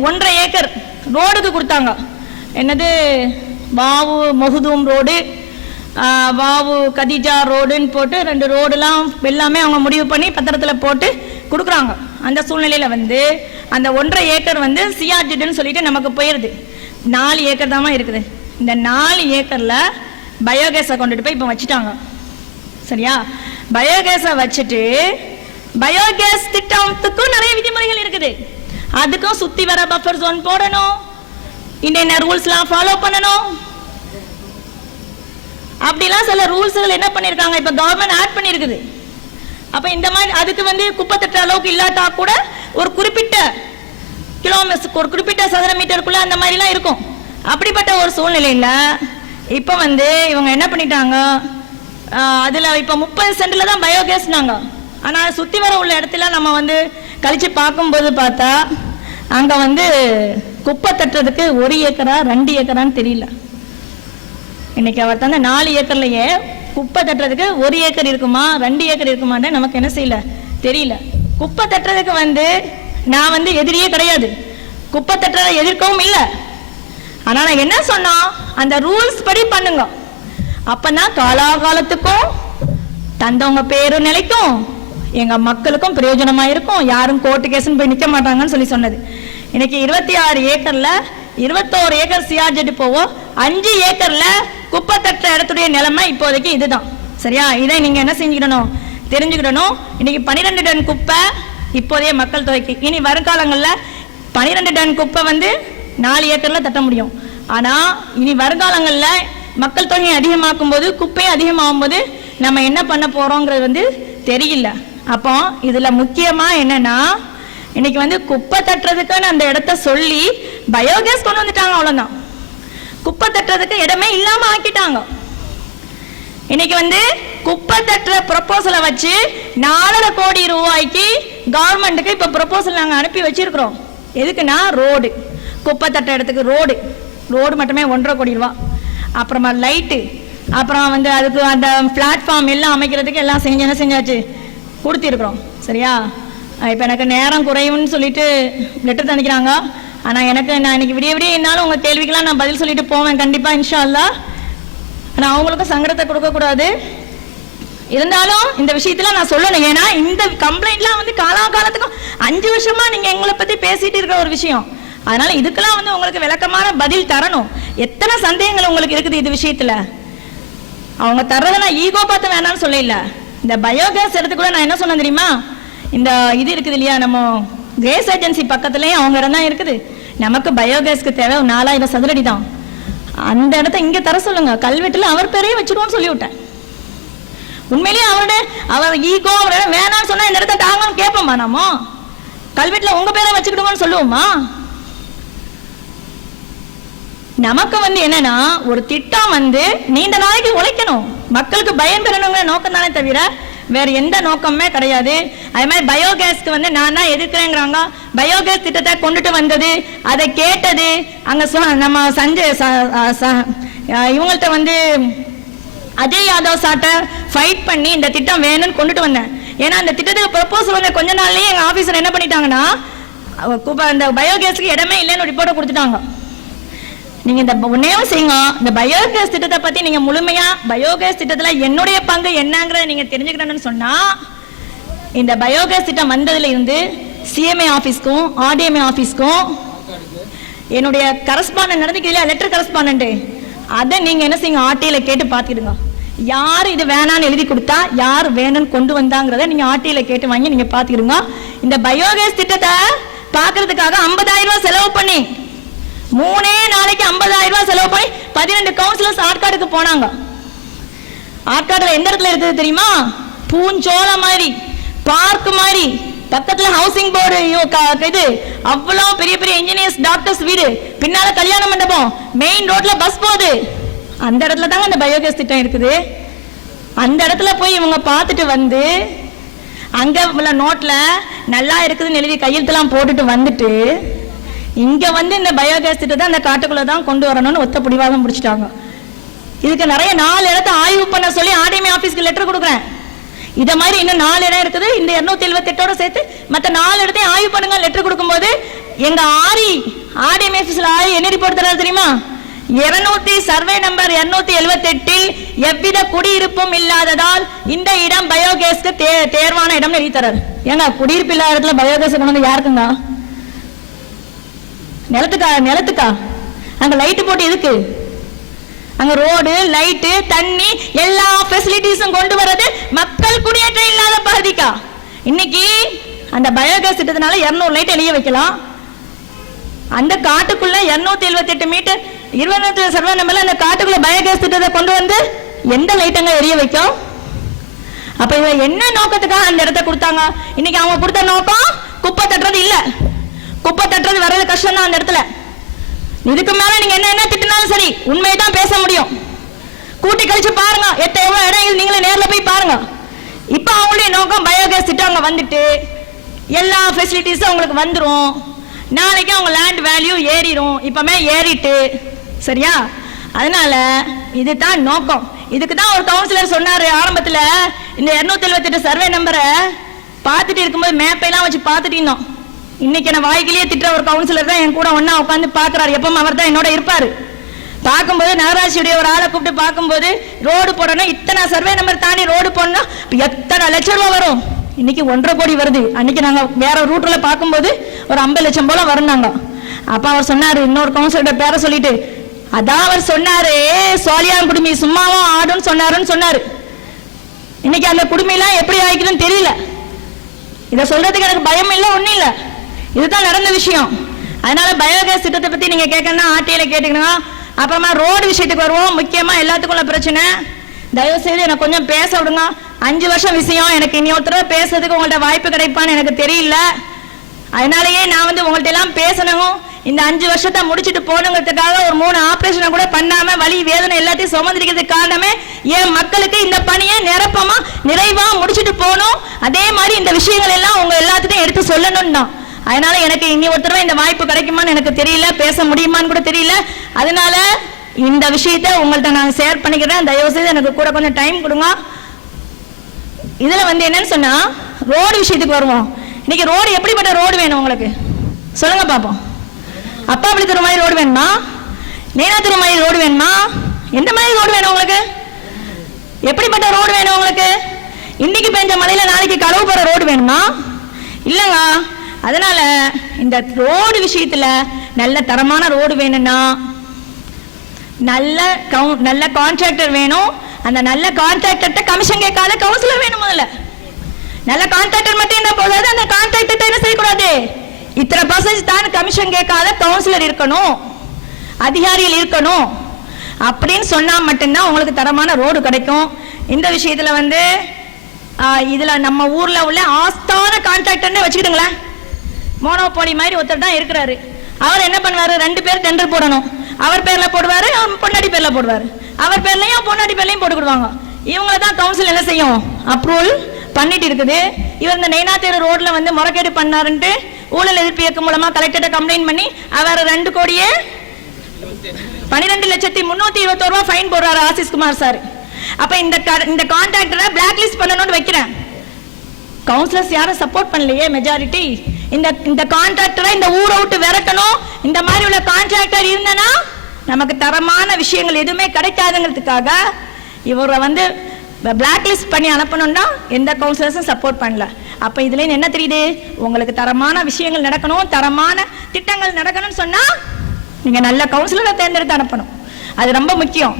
1.5 acre ரோடுக்கு கொடுத்தாங்க. என்னது வாவு மொஹதூம் ரோடு, வாவு கதிஜா ரோடுன்னு போட்டு 2 ரோடுலாம் எல்லாமே அவங்க முடிவு பண்ணி பத்திரத்தில் போட்டு கொடுக்குறாங்க. அந்த சூழ்நிலையில் வந்து அந்த 1.5 ஏக்கர் வந்து சியார்ஜிட்னு சொல்லிட்டு நமக்கு போயிடுது. 4 ஏக்கர் தான் இருக்குது. இந்த 4 ஏக்கரில் பயோகேஸை கொண்டுட்டு போய் இப்போ வச்சுட்டாங்க. சரியா? பயோகேஸை வச்சுட்டு பயோகேஸ் திட்டத்துக்கும் நிறைய விதிமுறைகள் இருக்குது. அதுக்கும் சுத்தி வர பஃபர் ஜோன் போடணும், இந்தியன் ரூல்ஸ்லாம் ஃபாலோ பண்ணணும். அப்படிலாம் சில ரூல்ஸ்கள் என்ன பண்ணியிருக்காங்க, இப்போ கவர்மெண்ட் ஆட் பண்ணியிருக்குது. அப்போ இந்த மாதிரி அதுக்கு வந்து குப்பை தட்டுற அளவுக்கு இல்லாட்டா கூட ஒரு குறிப்பிட்ட கிலோமீட்டர், ஒரு குறிப்பிட்ட சதுர மீட்டருக்குள்ள அந்த மாதிரிலாம் இருக்கும். அப்படிப்பட்ட ஒரு சூழ்நிலையில் இப்போ வந்து இவங்க என்ன பண்ணிட்டாங்க, அதில் இப்போ 30 சென்டில் தான் பயோகேஸ்னாங்க. ஆனால் சுற்றி வர உள்ள இடத்துல நம்ம வந்து கழிச்சு பார்க்கும்போது பார்த்தா அங்கே வந்து குப்பை தட்டுறதுக்கு 1 ஏக்கரா 2 ஏக்கரான்னு தெரியல. இன்னைக்கு அவர் தந்த 4 ஏக்கர்லையே குப்பை தட்டுறதுக்கு 1 ஏக்கர் இருக்குமா 2 ஏக்கர் இருக்குமான்னு நமக்கு என்ன செய்யல தெரியல. குப்பை தட்டுறதுக்கு வந்து நான் வந்து எதிரியே கிடையாது, குப்பை தட்டுறதை எதிர்க்கவும் இல்லை. ஆனால் நான் என்ன சொன்னோம், அந்த ரூல்ஸ் படி பண்ணுங்க. அப்பதான் காலாகாலத்துக்கும் தந்தவங்க பேரும் நிலைக்கும், எங்க மக்களுக்கும் பிரயோஜனமா இருக்கும், யாரும் கோர்ட்டு கேஸ்ன்னு போய் நிக்க மாட்டாங்கன்னு சொல்லி சொன்னது. இன்னைக்கு 26 ஏக்கர்ல 21 ஏக்கர் சியார்ஜெட் போவோம், 5 ஏக்கர்ல குப்பை தட்டுற இடத்துடைய நிலைமை இப்போதைக்கு இதுதான். சரியா? இதை நீங்க என்ன செஞ்சுக்கணும், தெரிஞ்சுக்கிடணும். இன்னைக்கு 12 டன் குப்பை இப்போதைய மக்கள் தொகைக்கு. இனி வருங்காலங்களில் 12 டன் குப்பை வந்து 4 ஏக்கர்ல தட்ட முடியும். ஆனா இனி வருங்காலங்களில் மக்கள் தொகையை அதிகமாக்கும் போது, குப்பையை அதிகமாகும் போது நம்ம என்ன பண்ண போறோங்கிறது வந்து தெரியல. அப்போ இதுல முக்கியமா என்னன்னா, இன்னைக்கு வந்து குப்பை தட்டுறதுக்குன்னு அந்த இடத்த சொல்லி பயோகேஸ் கொண்டு வந்துட்டாங்க. அவ்வளவுதான். குப்பை தட்டுறதுக்கு இடமே இல்லாம ஆக்கிட்டாங்க. இன்னைக்கு வந்து குப்பை தட்டுற ப்ரொபோசலை வச்சு 4.5 கோடி ரூபாய்க்கு கவர்மெண்ட்டுக்கு இப்ப ப்ரொபோசல் நாங்க அனுப்பி வச்சிருக்கிறோம். எதுக்குன்னா ரோடு, குப்பை தட்டுற இடத்துக்கு ரோடு மட்டுமே 1.5 கோடி ரூபா. அப்புறமா லைட்டு, அப்புறம் வந்து அதுக்கு அந்த பிளாட்ஃபார்ம் எல்லாம் அமைக்கிறதுக்கு எல்லாம் செஞ்சாச்சு கொடுத்திருக்கிறோம். சரியா? இப்போ எனக்கு நேரம் குறைவுன்னு சொல்லிட்டு லெட்டர் தந்திக்கிறாங்க. ஆனால் நான் இன்னைக்கு விடிய என்னாலும் உங்கள் கேள்விக்கெல்லாம் நான் பதில் சொல்லிட்டு போவேன் கண்டிப்பாக, இன்ஷா அல்லாஹ். ஆனால் அவங்களுக்கும் சங்கடத்தை கொடுக்கக்கூடாது. இருந்தாலும் இந்த விஷயத்துல நான் சொல்லணும். ஏன்னா இந்த கம்ப்ளைண்ட்லாம் வந்து காலத்துக்கும் 5 வருஷமா நீங்க எங்களை பத்தி பேசிட்டு இருக்கிற ஒரு விஷயம். அதனால இதுக்கெல்லாம் வந்து உங்களுக்கு விளக்கமான பதில் தரணும். எத்தனை சந்தேகங்கள் உங்களுக்கு இருக்குது இது விஷயத்துல. அவங்க தர்றதை நான் ஈகோ பார்த்து வேணாம்னு சொல்லல. இந்த பயோகேஸ் எடுத்துக்கூட நான் என்ன சொன்னேன் தெரியுமா, இந்த இது இருக்குது இல்லையா, நம்ம கேஸ் ஏஜென்சி பக்கத்துலயும் அவங்க இடம் தான் இருக்குது. நமக்கு பயோகேஸ்க்கு தேவை 4000 சதுரடி தான். அந்த இடத்த இங்க தர சொல்லுங்க, கல்வெட்டுல அவர் பேரையும் வச்சுடுவோம்னு சொல்லி விட்டேன். உண்மையிலேயே அவர் ஈகோ வேணாம்னு சொன்னா இந்த இடத்த தாங்கன்னு கேட்போமா? நம்ம கல்வெட்டுல உங்க பேரை வச்சுக்கிடுவோம்னு சொல்லுவோமா? நமக்கு வந்து என்னன்னா, ஒரு திட்டம் வந்து நீண்ட நாளைக்கு உழைக்கணும், மக்களுக்கு பயன் பெறணுங்கிற நோக்கம் தானே தவிர வேற எந்த நோக்கமே கிடையாது. அதே மாதிரி பயோகேஸ்க்கு வந்து நான் தான் எதிர்க்கிறேங்கிறாங்க. பயோகேஸ் திட்டத்தை கொண்டுட்டு வந்தது, அதை கேட்டது அங்க நம்ம சஞ்சய் இவங்கள்ட்ட வந்து அஜய் யாதவ் சாட்ட ஃபைட் பண்ணி இந்த திட்டம் வேணும்னு கொண்டுட்டு வந்தேன். ஏன்னா அந்த திட்டத்துக்கு ப்ரொபோசல் வந்த கொஞ்ச நாள்லயே எங்க ஆபீசர் என்ன பண்ணிட்டாங்கன்னா, அந்த பயோகேஸ்க்கு இடமே இல்லைன்னு ரிப்போர்ட்டை கொடுத்துட்டாங்க. நீங்க இந்த ஒன்னேவும் செய்யுங்க, இந்த பயோகேஸ் திட்டத்தை பத்தி நீங்க முழுமையா, பயோகேஸ் திட்டத்துல என்னுடைய பங்கு என்னங்கிறத நீங்க தெரிஞ்சுக்கணும்னு சொன்னா, இந்த பயோகேஸ் திட்டம் வந்ததுல இருந்து சிஎம்ஏ ஆபீஸ்க்கும் ஆர்டிஎம்ஏ ஆபீஸ்க்கும் என்னுடைய கரஸ்பாண்டன்ட் நடந்துக்கிறீங்களா, லெட்டர் கரஸ்பாண்டன்ட், அதை நீங்க என்ன செய்யுங்க, ஆர்டிஐல கேட்டு பார்த்துக்கிடுங்க. யார் இது வேணான்னு எழுதி கொடுத்தா, யார் வேணும்னு கொண்டு வந்தாங்கிறத நீங்க ஆர்டிஐல கேட்டு வாங்கி நீங்க பார்த்துக்கிடுங்க. இந்த பயோகேஸ் திட்டத்தை பார்க்கறதுக்காக 50,000 ரூபாய் செலவு பண்ணி 3 நாளைக்கு 50,000 ரூபாய் செலவு பண்ணி 12 கவுன்சிலர்ஸ் ஆற்காடுக்கு போனாங்க. ஆற்காடுல எந்த இடத்துல இருக்குது தெரியுமா, பூஞ்சோல மாதிரி, பார்க் மாதிரி, பக்கத்துல ஹவுசிங் போர்டு, இது அவ்வளவு பெரிய பெரிய இன்ஜினியர்ஸ் டாக்டர்ஸ் வீடு, பின்னால கல்யாண மண்டபம், மெயின் ரோட்ல பஸ் போகுது. அந்த இடத்துல தாங்க அந்த பயோகேஸ் திட்டம் இருக்குது. அந்த இடத்துல போய் இவங்க பார்த்துட்டு வந்து அங்க உள்ள நோட்ல நல்லா இருக்குதுன்னு எழுதி கையெழுத்தெல்லாம் போட்டுட்டு வந்துட்டு இங்க வந்து இந்த பயோகேஸ் திட்டத்தை அந்த காட்டுக்குள்ள தான் கொண்டு வரணும்னு ஒத்த பிடிவாதம் முடிச்சிட்டாங்க. இதுக்கு நிறைய 4 இடத்தை ஆய்வு பண்ண சொல்லி ஆர்டிஎம்ஏ ஆபீஸ்க்கு லெட்டர் கொடுக்குறேன். இத மாதிரி இன்னும் 4 இடம் இருக்குது. இந்த 278ஓட சேர்த்து மற்ற 4 இடத்தையும் ஆய்வு பண்ணுங்க லெட்டர் கொடுக்கும்போது எங்க ஆர்டிஎம்எஃப்ல என்ன ரிப்போர்ட் தராரு தெரியுமா? 200 சர்வே நம்பர் 278 எவ்வித குடியிருப்பும் இல்லாததால் இந்த இடம் பயோகேஸ்க்கு தேர்வான இடம் எழுதி தராரு. ஏங்க குடியிருப்பு இல்லாத இடத்துல பயோகேஸ் கொண்டு வந்து யாருக்குங்க? நிலத்துக்கா? அங்க லைட் போட்டு எதுக்கு? அங்க ரோடு, லைட்டு, தண்ணி எல்லா ஃபெசிலிட்டிஸும் கொண்டு வரது மக்கள் குடியேற்றம் இல்லாத பகுதிக்கா. இன்னைக்கு அந்த பயோகேஸ் திட்டத்தினால 200 லைட் எளிய வைக்கலாம். அந்த காட்டுக்குள்ள 278 மீட்டர் 20 சர்வே நம்பர்ல அந்த காட்டுக்குள்ள பயோகேஸ் திட்டத்தை கொண்டு வந்து எந்த லைட்டங்க எரிய வைக்கும்? அப்ப இவ என்ன நோக்கத்துக்காக அந்த இடத்தை கொடுத்தாங்க? இன்னைக்கு அவங்க கொடுத்த நோக்கம் குப்பை தட்டுறது இல்ல. குப்பை தட்டுறது வர்றது கஷ்டம் தான் அந்த இடத்துல. இதுக்கு மேல நீங்க என்ன திட்டினாலும் சரி உண்மைதான் பேச முடியும். கூட்டி கழிச்சு பாருங்க, எவ்வளவு இடம் நீங்களே நேர்ல போய் பாருங்க. இப்ப அவங்களுடைய நோக்கம் பயோகேஸ் திட்டம் அங்க வந்துட்டு எல்லா ஃபெசிலிட்டிஸும் அவங்களுக்கு வந்துடும். நாளைக்கு அவங்க லேண்ட் வேல்யூ ஏறிடும். இப்பமே ஏறிட்டு சரியா? அதனால இதுதான் நோக்கம். இதுக்கு தான் ஒரு கவுன்சிலர் சொன்னாரு ஆரம்பத்துல, இந்த 278 சர்வே நம்பரை பார்த்துட்டு இருக்கும்போது மேப்பெல்லாம் வச்சு பார்த்துட்டு இருந்தோம். இன்னைக்கு என்ன வாய்க்கிலேயே திட்டுற ஒரு கவுன்சிலர் தான் என் கூட ஒன்னா உட்காந்து பாக்குறாரு. எப்பவும் அவர் தான் என்னோட இருப்பாரு. பார்க்கும்போது நகராட்சியுடைய ஒரு ஆளை கூப்பிட்டு பார்க்கும்போது ரோடு போடணும், இத்தனை சர்வே நம்பர் தாண்டி ரோடு போடணும், எத்தனை லட்சம் ரூபாய் வரும்? இன்னைக்கு 1.5 கோடி வருது. அன்னைக்கு நாங்க வேற ரூட்ல பார்க்கும்போது ஒரு 50 லட்சம் போல வரும்னாங்க. அப்ப அவர் சொன்னாரு, இன்னொரு கவுன்சிலர் பேரை சொல்லிட்டு, அதான் அவர் சொன்னாரு சோழியான் குடுமி சும்மாவும் ஆடுன்னு சொன்னாரு. இன்னைக்கு அந்த குடுமையெல்லாம் எப்படி ஆயிக்குதுன்னு தெரியல. இதை சொல்றதுக்கு எனக்கு பயம் இல்லை, ஒன்றும் இல்லை. இதுதான் நடந்த விஷயம். அதனால பயோகேஸ் திட்டத்தை பத்தி நீங்க கேட்கணும்னா ஆர்டிஐல கேட்டுக்கணும். அப்புறமா ரோடு விஷயத்துக்கு வருவோம். முக்கியமா எல்லாத்துக்குள்ள பிரச்சனை. தயவு செய்து எனக்கு கொஞ்சம் பேச விடுங்க. 5 வருஷம் விஷயம். எனக்கு இனி ஒருத்தர பேசுறதுக்கு உங்கள்ட்ட வாய்ப்பு கிடைப்பான்னு எனக்கு தெரியல. அதனாலயே நான் உங்கள்ட்ட எல்லாம் பேசணும். இந்த 5 வருஷத்தை முடிச்சுட்டு போகணுங்கிறதுக்காக ஒரு 3 ஆபரேஷனை கூட பண்ணாம வலி வேதனை எல்லாத்தையும் சுமந்திருக்கிறதுக்கு காரணமே என் மக்களுக்கு இந்த பணியை நிரப்பமா நிறைவா முடிச்சுட்டு போகணும். அதே மாதிரி இந்த விஷயங்கள் எல்லாம் உங்க எல்லாத்துக்கும் எடுத்து சொல்லணும் தான். அதனால எனக்கு இனி ஒருத்தர இந்த வாய்ப்பு கிடைக்குமான்னு எனக்கு தெரியல, பேச முடியுமான்னு கூட தெரியல. அதனால இந்த விஷயத்தை உங்கள்ட்ட நான் ஷேர் பண்ணிக்கிறேன். தயவு செய்து எனக்கு கூட கொஞ்சம் டைம் கொடுங்க. இதுல என்னன்னு சொன்னா ரோடு விஷயத்துக்கு வருவோம். இன்னைக்கு ரோடு எப்படிப்பட்ட ரோடு வேணும் உங்களுக்கு சொல்லுங்க பாப்போம். அப்பாவிளித்தூர் மாதிரி ரோடு வேணுமா? நேனாத்தூர் மாதிரி ரோடு வேணுமா? எந்த மாதிரி ரோடு வேணும் உங்களுக்கு? எப்படிப்பட்ட ரோடு வேணும் உங்களுக்கு? இன்னைக்கு பெஞ்ச மழையில நாளைக்கு களவு போற ரோடு வேணுமா? இல்லங்க. அதனால இந்த ரோடு விஷயத்துல நல்ல தரமான ரோடு வேணும்னா நல்ல கான்ட்ராக்டர் வேணும். அந்த நல்ல கான்ட்ராக்டர்ட்ட கமிஷன் கேட்காத கவுன்சிலர் வேணும். முதல்ல நல்ல கான்ட்ராக்டர் மட்டும் என்ன போதாது, அந்த கான்ட்ராக்டர் என்ன செய்யக்கூடாது, இத்தனை பர்சன்டேஜ் தான் கமிஷன் கேட்காத கவுன்சிலர் இருக்கணும், அதிகாரிகள் இருக்கணும். அப்படின்னு சொன்னா மட்டும்தான் உங்களுக்கு தரமான ரோடு கிடைக்கும். இந்த விஷயத்துல இதுல நம்ம ஊர்ல உள்ள ஆஸ்தான கான்ட்ராக்டர்னே வச்சுக்கிட்டுங்களேன். மோனோபோலி மாதிரி ஒருத்தர் தான் இருக்கிறாரு. அவர் என்ன பண்ணுவாரு, 2 பேர் டெண்டர் போடணும். அவர் பேர்ல போடுவாரு, அவர் பொன்னாடி பேர்ல போடுவாரு. அவர் பேர்லயும் பொன்னாடி பேர்லயும் போட்டுக்கிடுவாங்க. இவங்களை தான் கவுன்சில் என்ன செய்யும், அப்ரூவல் பண்ணிட்டு இருக்குது. இவர் இந்த நெய்னாத்தேரு ரோட்ல முறைகேடு பண்ணாருன்ட்டு ஊழல் எதிர்ப்பு இயக்கம் மூலமா கலெக்டர்ட்ட கம்ப்ளைண்ட் பண்ணி அவர் 2,12,321,000 ரூபாய் ஃபைன் போடுறாரு ஆசிஸ் குமார் சார். அப்ப இந்த கான்ட்ராக்டரை பிளாக் லிஸ்ட் பண்ணணும்னு வைக்கிறேன். கவுன்சிலர்ஸ் யாரும் சப்போர்ட் பண்ணலையே மெஜாரிட்டி. இந்த கான்ட்ராக்டரை இந்த ஊரை விட்டு விரட்டணும். இந்த மாதிரி உள்ள கான்ட்ராக்டர் இருந்தனா நமக்கு தரமான விஷயங்கள் எதுவுமே கிடைக்காதுங்கிறதுக்காக இவரை பிளாக் லிஸ்ட் பண்ணி அனுப்பணும்னா எந்த கவுன்சிலர்ஸும் சப்போர்ட் பண்ணல. அப்ப இதுல என்ன தெரியுது, உங்களுக்கு தரமான விஷயங்கள் நடக்கணும், தரமான திட்டங்கள் நடக்கணும்னு சொன்னா நீங்க நல்ல கவுன்சிலரை தேர்ந்தெடுத்து அனுப்பணும். அது ரொம்ப முக்கியம்.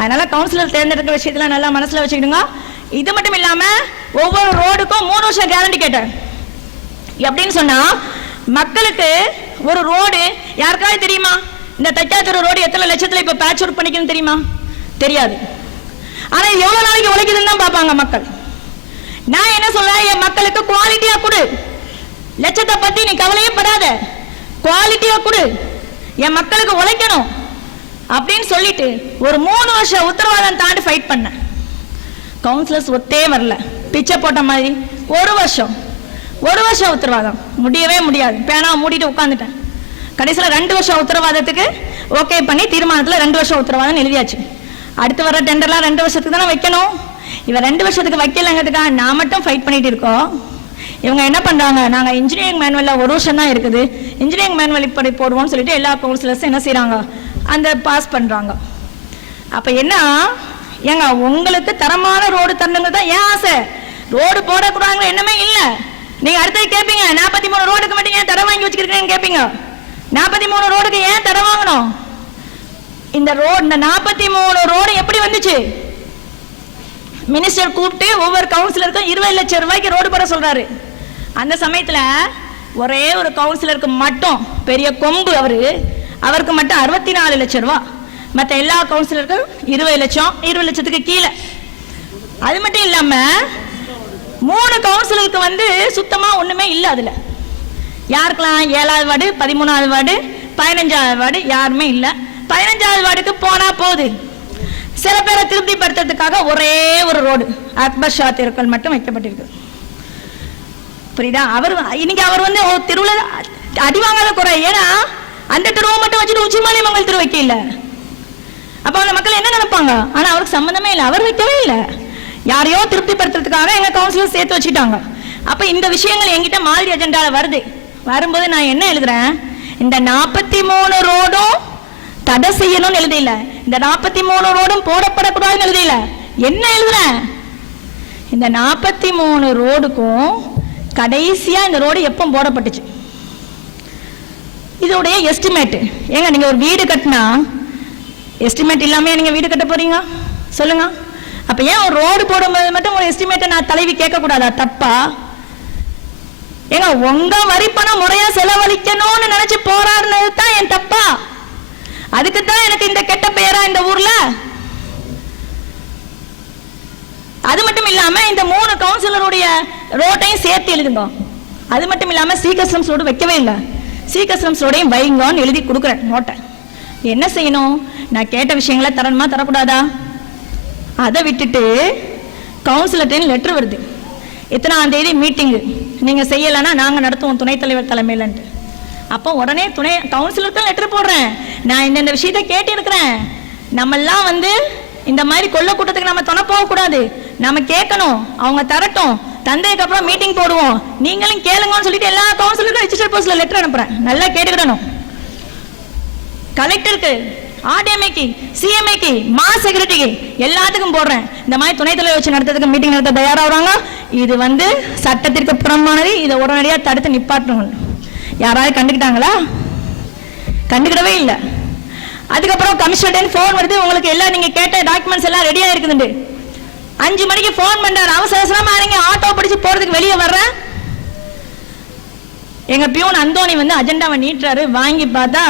அதனால கவுன்சிலர் தேர்ந்தெடுக்கிற விஷயத்துல நல்லா மனசுல வச்சுக்கிடுங்க. இது மட்டும் இல்லாம ஒவ்வொரு ரோடுக்கும் 3 வருஷம் கேரண்டி கேட்டேன். எப்படின்னு சொன்னா மக்களுக்கு ஒரு ரோடு யாருக்காவது தெரியுமா, இந்த தைக்காத்தூர் ரோடு எத்தனை லட்சத்துல இப்ப பேட்ச் ஒர்க் பண்ணிக்கணும் தெரியுமா? தெரியாது. ஆனா எவ்வளவு நாளைக்கு உழைக்குதுன்னு தான் பார்ப்பாங்க மக்கள். நான் என்ன சொல்றேன், என் மக்களுக்கு குவாலிட்டியா கொடு. லட்சத்தை பத்தி நீ கவலையே படாத, குவாலிட்டியா கொடு. என் மக்களுக்கு உழைக்கணும் அப்படின்னு சொல்லிட்டு ஒரு 3 வருஷம் உத்தரவாதம் தாண்டி ஃபைட் பண்ண கவுன்சிலர்ஸ் ஒத்தே வரல. பிச்சை போட்ட மாதிரி ஒரு வருஷம் உத்தரவாதம் முடியவே முடியாது. பேனா மூடிட்டு உட்காந்துட்டேன். கடைசியில் 2 வருஷம் உத்தரவாதத்துக்கு ஓகே பண்ணி தீர்மானத்தில் 2 வருஷம் உத்தரவாதம் எழுதியாச்சு. அடுத்து வர டெண்டர்லாம் 2 வருஷத்துக்கு தானே வைக்கணும். இவ 2 வருஷத்துக்கு வைக்கலங்கிறதுக்காக நான் மட்டும் ஃபைட் பண்ணிட்டு இருக்கோம். இவங்க என்ன பண்றாங்க, நாங்க இன்ஜினியரிங் மேனுவல்ல ஒரு வருஷம் தான் இருக்குது, இன்ஜினியரிங் மேனுவல் இப்படி போடுவோம்னு சொல்லிட்டு எல்லா கவுன்சிலர்ஸும் என்ன செய்யறாங்க, அந்த பாஸ் பண்றாங்க. அப்ப என்ன, ஏங்க உங்களுக்கு தரமான ரோடு தரணுங்க தான் ஏன் ஆசை, ரோடு போடக்கூடாதுங்கிற எண்ணமே இல்ல. நீங்க அடுத்தது கேட்பீங்க, 43 ரோடுக்கு மட்டும் ஏன் தடை வாங்கி வச்சுக்கிறீங்கன்னு கேட்பீங்க. 43 ரோடுக்கு ஏன் தடை வாங்கணும்? இந்த 43 ரோடு எப்படி வந்துச்சு? மினிஸ்டர் கூப்பிட்டு ஒவ்வொரு கவுன்சிலருக்கும் 20 லட்சம் ரூபாய்க்கு ரோடு போட சொல்றாரு. அந்த சமயத்துல ஒரே ஒரு கவுன்சிலருக்கு மட்டும் பெரிய கொம்பு, அவருக்கு மட்டும் 64 லட்சம் ரூபாய், மற்ற எல்லா கவுன்சிலருக்கும் 20 லட்சம், 20 லட்சத்துக்கு கீழே. அது மட்டும் இல்லாம 3 கவுன்சிலருக்கு வந்து சுத்தமா ஒண்ணுமே இல்லை. அதுல யாருக்கெல்லாம் 7வது வார்டு, 13வது வார்டு, 15வது வார்டு யாருமே இல்லை. 15வது வார்டுக்கு போனா போகுது, சில பேரை திருப்திப்படுத்துறதுக்காக ஒரே ஒரு ரோடு அக்பர் ஷா தெருக்கள் மட்டும் வைக்கப்பட்டிருக்கு. புரியுதா? இன்னைக்கு அவர் வந்து தெருவில் அடி வாங்காத குறை, ஏன்னா அந்த தெருவை மட்டும் வச்சுட்டு உச்சிமாலியமங்கல் தெரு வைக்க இல்லை. அப்ப அந்த மக்கள் என்ன நினைப்பாங்க? ஆனா அவருக்கு சம்பந்தமே இல்லை, அவர் வைக்கவே இல்லை, யாரையோ திருப்திப்படுத்துறதுக்காக எங்க கவுன்சிலர் சேர்த்து வச்சுட்டாங்க. அப்ப இந்த விஷயங்கள் என்கிட்ட மாதிரி அஜெண்டால வரும்போது நான் என்ன எழுதுறேன், இந்த 43 ரோடும் தடை செய்யணும்னு எழுதியில, இந்த 43 ரோடும் போடப்படக்கூடாதுன்னு எழுதியில, என்ன எழுதுறேன், இந்த 43 ரோடுக்கும் கடைசியா இந்த ரோடு எப்போ போடப்பட்டுச்சு, இதோடைய எஸ்டிமேட். ஏங்க நீங்க ஒரு வீடு கட்டினா எஸ்டிமேட் இல்லாம நீங்க வீடு கட்ட போறீங்க சொல்லுங்க? அப்ப ஏன் ஒரு ரோடு போடும்போது மட்டும் ஒரு எஸ்டிமேட்டை நான் தலைவி கேட்க கூடாதா? தப்பா? ஏங்க உங்க வரி பணம் முறையா செலவழிக்கணும்னு நினைச்சு போராடுனது தான் என் தப்பா? அதுக்குத்தான் எனக்கு இந்த கெட்ட பெயரா இந்த ஊர்ல? அது மட்டும் இல்லாம இந்த 3 கவுன்சிலருடைய ரோட்டையும் சேர்த்து எழுதுங்க. அது மட்டும் இல்லாம சி கஸ்டம்ஸ் ரோடு வைக்கவே இல்லை, சி கஸ்டம்ஸ் ரோடையும் வைங்கன்னு எழுதி கொடுக்குறேன் நோட்டை. என்ன செய்யணும், நான் கேட்ட விஷயங்களை தரணுமா தரக்கூடாதா? அதை விட்டுட்டு கவுன்சிலர்கிட்ட லெட்டர் வருது, இத்தனாம் தேதி மீட்டிங்கு, நீங்க செய்யலைன்னா நாங்க நடத்துவோம் துணைத் தலைவர் தலைமையிலன்ட்டு. அப்போ உடனே கவுன்சிலருக்கு லெட்டர் போடுறேன், நான் இந்த விஷயத்த கேட்டு இருக்கிறேன், நம்மெல்லாம் வந்து இந்த மாதிரி கொள்ள கூட்டத்துக்கு நம்ம துணை போகக்கூடாது, நம்ம கேட்கணும், அவங்க தரட்டும், தந்ததுக்கு அப்புறம் மீட்டிங் போடுவோம், நீங்களும் கேளுங்கன்னு சொல்லிட்டு எல்லா கவுன்சிலருக்கும் ரிஜிஸ்டர் போஸ்ட்ல லெட்டர் அனுப்புறேன். நல்லா கேட்டுக்கிடணும். கலெக்டருக்கு, ஆர்டிஎம்ஏக்கு, சிஎம்ஏக்கு, மா செக்ரட்டரிக்கு எல்லாத்துக்கும் போடுறேன். இந்த மாதிரி துணைத் தலைவர் வச்சு நடத்துறதுக்கு மீட்டிங் நடத்த தயாராகிறாங்க, இது வந்து சட்டத்திற்கு புறம்பானது, இதை உடனடியாக தடுத்து நிப்பாட்டணும். யாராவது கண்டுக்கிட்டாங்களா? கண்டுக்கிடவே இல்லை. அதுக்கப்புறம் கமிஷனர் ஃபோன் வருது, உங்களுக்கு எல்லாம் நீங்க கேட்ட டாக்குமெண்ட்ஸ் எல்லாம் ரெடியா இருக்குதுண்டு. 5 மணிக்கு ஃபோன் பண்றாரு, அவசர அவசரமா நீங்க ஆட்டோ பிடிச்சு போறதுக்கு வெளியே வர்றேன். எங்க பியூன் அந்தோணி வந்து அஜெண்டாவை நீட்டுறாரு, வாங்கி பார்த்தா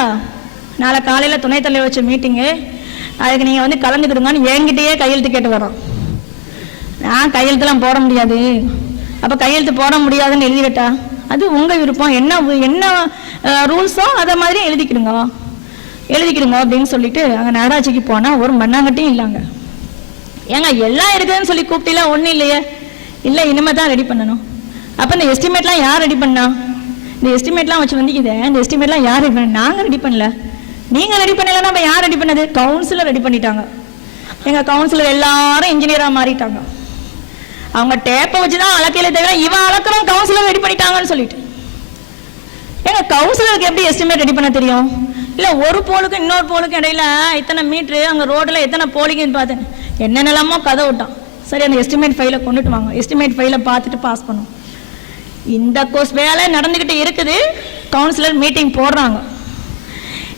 நாளை காலையில துணைத் தலைவர் வச்ச மீட்டிங்கு, அதுக்கு நீங்க வந்து கலந்துக்கிடுங்கன்னு என்கிட்டயே கையெழுத்து கேட்டு வரோம். நான் கையெழுத்துலாம் போட முடியாது. அப்ப கையெழுத்து போட முடியாதுன்னு எழுதிவிட்டா அது உங்க விருப்பம், என்ன ரூல்ஸோ அதை மாதிரி எழுதிக்கிடுங்க அப்படின்னு சொல்லிட்டு அங்க நகராட்சிக்கு போனா ஒரு மண்ணாங்கட்டியும் இல்லைங்க. ஏங்க எல்லாம் இருக்குதுன்னு சொல்லி கூப்பிட்டீங்களா? ஒன்றும் இல்லையே. இல்லை, இனிமே தான் ரெடி பண்ணணும். அப்போ இந்த எஸ்டிமேட்லாம் யார் ரெடி பண்ணா? இந்த எஸ்டிமேட்லாம் வச்சு வந்துக்குது, இந்த எஸ்டிமேட்லாம் யார் ரெடி பண்ண? நாங்கள் ரெடி பண்ணல. நீங்கள் ரெடி பண்ணலன்னா நம்ம யார் ரெடி பண்ணது? கவுன்சிலர் ரெடி பண்ணிட்டாங்க. எங்கள் கவுன்சிலர் எல்லாரும் இன்ஜினியராக மாறிட்டாங்க. அவங்க டேப்பை வச்சு தான் அளக்கையில தவிர இவன் அளக்கிறோம் கவுன்சிலர் ரெடி பண்ணிட்டாங்கன்னு சொல்லிட்டு. ஏங்க கவுன்சிலருக்கு எப்படி எஸ்டிமேட் ரெடி பண்ண தெரியும்? இல்லை, ஒரு போலுக்கும் இன்னொரு போலுக்கும் இடையில இத்தனை மீட்ரு, அங்கே ரோட்டில் எத்தனை போலிக்குன்னு பார்த்தேன், என்னென்னலாமோ கதை விட்டான். சரி, அந்த எஸ்டிமேட் ஃபைலை கொண்டுட்டு வாங்க, எஸ்டிமேட் ஃபைலை பார்த்துட்டு பாஸ் பண்ணும். இந்த கோர்ஸ் வேலை நடந்துக்கிட்டு இருக்குது. கவுன்சிலர் மீட்டிங் போடுறாங்க.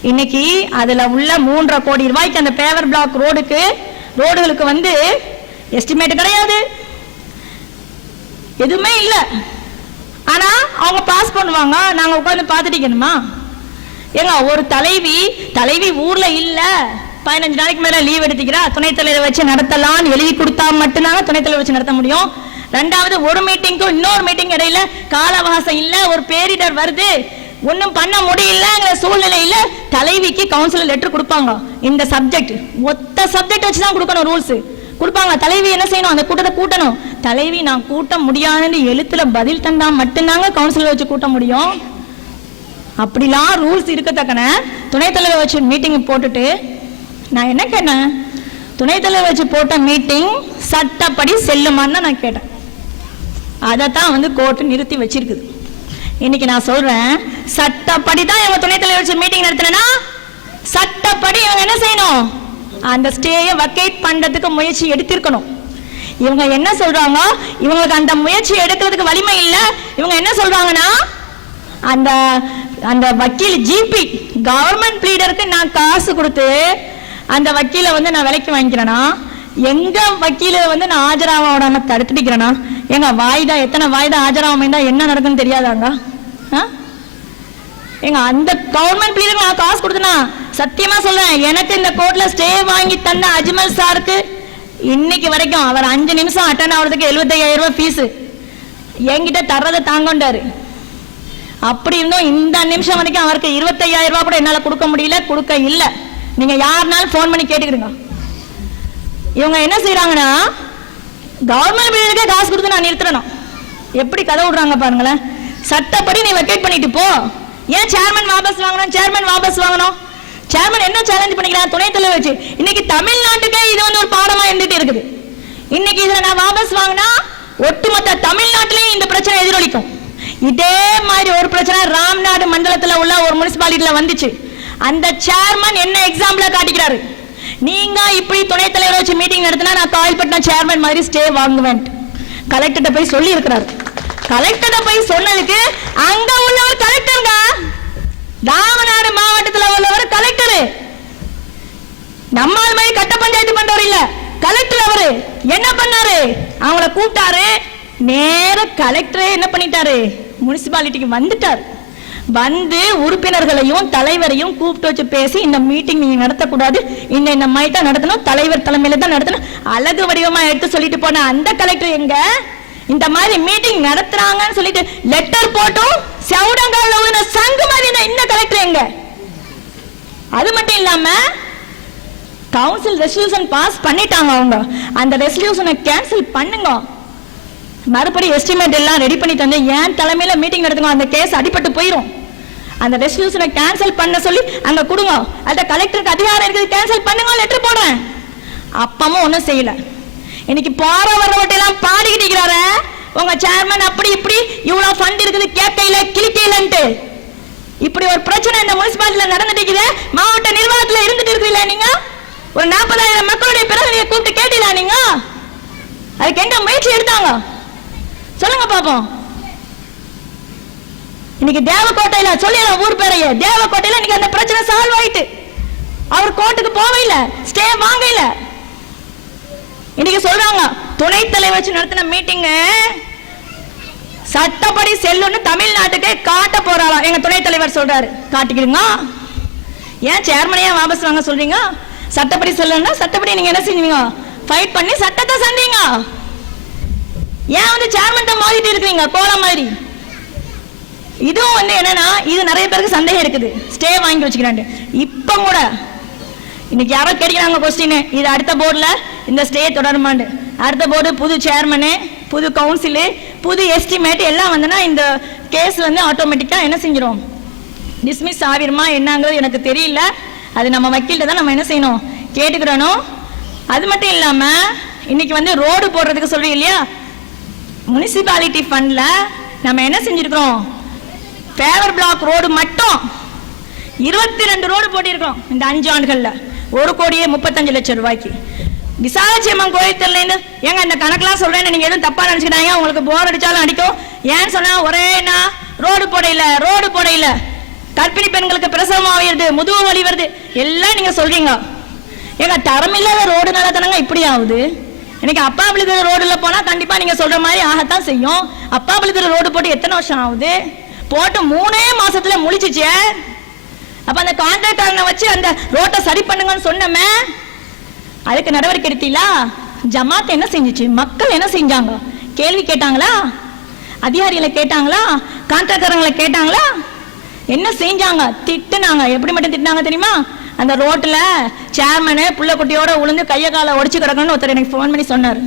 இன்னைக்கு அதில் உள்ள 3.5 கோடி ரூபாய்க்கு அந்த பேவர் பிளாக் ரோடுகளுக்கு வந்து எஸ்டிமேட் கிடையாது, எதுவுமே இல்லை. ஆனா அவங்க பாஸ் பண்ணுவாங்க, நாங்க உட்காந்து பார்த்துட்டீங்கணுமா? ஏங்க ஒரு தலைவி ஊர்ல இல்ல, 15 நாளைக்கு மேல லீவ் எடுத்துக்கிறா, துணைத் தலைவர் வச்சு நடத்தலாம்னு எழுதி கொடுத்தா மட்டும்தாங்க துணைத் தலைவர் வச்சு நடத்த முடியும். ரெண்டாவது, ஒரு மீட்டிங்கும் இன்னொரு மீட்டிங் இடையில கால அவகாசம் இல்ல, ஒரு பேரிடர் வருது, ஒன்னும் பண்ண முடியலங்கிற சூழ்நிலை இல்ல, தலைவிக்கு கவுன்சிலர் லெட்டர் கொடுப்பாங்க. இந்த சப்ஜெக்ட் ஒத்த சப்ஜெக்ட் வச்சுதான் கொடுக்கணும், ரூல்ஸ் கொடுப்பாங்க. தலைவி என்ன செய்யணும்? அந்த கூட்டத்தை கூட்டணும். தலைவி நான் கூட்ட முடியாதுன்னு எழுத்துல பதில் தந்தா மட்டும்தாங்க கவுன்சிலர் வச்சு கூட்ட முடியும். அப்படிலாம் ரூல்ஸ் இருக்கத்தக்கன துணைத் தலைவர் வச்சு மீட்டிங் போட்டுட்டு நான் என்ன கேட்டேன்? துணைத் தலைவர் வச்சு போட்ட மீட்டிங் சட்டப்படி செல்லுமான்னு நான் கேட்டேன். அதைத்தான் வந்து கோர்ட்டு நிறுத்தி வச்சிருக்குது. இன்னைக்கு நான் சொல்றேன், சட்டப்படி தான் இவங்க துணைத் தலைவர் வச்சு மீட்டிங் நடத்தினா சட்டப்படி இவங்க என்ன செய்யணும், அந்த ஸ்டேயை வக்கேட் பண்றதுக்கு முயற்சி எடுத்திருக்கணும். இவங்க என்ன சொல்றாங்க, இவங்களுக்கு அந்த முயற்சி எடுக்கிறதுக்கு வலிமை இல்லை. இவங்க என்ன சொல்றாங்கன்னா, அந்த அந்த வக்கீல் ஜிபி கவர்மெண்ட் ப்ளீடருக்கு நான் காசு கொடுத்து அந்த வக்கீலை வந்து நான் விலைக்கு வாங்கிக்கிறேன்னா, எங்க வக்கீல வந்து நான் ஆஜராவோட தடுத்துக்கிறேன்னா, எங்க வாய்தா எத்தனை வாய்தா ஆஜராகாம என்ன நடக்குன்னு தெரியாதாங்க? எங்க அந்த கவர்மெண்ட் ப்ளீடருக்கு நான் காசு கொடுத்தனா, சத்தியமா சொல்றேன், எனக்கு இந்த கோர்ட்ல ஸ்டே வாங்கி தந்த அஜ்மல் சாருக்கு இன்னைக்கு வரைக்கும் அவர் 5 நிமிஷம் அட்டன் ஆகிறதுக்கு 75,000 ரூபாய் ஃபீஸ் என்கிட்ட தர்றதை தாங்கொண்டாரு. அப்படி இருந்தும் இந்த நிமிஷம் வரைக்கும் அவருக்கு 25,000 ரூபாய் கூட என்னால கொடுக்க முடியல, கொடுக்க இல்லை. நீங்க யாருனாலும் போன் பண்ணி கேட்டுக்கிடுங்க. இவங்க என்ன செய்யறாங்கன்னா, கவர்மெண்ட் ப்ளீடருக்கே காசு கொடுத்து நான் நிறுத்தணும். எப்படி கதை விடுறாங்க பாருங்களேன். சட்டப்படி நீ வெக்கேட் பண்ணிட்டு போ. ஏன் சேர்மன் வாபஸ் வாங்கணும்? சேர்மன் வாபஸ் வாங்கணும். சேர்மன் என்ன சேலஞ்ச் பண்ணிக்கிறாங்க, துணைத் தலைவர் வச்சு. இன்னைக்கு தமிழ்நாட்டுக்கே இது வந்து ஒரு பாடமா இருந்துட்டு இருக்குது. இன்னைக்கு இதுல நான் வாபஸ் வாங்கினா ஒட்டுமொத்த தமிழ்நாட்டிலையும் இந்த பிரச்சனை எதிரொலிக்கும். இதே மாதிரி ஒரு பிரச்சனை ராம்நாடு மண்டலத்தில் உள்ள ஒரு முனிசிபாலிட்டியில வந்துச்சு. அந்த சேர்மன் என்ன எக்ஸாம்பிளா காட்டிக்கிறாரு, நீங்க இப்படி துணைத் தலைவர் வச்சு மீட்டிங் நடத்தினா நான் காயல்பட்டினம் சேர்மன் மாதிரி ஸ்டே வாங்குவேன் கலெக்டர்கிட்ட போய் சொல்லி இருக்கிறாரு. கலெக்டர்கிட்ட போய் சொன்னதுக்கு அங்க உள்ளவர் கலெக்டருங்க, ராமநாடு மாவட்டத்தில் உள்ளவர் கலெக்டர், நம்மால் மாதிரி கட்ட பஞ்சாயத்து பண்றவர் இல்ல, கலெக்டர். அவரு என்ன பண்ணாரு, அவங்கள கூப்பிட்டாரு. நேர கலெக்டரே என்ன பண்ணிட்டாரு, முனிசிபாலிட்டிக்கு வந்துட்டார். வந்து உறுப்பினர்களையும் தலைவரையும் கூப்பிட்டு வச்சு பேசி, இந்த மீட்டிங் நீங்க நடத்தக்கூடாது, இந்த மைட்டா நடத்தணும், தலைவர் தலைமையில தான் நடத்தணும், அழகு வடிவமா எடுத்து சொல்லிட்டு போன அந்த கலெக்டர் எங்க இந்த மாதிரி மீட்டிங் நடத்துறாங்கன்னு சொல்லிட்டு லெட்டர் போட்டும் செவுடங்கால சங்கு மாதிரி இந்த கலெக்டர் எங்க? அது மட்டும் இல்லாம கவுன்சில் ரெசல்யூஷன் பாஸ் பண்ணிட்டாங்க. அவங்க அந்த ரெசல்யூஷனை கேன்சல் பண்ணுங்க, மறுபடியும் எஸ்டிமேட் எல்லாம் ரெடி பண்ணி தந்து ஏன் தலைமையில மீட்டிங் நடத்துங்க, அந்த கேஸ் அடிபட்டு போயிடும். அந்த ரெசல்யூஷனை கேன்சல் பண்ண சொல்லி அங்க கொடுங்க. அந்த கலெக்டருக்கு அதிகாரம் இருக்குது, கேன்சல் பண்ணுங்க, லெட்டர் போடுறேன். அப்பவும் ஒன்றும் செய்யல. இன்னைக்கு போற வரவட்டெல்லாம் பாடிக்கிட்டு இருக்கிறாரு, உங்க சேர்மன் அப்படி இப்படி இவ்வளவு ஃபண்ட் இருக்குது கேட்கையில கிளிக்கையிலன்ட்டு. இப்படி ஒரு பிரச்சனை இந்த முனிசிபாலிட்டியில நடந்துட்டு இருக்குது, மாவட்ட நிர்வாகத்தில் இருந்துட்டு இருக்குல்ல. நீங்க ஒரு 40,000 மக்களுடைய பிரச்சனையை கூப்பிட்டு கேட்டீங்களா? நீங்க அதுக்கு எங்க முயற்சி எடுத்தாங்க சொல்லுங்க பாப்போம். இன்னைக்கு தேவக்கோட்டையில சொல்லிடலாம் ஊர் பேரையே, தேவக்கோட்டையில இன்னைக்கு அந்த பிரச்சனை சால்வ் ஆயிட்டு, அவர் கோர்ட்டுக்கு போவையில, ஸ்டே வாங்கல. இன்னைக்கு சொல்றாங்க துணைத் தலைவர் வச்சு நடத்தின மீட்டிங் சட்டப்படி செல்லுன்னு தமிழ்நாட்டுக்கு காட்ட போறாளாம். எங்க துணைத் தலைவர் சொல்றாரு, காட்டிக்கிடுங்க. ஏன் சேர்மனையா வாபஸ் வாங்க சொல்றீங்க? சட்டப்படி செல்லுன்னா சட்டப்படி நீங்க என்ன செஞ்சீங்க, ஃபைட் பண்ணி சட்டத்தை சந்தீங்க. ஏன் வந்து சேர்மன் தான் மோதிட்டு இருக்கீங்க கோலம் மாதிரி? இதுவும் வந்து என்னன்னா, இது நிறைய பேருக்கு சந்தேகம் இருக்குது, ஸ்டே வாங்கி வச்சுக்கிறாங்க. இப்ப கூட இன்னைக்கு யாரோ கேட்கிறாங்க கொஸ்டின், இது அடுத்த போர்டுல இந்த ஸ்டே தொடருமாண்டு. அடுத்த போர்டு புது சேர்மனு, புது கவுன்சிலு, புது எஸ்டிமேட் எல்லாம் வந்துன்னா இந்த கேஸ் வந்து ஆட்டோமேட்டிக்கா என்ன செஞ்சிடும், டிஸ்மிஸ் ஆகிருமா என்னங்கிறது எனக்கு தெரியல. அது நம்ம வக்கீல்கிட்ட தான் நம்ம என்ன செய்யணும், கேட்டுக்கிறணும். அது மட்டும் இல்லாம இன்னைக்கு வந்து ரோடு போடுறதுக்கு சொல்றீங்க இல்லையா, முனிசிபாலிட்டி ஃபண்ட்ல நம்ம என்ன செஞ்சிருக்கிறோம், பேவர் பிளாக் ரோடு மட்டும் 22 ரோடு போட்டிருக்கோம் இந்த 5 ஆண்டுகள்ல, 1,35,00,000 ரூபாய்க்கு. விசாலாட்சியம்மன் கோயில் தெரியல ஏங்க இந்த கணக்கெல்லாம் சொல்றேன்னு நீங்க எதுவும் தப்பா நினைச்சுக்கிட்டாங்க, உங்களுக்கு போர் அடிச்சாலும் அடிக்கும். ஏன்னு சொன்னா ஒரே ரோடு போடையில கர்ப்பிணி பெண்களுக்கு பிரசவம் ஆகிறது, முதுகு வலி வருது, எல்லாம் நீங்க சொல்றீங்க. ஏங்க தரமில்லாத ரோடுனால தானங்க இப்படி ஆகுது. இன்னைக்கு அப்பாபுலிதுறை ரோடுல போனா கண்டிப்பா நீங்க சொல்ற மாதிரி ஆகத்தான் செய்யும். அப்பாபுலிதுறை ரோடு போட்டு எத்தனை வருஷம் ஆகுது, போட்டு 3 மாசத்துல முழிச்சிச்சே. அப்ப அந்த கான்ட்ராக்டரை வச்சு அந்த ரோட்டை சரி பண்ணுங்கன்னு சொன்னமே, அதுக்கு நடவடிக்கை எடுத்தீங்களா? ஜமாத் என்ன செஞ்சிச்சு, மக்கள் என்ன செஞ்சாங்க, கேள்வி கேட்டாங்களா, அதிகாரிகளை கேட்டாங்களா, கான்ட்ராக்டர்களை கேட்டாங்களா, என்ன செஞ்சாங்க? திட்டுனாங்க. எப்படி மட்டும் திட்டினாங்க தெரியுமா, அந்த ரோட்ல சேர்மனு புள்ள குட்டியோட உளுந்து கைய காலை உடைச்சு கிடக்கணும்னு ஒருத்தர் எனக்கு போன் பண்ணி சொன்னார்.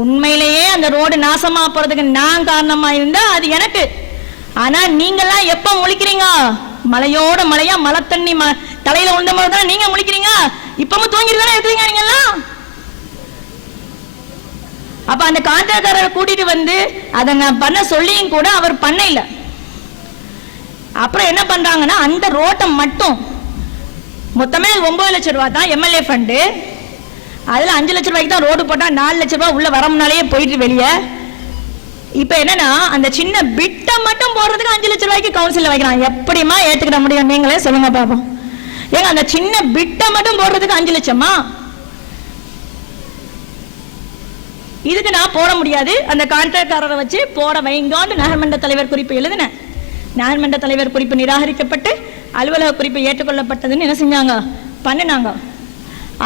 உண்மையிலேயே அந்த ரோடு நாசமா போறதுக்கு நான் காரணமா இருந்தா அது எனக்கு. ஆனா நீங்கெல்லாம் எப்ப முழிக்கிறீங்க, மலையோட மலையா மழை தண்ணி தலையில உண்ட போது தானே நீங்க முழிக்கிறீங்க. இப்பவும் தூங்கிட்டு தானே இருக்கிறீங்க. நீங்க எல்லாம் அப்ப அந்த கான்ட்ராக்டரை கூட்டிட்டு வந்து அதை நான் பண்ண சொல்லியும் கூட அவர் பண்ண இல்ல. அப்புறம் என்ன பண்றாங்கன்னா அந்த ரோட்டை மட்டும் மொத்தமே 9 லட்சம் ரூபாய் தான் எம்எல்ஏ ஃபண்டு. அதுல 5 லட்சம் ரூபாய்க்கு தான் ரோடு போட்டா 4 லட்சம் ரூபாய் உள்ள வரமுனாலேயே போயிட்டு வெளியே. இப்ப என்னன்னா அந்த சின்ன பிட்டை மட்டும் போடுறதுக்கு 5 லட்சம் ரூபாய்க்கு கவுன்சில் வைக்கிறான். எப்படிமா ஏத்துக்கிட முடியும் நீங்களே சொல்லுங்க பாப்போம். ஏங்க அந்த சின்ன பிட்டை மட்டும் போடுறதுக்கு 5 லட்சமா? இதுக்கு நான் போட முடியாது, அந்த கான்ட்ராக்டரை வச்சு போட வைங்கன்னு நகர்மன்ற தலைவர் குறிப்பு எழுதினேன். நகர்மன்ற தலைவர் குறிப்பு நிராகரிக்கப்பட்டு அலுவலக குறிப்பு ஏற்றுக்கொள்ளப்பட்டதுன்னு என்ன செஞ்சாங்க, பண்ணினாங்க.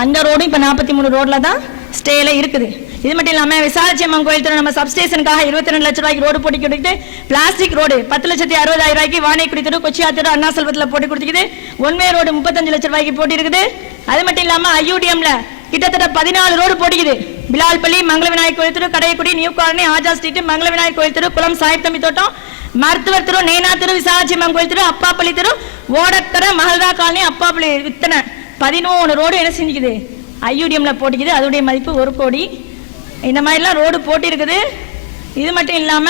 அந்த ரோடு இப்போ 43 ரோட்ல தான் ஸ்டேல இருக்குது. இது மட்டும் இல்லாமல் விசாலாட்சியம்மன் கோயில் தெரு நம்ம சப்ஸ்டேஷனுக்காக 22 லட்சம் ரூபாய்க்கு ரோடு போட்டி கொடுத்து பிளாஸ்டிக் ரோடு 10,60,000 ரூபாய்க்கு வானைக்குடி தெரு கொச்சியா தெரு அண்ணா செல்வத்தில் போட்டி கொடுத்துக்குது. ஒன்வே ரோடு 35 லட்சம் ரூபாய்க்கு போட்டி இருக்குது. அது மட்டும் இல்லாமல் ஐயூடிஎம்ல கிட்டத்தட்ட 14 ரோடு போட்டிக்குது. பிலால்பள்ளி, மங்கள விநாயகர் கோயில் தெரு, கடையக்குடி, நியூ காலனி, ஆஜா ஸ்ட்ரீட், மங்கள விநாயகர் கோயில் தெரு, குளம் சாஹிப் தம்பி தோட்டம், மருத்துவர் தெரு, நேனா தெரு, விசாலாட்சியம்மன் கோயில் தெரு, அப்பாப்பள்ளி தெரு, ஓடக்கரை, மகள்தா காலனி, அப்பாப்பள்ளி, இத்தனை 13 ரோடு என்ன செஞ்சுக்குது, ஐயூடிஎம்ல போட்டிக்குது. அதோடைய மதிப்பு 1 கோடி. இந்த மாதிரிலாம் ரோடு போட்டி இருக்குது. இது மட்டும் இல்லாம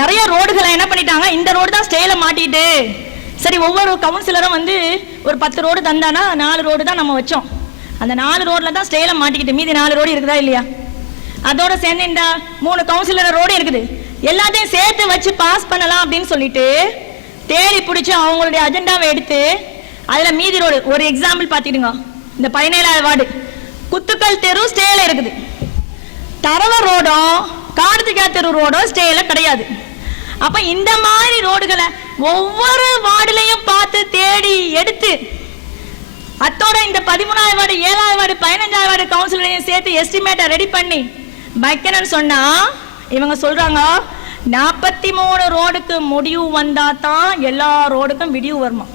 நிறைய ரோடுகளை என்ன பண்ணிட்டாங்க, இந்த ரோடு தான் ஸ்டேல மாட்டிட்டு. சரி, ஒவ்வொரு கவுன்சிலரும் வந்து ஒரு 10 ரோடு தந்தானா 4 ரோடு தான் நம்ம வச்சோம். அந்த 4 ரோட்ல தான் ஸ்டேல மாட்டிக்கிட்டு மீதி 4 ரோடு இருக்குதா இல்லையா? அதோட சேர்ந்து இந்த 3 கவுன்சிலர் ரோடு இருக்குது. எல்லாத்தையும் சேர்த்து வச்சு பாஸ் பண்ணலாம் அப்படின்னு சொல்லிட்டு தேடி பிடிச்சி அவங்களுடைய அஜெண்டாவை எடுத்து அதுல மீதி ரோடு ஒரு எக்ஸாம்பிள் பார்த்துடுங்க. இந்த 17வது வார்டு குத்துக்கல் தெரு ஸ்டேல இருக்குது. தரவ ரோடோ கார்த்திகா தெரு ரோடோ ஸ்டேல கிடையாது. அப்ப இந்த மாதிரி ரோடுகளை ஒவ்வொரு வார்டுலையும் பார்த்து தேடி எடுத்து அத்தோட இந்த 13வது வார்டு, 7வது வார்டு, 15வது வார்டு கவுன்சிலரையும் சேர்த்து எஸ்டிமேட்டை ரெடி பண்ணி வைக்கணும்னு சொன்னா இவங்க சொல்றாங்க 43 ரோடுக்கு முடிவு வந்தா தான் எல்லா ரோடுக்கும் விடிவு வருமா.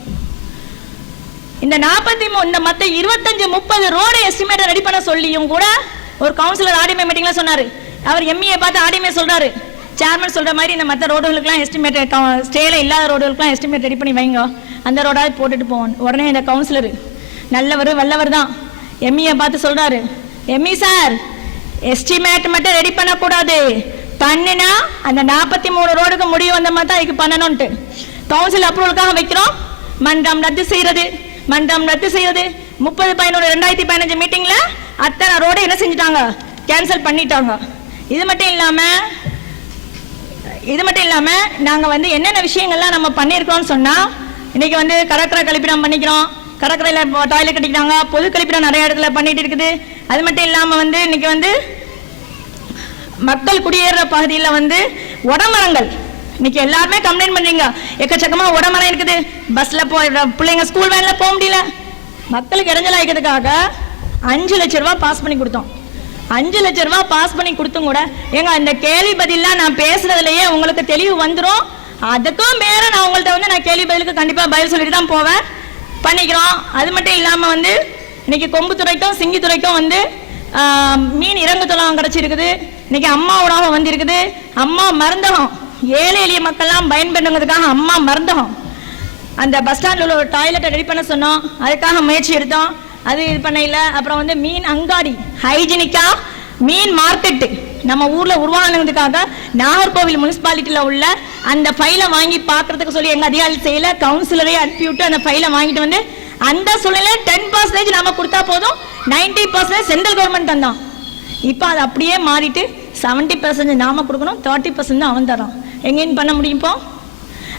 இந்த 43 இந்த மத்த 25-30 ரோடு எஸ்டிமேட்டை ரெடி பண்ண சொல்லியும் கூட ஒரு கவுன்சிலர் ஆர்டிமே மீட்டிங்ல சொன்னாரு. அவர் எம்இஏ பார்த்து ஆர்டிமே சொல்றாரு, சேர்மன் சொல்ற மாதிரி இந்த மற்ற ரோடுகளுக்குலாம் எஸ்டிமேட் ஸ்டேல இல்லாத ரோடுகளுக்குலாம் எஸ்டிமேட் ரெடி பண்ணி வைங்க, அந்த ரோடாவது போட்டுட்டு போவோம். உடனே இந்த கவுன்சிலர் நல்லவர் வல்லவர் தான் எம்இஏ பார்த்து சொல்றாரு, எம்இ சார் எஸ்டிமேட் மட்டும் ரெடி பண்ணக்கூடாது, பண்ணினா அந்த 43 ரோடுக்கு முடிவு வந்த மாதிரி தான் இதுக்கு பண்ணணும்ட்டு கவுன்சில் அப்ரூவலுக்காக வைக்கிறோம். மன்றம் ரத்து செய்யறது 30/11/2015 மீட்டிங்ல அத்தனை ரோடு என்ன செஞ்சுட்டாங்க, கேன்சல் பண்ணிட்டாங்க. இது மட்டும் இல்லாம நாங்க வந்து என்னென்ன விஷயங்கள்லாம் நம்ம பண்ணியிருக்கோம்னு சொன்னா, இன்னைக்கு வந்து கடற்கரை கழிப்பிடம் பண்ணிக்கிறோம், கடற்கரையில டாய்லெட் கட்டிக்கிறாங்க, பொது கழிப்பிடம் நிறைய இடத்துல பண்ணிட்டு இருக்குது. அது மட்டும் இல்லாம வந்து இன்னைக்கு வந்து மக்கள் குடியேற பகுதியில் வந்து உடமரங்கள் இன்னைக்கு எல்லாருமே கம்ப்ளைண்ட் பண்றீங்க, எக்கச்சக்கமா உடமரம் இருக்குது, பஸ்ல பிள்ளைங்க ஸ்கூல் வேன்ல போக முடியல. மக்களுக்கு இடைஞ்சல் ஆகிக்கிறதுக்காக 5 லட்சம் ரூபாய் பாஸ் பண்ணி கொடுத்தோம். 5 லட்சம் ரூபாய் பாஸ் பண்ணி கொடுத்தும் கூட ஏங்க இந்த கேள்வி பதிலாம் நான் பேசுறதுலயே உங்களுக்கு தெளிவு வந்துடும். அதுக்கும் மேல நான் உங்கள்ட்ட வந்து நான் கேள்வி பதிலுக்கு கண்டிப்பா பதில் சொல்லிட்டு தான் போவேன், பண்ணிக்கிறோம். அது மட்டும் இல்லாம வந்து இன்னைக்கு கொம்புத்துறைக்கும் சிங்கித்துறைக்கும் வந்து மீன் இறங்குதளம் கிடைச்சிருக்குது. இன்னைக்கு அம்மா உணவகம் வந்து இருக்குது, அம்மா மருந்தகம், ஏழை எளிய மக்கள்லாம் பயன்படுறதுக்காக அம்மா மருந்தகம். அந்த பஸ் ஸ்டாண்டில் ஒரு டாய்லெட்டை ரெடி பண்ண சொன்னோம், அதுக்காக முயற்சி எடுத்தோம், அது இது பண்ண இல்லை. அப்புறம் வந்து மீன் அங்காடி ஹைஜீனிக்கா மீன் மார்க்கெட்டு நம்ம ஊர்ல உருவானதுக்காக நாகர்கோவில் முனிசிபாலிட்டியில உள்ள அந்த ஃபைலை வாங்கி பார்க்கறதுக்கு சொல்லி எங்க அதிகாரி செய்யல, கவுன்சிலரே அனுப்பிவிட்டு அந்த ஃபைலை வாங்கிட்டு வந்து அந்த சூழ்நிலை 10% நம்ம கொடுத்தா போதும், 90% சென்ட்ரல் கவர்மெண்ட் தந்தான். இப்போ அது அப்படியே மாறிட்டு 70% நாம கொடுக்கணும், 30% தான் அவன் தரான். எங்கேன்னு பண்ண முடியும்? இப்போ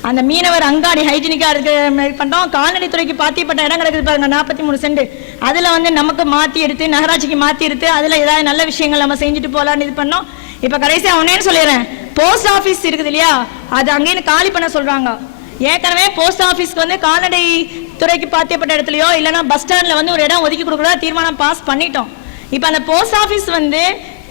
அந்த மீனவர் அங்காடி ஹைஜீனிக்கா இருக்கு பண்றோம். கால்நடைத்துறைக்கு பாத்தியப்பட்ட இடம் கிடக்குது பாருங்க, 43 சென்ட். அதுல வந்து நமக்கு மாத்தி எடுத்து நகராட்சிக்கு மாத்தி எடுத்து அதுல ஏதாவது நல்ல விஷயங்கள் நம்ம செஞ்சுட்டு போலான்னு இது பண்ணோம். இப்ப கடைசியா அவனேன்னு சொல்லிடுறேன், போஸ்ட் ஆபீஸ் இருக்குது இல்லையா, அது அங்கேன்னு காலி பண்ண சொல்றாங்க. ஏற்கனவே போஸ்ட் ஆபீஸ்க்கு வந்து கால்நடை துறைக்கு பாத்தியப்பட்ட இடத்துலயோ இல்லைன்னா பஸ் ஸ்டாண்ட்ல வந்து ஒரு இடம் ஒதுக்கி கொடுக்குறதா தீர்மானம் பாஸ் பண்ணிட்டோம். இப்ப அந்த போஸ்ட் ஆபீஸ் வந்து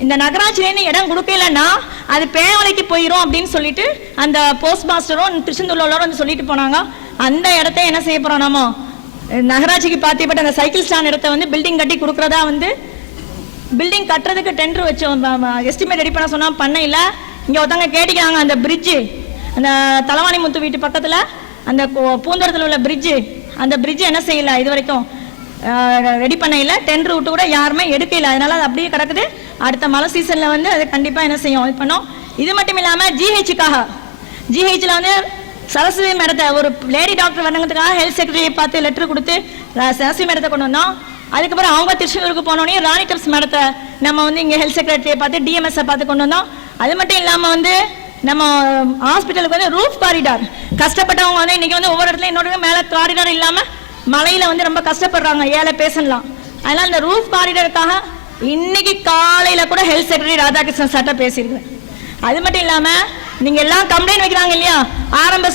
இந்த நகராட்சியிலேருந்து இடம் கொடுக்கலன்னா அது பேவலைக்கு போயிடும் அப்படின்னு சொல்லிட்டு அந்த போஸ்ட் மாஸ்டரும் திருச்செந்தூர்ல உள்ளவரும் வந்து சொல்லிட்டு போனாங்க. அந்த இடத்த என்ன செய்ய போறோம், நம்ம நகராட்சிக்கு பாத்தியப்பட்ட அந்த சைக்கிள் ஸ்டாண்ட் இடத்த வந்து பில்டிங் கட்டி கொடுக்கறதா வந்து பில்டிங் கட்டுறதுக்கு டெண்டர் வச்சோம், எஸ்டிமேட் ரெடி பண்ண சொன்னா பண்ண இல்லை. இங்க ஒருத்தவங்க கேட்டிக்கிறாங்க, அந்த பிரிட்ஜு அந்த தலவாணி முத்து வீட்டு பக்கத்துல அந்த பூந்தோட்டத்தில் உள்ள பிரிட்ஜு, அந்த பிரிட்ஜ் என்ன செய்யல இது வரைக்கும் ரெடி பண்ண இல்லை, டெண்டர் விட்டு கூட யாருமே எடுக்கல. அதனால அது அப்படியே கிடக்குது. அடுத்த மழை சீசனில் வந்து அது கண்டிப்பாக என்ன செய்யும் இது பண்ணோம். இது மட்டும் இல்லாமல் ஜிஹெச்சில் வந்து சரஸ்வதி மேடத்தை ஒரு லேடி டாக்டர் வணங்கத்துக்காக ஹெல்த் செக்ரட்டரியை பார்த்து லெட்டர் கொடுத்து சரஸ்வதி மேடத்தை கொண்டு வந்தோம். அதுக்கப்புறம் அவங்க திருச்செந்தூருக்கு போனோடனே ராணி டப்ஸ் மேடத்தை நம்ம வந்து இங்கே ஹெல்த் செக்ரட்டரியை பார்த்து டிஎம்எஸ்ஸை பார்த்து கொண்டு வந்தோம். அது மட்டும் இல்லாமல் வந்து நம்ம ஹாஸ்பிட்டலுக்கு வந்து ரூஃப் காரிடார் கஷ்டப்பட்டவங்க வந்து இன்னைக்கு வந்து ஒவ்வொரு இடத்துல இன்னொரு மேலே காரிடார் இல்லாமல் மழையில் வந்து ரொம்ப கஷ்டப்படுறாங்க ஏழை பேசலாம். அதனால் இந்த ரூஃப் காரிடாருக்காக இன்னைக்கு காலையில் கூட ஹெல்த் செக்ரட்டரி ராதாகிருஷ்ணன் சார்ட்ட பேசியிருக்கேன். அது மட்டும் இல்லாமல் நீங்கள் எல்லாம் கம்ப்ளைண்ட் வைக்கிறாங்க இல்லையா, ஆரம்ப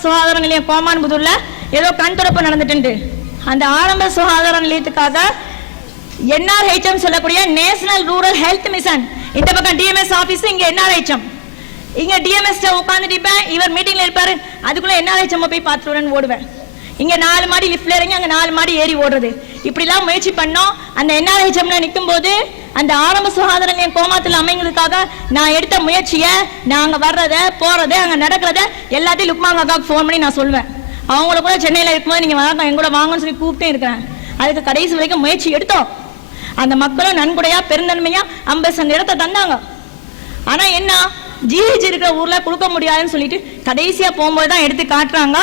சுகாதார நிலையம் கோமான்புதூரில் ஏதோ கண் துடைப்பு நடந்துட்டு, அந்த ஆரம்ப சுகாதார நிலையத்துக்காக என்ஆர்ஹெச்எம் சொல்லக்கூடிய நேஷனல் ரூரல் ஹெல்த் மிஷன், இந்த பக்கம் டிஎம்எஸ் ஆஃபீஸ், இங்கே என்ஆர்ஹெச்எம், இங்கே டிஎம்எஸ் உட்காந்துட்டு இருப்பேன், இவர் மீட்டிங்கில் இருப்பார், அதுக்குள்ளே என்ஆர்ஹெச்எம் போய் பார்த்துருவேன்னு ஓடுவேன். இங்கே 4 மாடி லிஃப்ட்ல இறங்கி அங்கே 4 மாடி ஏறி ஓடுறது, இப்படிலாம் முயற்சி பண்ணோம். அந்த என்ஆர்ஹெச்எம்ல நிற்கும் போது அந்த ஆரம்ப சுகாதார நிலையம் கோமாத்தில் அமைங்கிறதுக்காக நான் எடுத்த முயற்சியை, நான் அங்கே வர்றதை போகிறத அங்கே நடக்கிறத எல்லாத்தையும் லுக்மாங்க அக்காவுக்கு ஃபோன் பண்ணி நான் சொல்வேன். அவங்கள கூட சென்னையில் இருக்கும்போது நீங்கள் வாங்க எங்கூட வாங்கன்னு சொல்லி கூப்பிட்டே இருக்கிறேன். அதுக்கு கடைசி வரைக்கும் முயற்சி எடுத்தோம். அந்த மக்களும் நன்கொடையாக பெருந்தன்மையாக 50 இடத்தை தந்தாங்க. ஆனால் என்ன, ஜிஹெச் இருக்கிற ஊரில் கொடுக்க முடியாதுன்னு சொல்லிட்டு கடைசியாக போகும்போது தான் எடுத்து காட்டுறாங்க.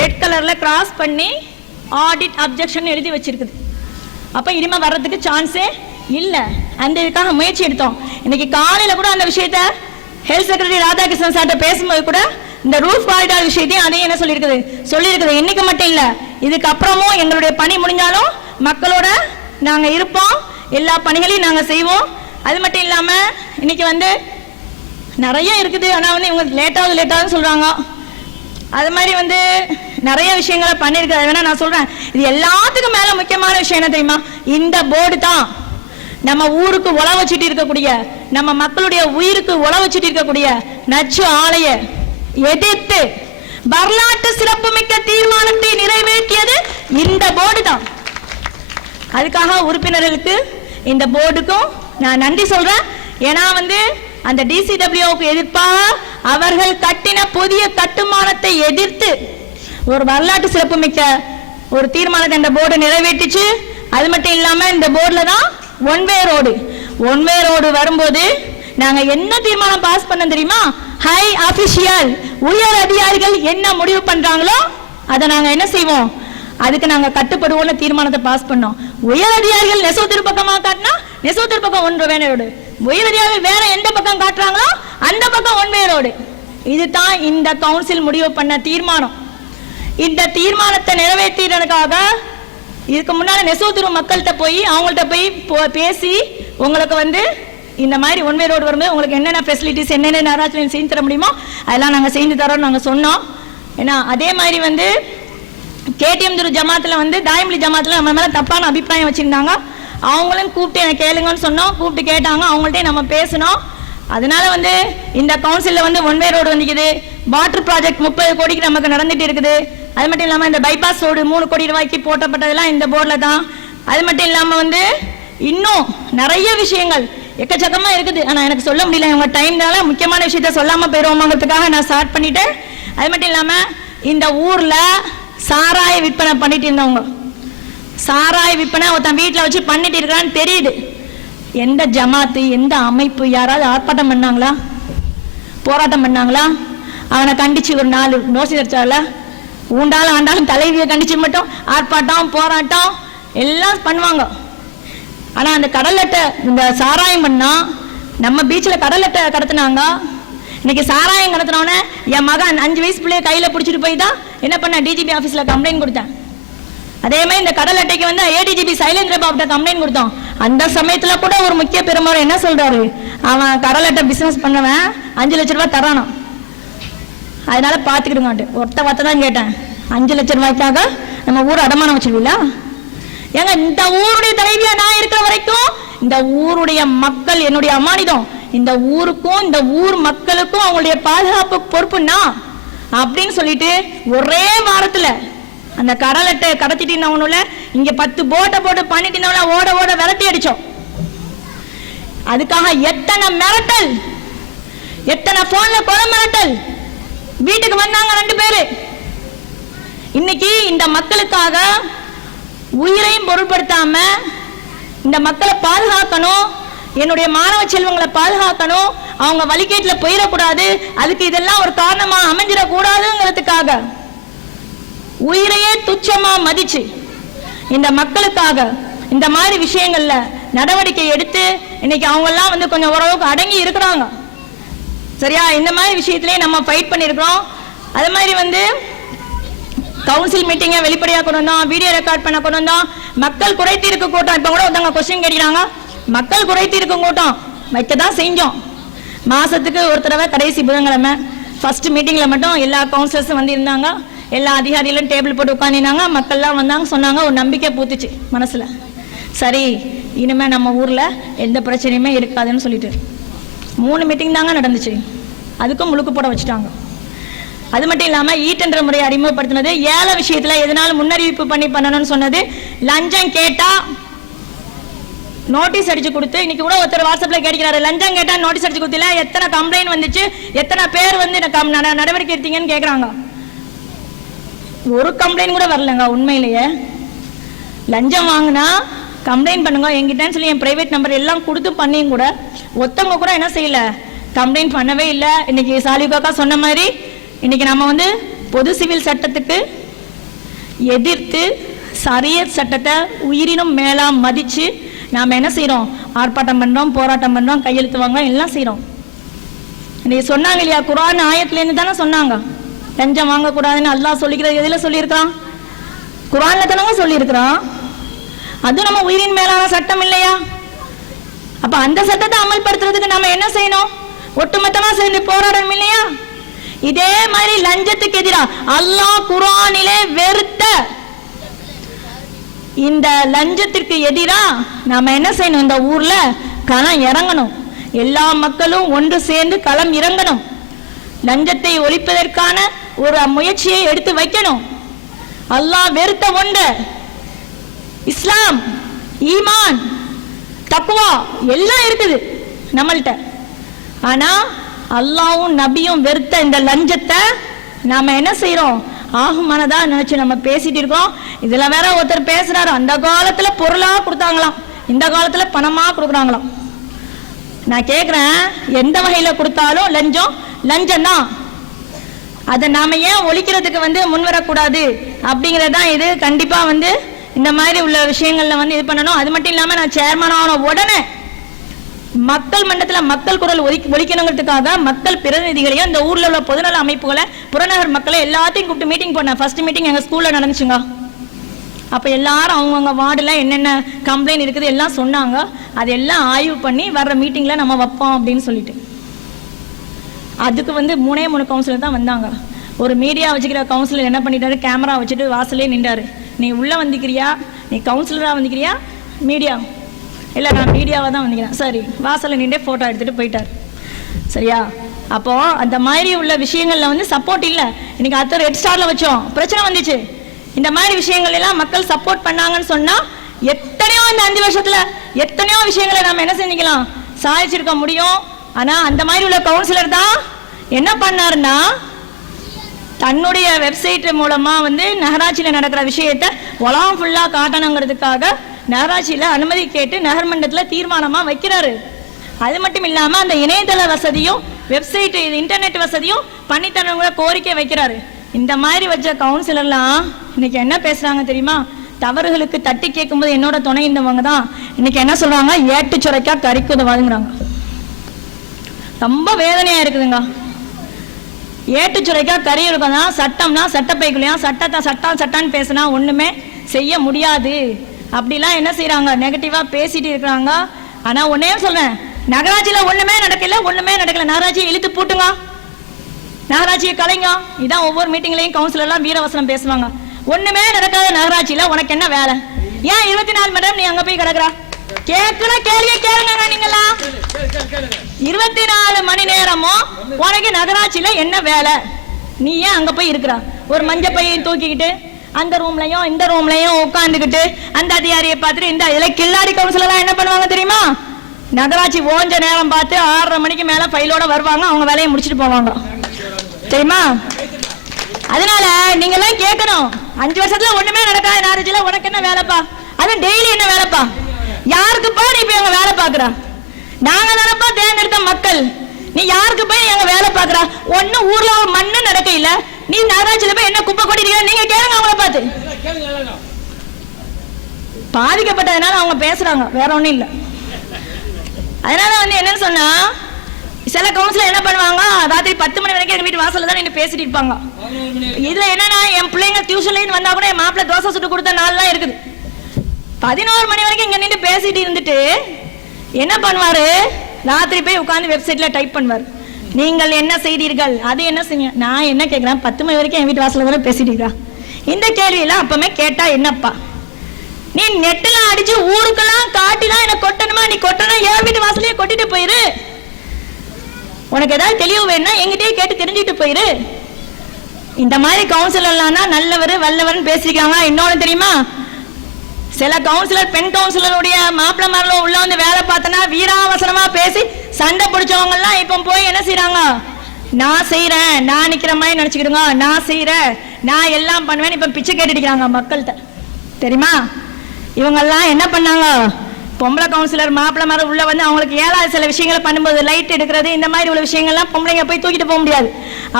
ரெட் கலரில் கிராஸ் பண்ணி ஆடிட் அப்ஜெக்ஷன் எழுதி வச்சிருக்குது. அப்போ இனிமேல் வர்றதுக்கு சான்ஸே இல்லை. அந்த இதுக்காக முயற்சி எடுத்தோம். இன்னைக்கு காலையில் கூட அந்த விஷயத்த ஹெல்த் செக்ரட்டரி ராதாகிருஷ்ணன் சார்ட்ட பேசும்போது கூட இந்த ரூஃப் காரிடார் விஷயத்தையும் அதையும் என்ன சொல்லியிருக்குது. இன்னைக்கு மட்டும் இல்லை, இதுக்கப்புறமும் எங்களுடைய பணி முடிஞ்சாலும் மக்களோட நாங்கள் இருப்போம், எல்லா பணிகளையும் நாங்கள் செய்வோம். அது மட்டும் இல்லாமல் இன்னைக்கு வந்து நிறைய இருக்குது. ஆனால் வந்து இவங்க லேட்டாகுதுன்னு சொல்கிறாங்க. அது மாதிரி வந்து நிறைய விஷயங்களை பண்ணியிருக்கிறது வேணா நான் சொல்கிறேன். இது எல்லாத்துக்கும் மேலே முக்கியமான விஷயம் என்ன தெரியுமா, இந்த போர்டு தான் நம்ம ஊருக்கு உழ வச்சுட்டு இருக்கக்கூடிய, நம்ம மக்களுடைய உயிருக்கு உழ வச்சுட்டு இருக்கக்கூடிய நச்சு ஆலையை எதிர்த்து வரலாற்று சிறப்புமிக்க தீர்மானத்தை நிறைவேற்றியது இந்த போர்டு தான். அதுக்காக உறுப்பினர்களுக்கு இந்த போர்டுக்கும் நான் நன்றி சொல்றேன். ஏன்னா வந்து அந்த டிசிடபிள்யூக்கு எதிர்ப்பாக அவர்கள் கட்டின புதிய கட்டுமானத்தை எதிர்த்து ஒரு வரலாற்று சிறப்புமிக்க ஒரு தீர்மானத்தை இந்த போர்டு நிறைவேற்றிச்சு. அது மட்டும் இல்லாம இந்த போர்டுல தான் ஒன் வே ரோடு வரும்போது நாங்க என்ன தீர்மானம் பாஸ் பண்ண தெரியுமா, ஹை அபிஷியல் உயர் அதிகாரிகள் என்ன முடிவு பண்றாங்களோ அதை நாங்க என்ன செய்வோம், அதுக்கு நாங்க கட்டுப்படுவோம்னு தீர்மானத்தை பாஸ் பண்ணோம். உயர் அதிகாரிகள் நெசவுத்திரு பக்கமா காட்டினா நெசவுத்திரு பக்கம் ஒன் வே ரோடு, உயர் அதிகாரிகள் வேற எந்த பக்கம் காட்டுறாங்களோ அந்த பக்கம் ஒன் வே ரோடு. இதுதான் இந்த கவுன்சில் முடிவு பண்ண தீர்மானம். இந்த தீர்மானத்தை நிறைவேற்றினதுக்காக இதுக்கு முன்னால நெசவுத்திரு மக்கள்கிட்ட போய் அவங்கள்ட்ட போய் பேசி உங்களுக்கு வந்து இந்த மாதிரி ஒன் வே ரோடு வரும்போது உங்களுக்கு என்னென்ன ஃபெசிலிட்டிஸ் என்னென்ன நேரத்தில் செஞ்சு தர முடியுமோ அதெல்லாம் நாங்கள் செஞ்சு தரோம்னு நாங்கள் சொன்னோம். ஏன்னா அதே மாதிரி வந்து கேடிஎம் துரு ஜமாத்தில் வந்து தாயமொழி ஜமாத்தில் நம்ம மேலே தப்பான அபிப்பிராயம் வச்சுருந்தாங்க. அவங்களும் கூப்பிட்டு எனக்கு கேளுங்கன்னு சொன்னோம். கூப்பிட்டு கேட்டாங்க, அவங்கள்ட்ட நம்ம பேசணும். அதனால வந்து இந்த கவுன்சிலில் வந்து ஒன் வே ரோடு வந்துக்குது. வாட்டர் ப்ராஜெக்ட் 30 கோடிக்கு நமக்கு நடந்துட்டு இருக்குது. அது மட்டும் இல்லாமல் இந்த பைபாஸ் ரோடு 3 கோடி ரூபாய்க்கு போட்டப்பட்டதெல்லாம் இந்த போர்டில் தான். அது மட்டும் இல்லாமல் வந்து இன்னும் நிறைய விஷயங்கள் எக்கச்சக்கமாக இருக்குது. ஆனால் எனக்கு சொல்ல முடியல, இவங்க டைம்னால முக்கியமான விஷயத்த சொல்லாமல் போயிடுவோமாங்கிறதுக்காக நான் ஸ்டார்ட் பண்ணிட்டேன். அது மட்டும் இல்லாமல் இந்த ஊரில் சாராய விற்பனை பண்ணிட்டு இருந்தவங்க, சாராய விற்பனை ஒருத்தன் வீட்டில் வச்சு பண்ணிட்டு இருக்கிறான்னு தெரியுது. எந்த ஜமாத்து எந்த அமைப்பு யாராவது ஆர்ப்பாட்டம் பண்ணாங்களா, போராட்டம் பண்ணாங்களா? அவனை கண்டிச்சு ஒரு 4 நோசி தச்சால ஊண்டாலும் ஆண்டாலும் தலைவியை கண்டிச்சு மட்டும் ஆர்ப்பாட்டம் போராட்டம் எல்லாம் பண்ணுவாங்க. ஆனால் அந்த கடல் அட்டை இந்த சாராயம் பண்ணா நம்ம பீச்சில் கடல் அட்டை கடத்தினாங்க. இன்னைக்கு சாராயம் கடத்தினோன்னே என் மகன் 5 வயசு பிள்ளைய கையில் பிடிச்சிட்டு போய் தான் என்ன பண்ண டிஜிபி ஆஃபீஸில் கம்ப்ளைண்ட் கொடுத்தேன். அதே மாதிரி இந்த கடல் அட்டைக்கு வந்து ஏடிஜிபி சைலேந்திர பாபுட்ட கம்ப்ளைண்ட் கொடுத்தோம். அந்த சமயத்தில் கூட ஒரு முக்கிய பெருமாள் என்ன சொல்றாரு, அவன் கடல் அட்டை பிசினஸ் பண்ணவன் 5 லட்ச ரூபாய் தரானான், அதனால பார்த்துக்கிடுங்க. ஒருத்த வார்த்தை தான் கேட்டேன், 5 லட்ச ரூபாய்க்காக நம்ம ஊர் அடமானம் வச்சிருவீங்களா? ஏங்க இந்த ஊருடைய தலைவியா நான் இருக்கிற வரைக்கும் இந்த ஊருடைய மக்கள் என்னுடைய அமானிதம். இந்த ஊருக்கும் இந்த ஊர் மக்களுக்கும் அவங்களுடைய பாதுகாப்பு பொறுப்புன்னா அப்படின்னு சொல்லிட்டு ஒரே வாரத்துல அந்த கடல் அட்டை கடத்திட்டு இங்க 10 போட்டை போட்டு பண்ணிட்டு ஓட ஓட விரட்டி அடிச்சோம். அதுக்காக எத்தனை மிரட்டல், எத்தனை போன்ல கொலை மிரட்டல். வீட்டுக்கு வந்தாங்க 2 பேரு. இன்னைக்கு இந்த மக்களுக்காக உயிரையும் பொருட்படுத்தாம இந்த மக்களை பாதுகாக்கணும், என்னுடைய மாணவ செல்வங்களை பாதுகாக்கணும், அவங்க வழிகேட்டில் போயிடக்கூடாது, அதுக்கு இதெல்லாம் ஒரு காரணமா அமைஞ்சிடக்கூடாதுங்கிறதுக்காக உயிரையே துச்சமா மதிச்சு இந்த மக்களுக்காக இந்த மாதிரி விஷயங்கள்ல நடவடிக்கை எடுத்து இன்னைக்கு அவங்க எல்லாம் வந்து கொஞ்சம் ஓரளவுக்கு அடங்கி இருக்கிறாங்க. சரியா? இந்த மாதிரி விஷயத்திலே நம்ம ஃபைட் பண்ணியிருக்கிறோம். அது மாதிரி வந்து கவுன்சில் மீட்டிங்கை வெளிப்படையாக கொண்டு வந்தோம், வீடியோ ரெக்கார்ட் பண்ண கொண்டு வந்தோம், மக்கள் குறைத்தீர்க்கும் கூட்டம். இப்போ கூட ஒருத்தவங்க கொஸ்டின் கேட்கிறாங்க, மக்கள் குறைத்தீர்க்கும் கூட்டம் வைக்க தான் செஞ்சோம். மாசத்துக்கு ஒரு தடவை கடைசி புதன்கிழமை ஃபர்ஸ்ட் மீட்டிங்ல மட்டும் எல்லா கவுன்சிலர்ஸும் வந்து இருந்தாங்க, எல்லா அதிகாரிகளும் டேபிள் போட்டு உட்காந்துருந்தாங்க, மக்கள்லாம் வந்தாங்க, சொன்னாங்க. ஒரு நம்பிக்கை பூத்துச்சு மனசுல. சரி, இனிமே நம்ம ஊர்ல எந்த பிரச்சனையுமே இருக்காதுன்னு சொல்லிட்டு 3 மீட்டிங் தாங்க நடந்துச்சு. அதுக்கும் முழுக்கு போட வச்சுட்டாங்க. அது மட்டும் இல்லாம ஈட்டென்ற முறையை அறிமுகப்படுத்தினது, ஏழை விஷயத்துல எதனால முன்னறிவிப்பு பண்ணணும்னு சொன்னது, லஞ்சம் கேட்டா நோட்டீஸ் அடிச்சு கொடுத்து. இன்னைக்கு கூட ஒருத்தர் வாட்ஸ்அப்ல கேட்கிறாரு, லஞ்சம் கேட்டா நோட்டீஸ் அடிச்சு கொடுத்தல, எத்தனை கம்ப்ளைண்ட் வந்துச்சு, எத்தனை பேர் வந்து நடவடிக்கை எடுத்தீங்கன்னு கேட்கறாங்க. ஒரு கம்ப்ளைண்ட் கூட வரலங்க. உண்மையிலேயே லஞ்சம் வாங்கினா கம்ப்ளைண்ட் பண்ணுங்க என்கிட்டன்னு சொல்லி என் பிரைவேட் நம்பர் எல்லாம் கொடுத்து பண்ணியும் கூட ஒருத்தவங்க கூட என்ன செய்யல, கம்ப்ளைண்ட் பண்ணவே இல்லை. இன்னைக்கு சாலிகாக்கா சொன்ன மாதிரி இன்னைக்கு நம்ம வந்து பொது சிவில் சட்டத்துக்கு எதிர்த்து சரியத் சட்டத்தை உயிரினும் மேலா மதிச்சு நாம என்ன செய்யறோம், ஆர்ப்பாட்டம் பண்றோம், போராட்டம் பண்றோம், கையெழுத்து வாங்குறோம், எல்லாம் செய்யறோம். இன்னைக்கு சொன்னாங்க இல்லையா, குர்ஆன் ஆயத்துல இருந்து தானே சொன்னாங்க லஞ்சம் வாங்கக்கூடாதுன்னு. அல்லாஹ் சொல்லிக்கிறது எதுல சொல்லியிருக்கான்? குர்ஆன்ல தானங்க சொல்லியிருக்கிறான். அது நம்ம உயிரின் மேலான சட்டம் இல்லையா? அப்ப அந்த சட்டத்தை அமல்படுத்துறதுக்கு நம்ம என்ன செய்யணும்? ஒட்டுமொத்தமா சேர்ந்து போராடணும் இல்லையா? இதே மாதிரி லஞ்சத்துக்கு எதிராக அல்லாஹ் குர்ஆனிலே வெறுத்த இந்த லஞ்சத்திற்கு எதிராக நாம என்ன செய்யணும்? இந்த ஊர்ல களம் இறங்கணும். எல்லா மக்களும் ஒன்று சேர்ந்து களம் இறங்கணும். லஞ்சத்தை ஒழிப்பதற்கான ஒரு முயற்சியை எடுத்து வைக்கணும். அல்லாஹ் வெறுத்த ஒன்று இஸ்லாம், ஈமான், தக்வா எல்லாம் இருக்குது நம்மள்கிட்ட. ஆனா அல்லாஹ்வும் நபியும் வெறுத்த இந்த லஞ்சத்தை நாம என்ன செய்யறோம்? ஆகுமானதா நினைச்சு நம்ம பேசிட்டு இருக்கோம். இதுல வேற ஒருத்தர் பேசுறாரு, அந்த காலத்துல பொருளா கொடுத்தாங்களாம், இந்த காலத்துல பணமா கொடுக்குறாங்களாம். நான் கேக்குறேன், எந்த வகையில கொடுத்தாலும் லஞ்சம் லஞ்சம் தான். அதை நாம ஏன் ஒழிக்கிறதுக்கு வந்து முன்வரக்கூடாது அப்படிங்கறதுதான் இது. கண்டிப்பா வந்து இந்த மாதிரி உள்ள விஷயங்கள்ல வந்து இது பண்ணணும். அது மட்டும் இல்லாம நான் சேர்மன் ஆன உடனே மக்கள் மன்றத்துல மக்கள் குரல் ஒழிக்கணுங்கிறதுக்காக மக்கள் பிரதிநிதிகளையும் இந்த ஊர்ல உள்ள பொதுநல அமைப்புகளை, புறநகர் மக்களை எல்லாத்தையும் கூப்பிட்டு மீட்டிங் போனேன். ஃபர்ஸ்ட் மீட்டிங் எங்க ஸ்கூல்ல நடந்துச்சுங்க. அப்ப எல்லாரும் அவங்கவுங்க வார்டுல என்னென்ன கம்ப்ளைண்ட் இருக்குது எல்லாம் சொன்னாங்க. அதெல்லாம் ஆய்வு பண்ணி வர்ற மீட்டிங்ல நம்ம வைப்போம் அப்படின்னு சொல்லிட்டு. அதுக்கு வந்து 3 கவுன்சிலர் தான் வந்தாங்க. ஒரு மீடியா வச்சுக்கிற கவுன்சிலர் என்ன பண்ணிட்டாரு, கேமரா வச்சுட்டு வாசலே நின்றாரு. நீ உள்ள வந்துக்கிறியா, நீ கவுன்சிலரா வந்துக்கிறியா, மீடியா? இல்லை, நான் மீடியாவை தான் வந்துக்கிறேன். சரி, வாசலில் நின்றே ஃபோட்டோ எடுத்துகிட்டு போயிட்டார். சரியா? அப்போ அந்த மாதிரி உள்ள விஷயங்கள்ல வந்து சப்போர்ட் இல்லை. இன்னைக்கு அடுத்த ரெட் ஸ்டார்ல வச்சோம், பிரச்சனை வந்துச்சு. இந்த மாதிரி விஷயங்கள் எல்லாம் மக்கள் சப்போர்ட் பண்ணாங்கன்னு சொன்னா எத்தனையோ இந்த 5 வருஷத்துல எத்தனையோ விஷயங்களை நம்ம என்ன செஞ்சுக்கலாம், சாதிச்சிருக்க முடியும். ஆனா அந்த மாதிரி உள்ள கவுன்சிலர் தான் என்ன பண்ணாருன்னா, தன்னுடைய வெப்சைட் மூலமா வந்து நகராட்சியில நடக்கிற விஷயத்தை உலகம் ஃபுல்லா காட்டணுங்கிறதுக்காக நகராட்சியில அனுமதி கேட்டு நகர்மன்றத்துல தீர்மானமா வைக்கிறாரு. அது மட்டும் இல்லாம அந்த இணையதள வசதியும் வெப்சைட் இன்டர்நெட் வசதியும் பண்ணித்தரவங்க கோரிக்கை வைக்கிறாரு. இந்த மாதிரி வச்ச கவுன்சிலர்லாம் இன்னைக்கு என்ன பேசுறாங்க தெரியுமா? தவறுகளுக்கு தட்டி கேட்கும்போது என்னோட துணை இருந்தவங்க தான் இன்னைக்கு என்ன சொல்றாங்க, ஏட்டு சுரைக்கா கறிக்கு உதவாதுங்கிறாங்க. ரொம்ப வேதனையா இருக்குதுங்க. ஏட்டு சுரைக்கா கறி இருக்கா, சட்டம்னா சட்டப்பைக்குள்ளையா, சட்டான்னு பேசினா ஒண்ணுமே செய்ய முடியாது அப்படிலாம் என்ன செய்யறாங்க, நெகட்டிவா பேசிட்டு இருக்கிறாங்க. ஆனா ஒன்னே சொல்றேன், நகராட்சியில ஒண்ணுமே நடக்கல. நகராட்சியை இழுத்து பூட்டுங்க, நகராட்சியை கலைங்க. இதான் ஒவ்வொரு மீட்டிங்லயும் கவுன்சிலர் எல்லாம் வீரவசனம் பேசுவாங்க. ஒண்ணுமே நடக்காத நகராட்சியில உனக்கு என்ன வேலை? ஏன் 24 மணி நேரம் நீ அங்க போய் கிடக்குற? கேட்கணும், கேள்வியை கேளுங்க. நீங்களா 24 மணி நேரமும் உனக்கு நகராட்சியில என்ன வேலை? நீ ஏன் அங்க போய் இருக்கிற? ஒரு மஞ்ச பையை தூக்கிக்கிட்டு அந்த ரூம்லயும் இந்த ரூம்லயும் உட்காந்துக்கிட்டு அந்த அதிகாரியை பார்த்துட்டு இந்த இதுல கில்லாடி கவுன்சிலர் என்ன பண்ணுவாங்க தெரியுமா? நகராட்சி ஓஞ்ச நேரம் பார்த்து 6:30 மணிக்கு மேல ஃபைலோட வருவாங்க, அவங்க வேலையை முடிச்சுட்டு போவாங்க தெரியுமா? அதனால நீங்க எல்லாம் கேட்கணும், 5 வருஷத்துல ஒண்ணுமே நடக்காத நாரஜில உனக்கு என்ன வேலைப்பா? அதான் டெய்லி என்ன வேலைப்பா? யாருக்குப்பா நீ இப்ப எங்க வேலை பாக்குறா? நாங்க தானப்பா தேர்ந்தெடுத்த மக்கள். நீ யாருக்கு போய் எங்க வேலை பாக்குறா? ஒண்ணு ஊர்ல ஒரு மண்ணு நடக்க இல்ல, நீ நகராட்சியில போய் என்ன குப்பை கொட்டிருக்க? நீங்க கேளுங்க அவங்கள பார்த்து. பாதிக்கப்பட்டதுனால அவங்க பேசுறாங்க, வேற ஒண்ணும் இல்ல. அதனால வந்து என்னன்னு சொன்னா, சில கவுன்சிலர் என்ன பண்ணுவாங்க, ராத்திரி 10 மணி வரைக்கும் எங்க வீட்டு வாசல்ல தான் நின்று பேசிட்டு இருப்பாங்க. இதுல என்னன்னா, என் பிள்ளைங்க டியூஷன்ல இருந்து வந்தா கூட என் மாப்பிள்ளை தோசை சுட்டு கொடுத்த நாள்லாம் இருக்குது. 11 மணி வரைக்கும் இங்க நின்று பேசிட்டு இருந்துட்டு என்ன பண்ணுவாரு, ராத்திரி போய் உட்கார்ந்து வெப்சைட்ல டைப் பண்ணுவார். நீங்கள் என்ன செய்தீர்கள், அது என்ன செய்ய. நான் என்ன கேட்கிறேன், 10 மணி வரைக்கும் என் வீட்டு வாசல்ல தானே பேசிட்டு இருக்கா. இந்த கேள்வி எல்லாம் அப்பமே கேட்டா என்னப்பா? நீ நெட்டுல அடிச்சு ஊருக்கெல்லாம் காட்டிலாம் என்ன கொட்டணுமா? நீ கொட்டணும் என் வீட்டு வாசலையே கொட்டிட்டு போயிரு. உனக்கு ஏதாவது தெளிவு வேணும்னா எங்கிட்டே கேட்டு தெரிஞ்சுட்டு போயிரு. இந்த மாதிரி கவுன்சிலர்லாம் நல்லவர் வல்லவர்னு பேசிருக்காங்க. இன்னொன்னு தெரியுமா, சில கவுன்சிலர் பெண் கவுன்சிலருடைய மாப்பிள்ள மாரில் உள்ள வந்து வேலை பார்த்தனா வீராவசனமா பேசி சண்டை பிடிச்சவங்க எல்லாம் இப்ப போய் என்ன செய்யறாங்க, நான் செய்யறேன், நான் நிக்கிற மாதிரி நினைச்சுக்கிடுங்க, நான் செய்யறேன், நான் எல்லாம் பண்ணுவேன், இப்ப பிச்சை கேட்டுக்கிறாங்க மக்கள்கிட்ட. தெரியுமா? இவங்க எல்லாம் என்ன பண்ணாங்க, பொம்பளை கவுன்சிலர் மாப்பிள்ள மாதிரி உள்ள வந்து அவங்களுக்கு ஏழாவது சில விஷயங்களை பண்ணும்போது லைட் எடுக்கிறது இந்த மாதிரி உள்ள விஷயங்கள்லாம் பொம்பளைங்க போய் தூக்கிட்டு போக முடியாது.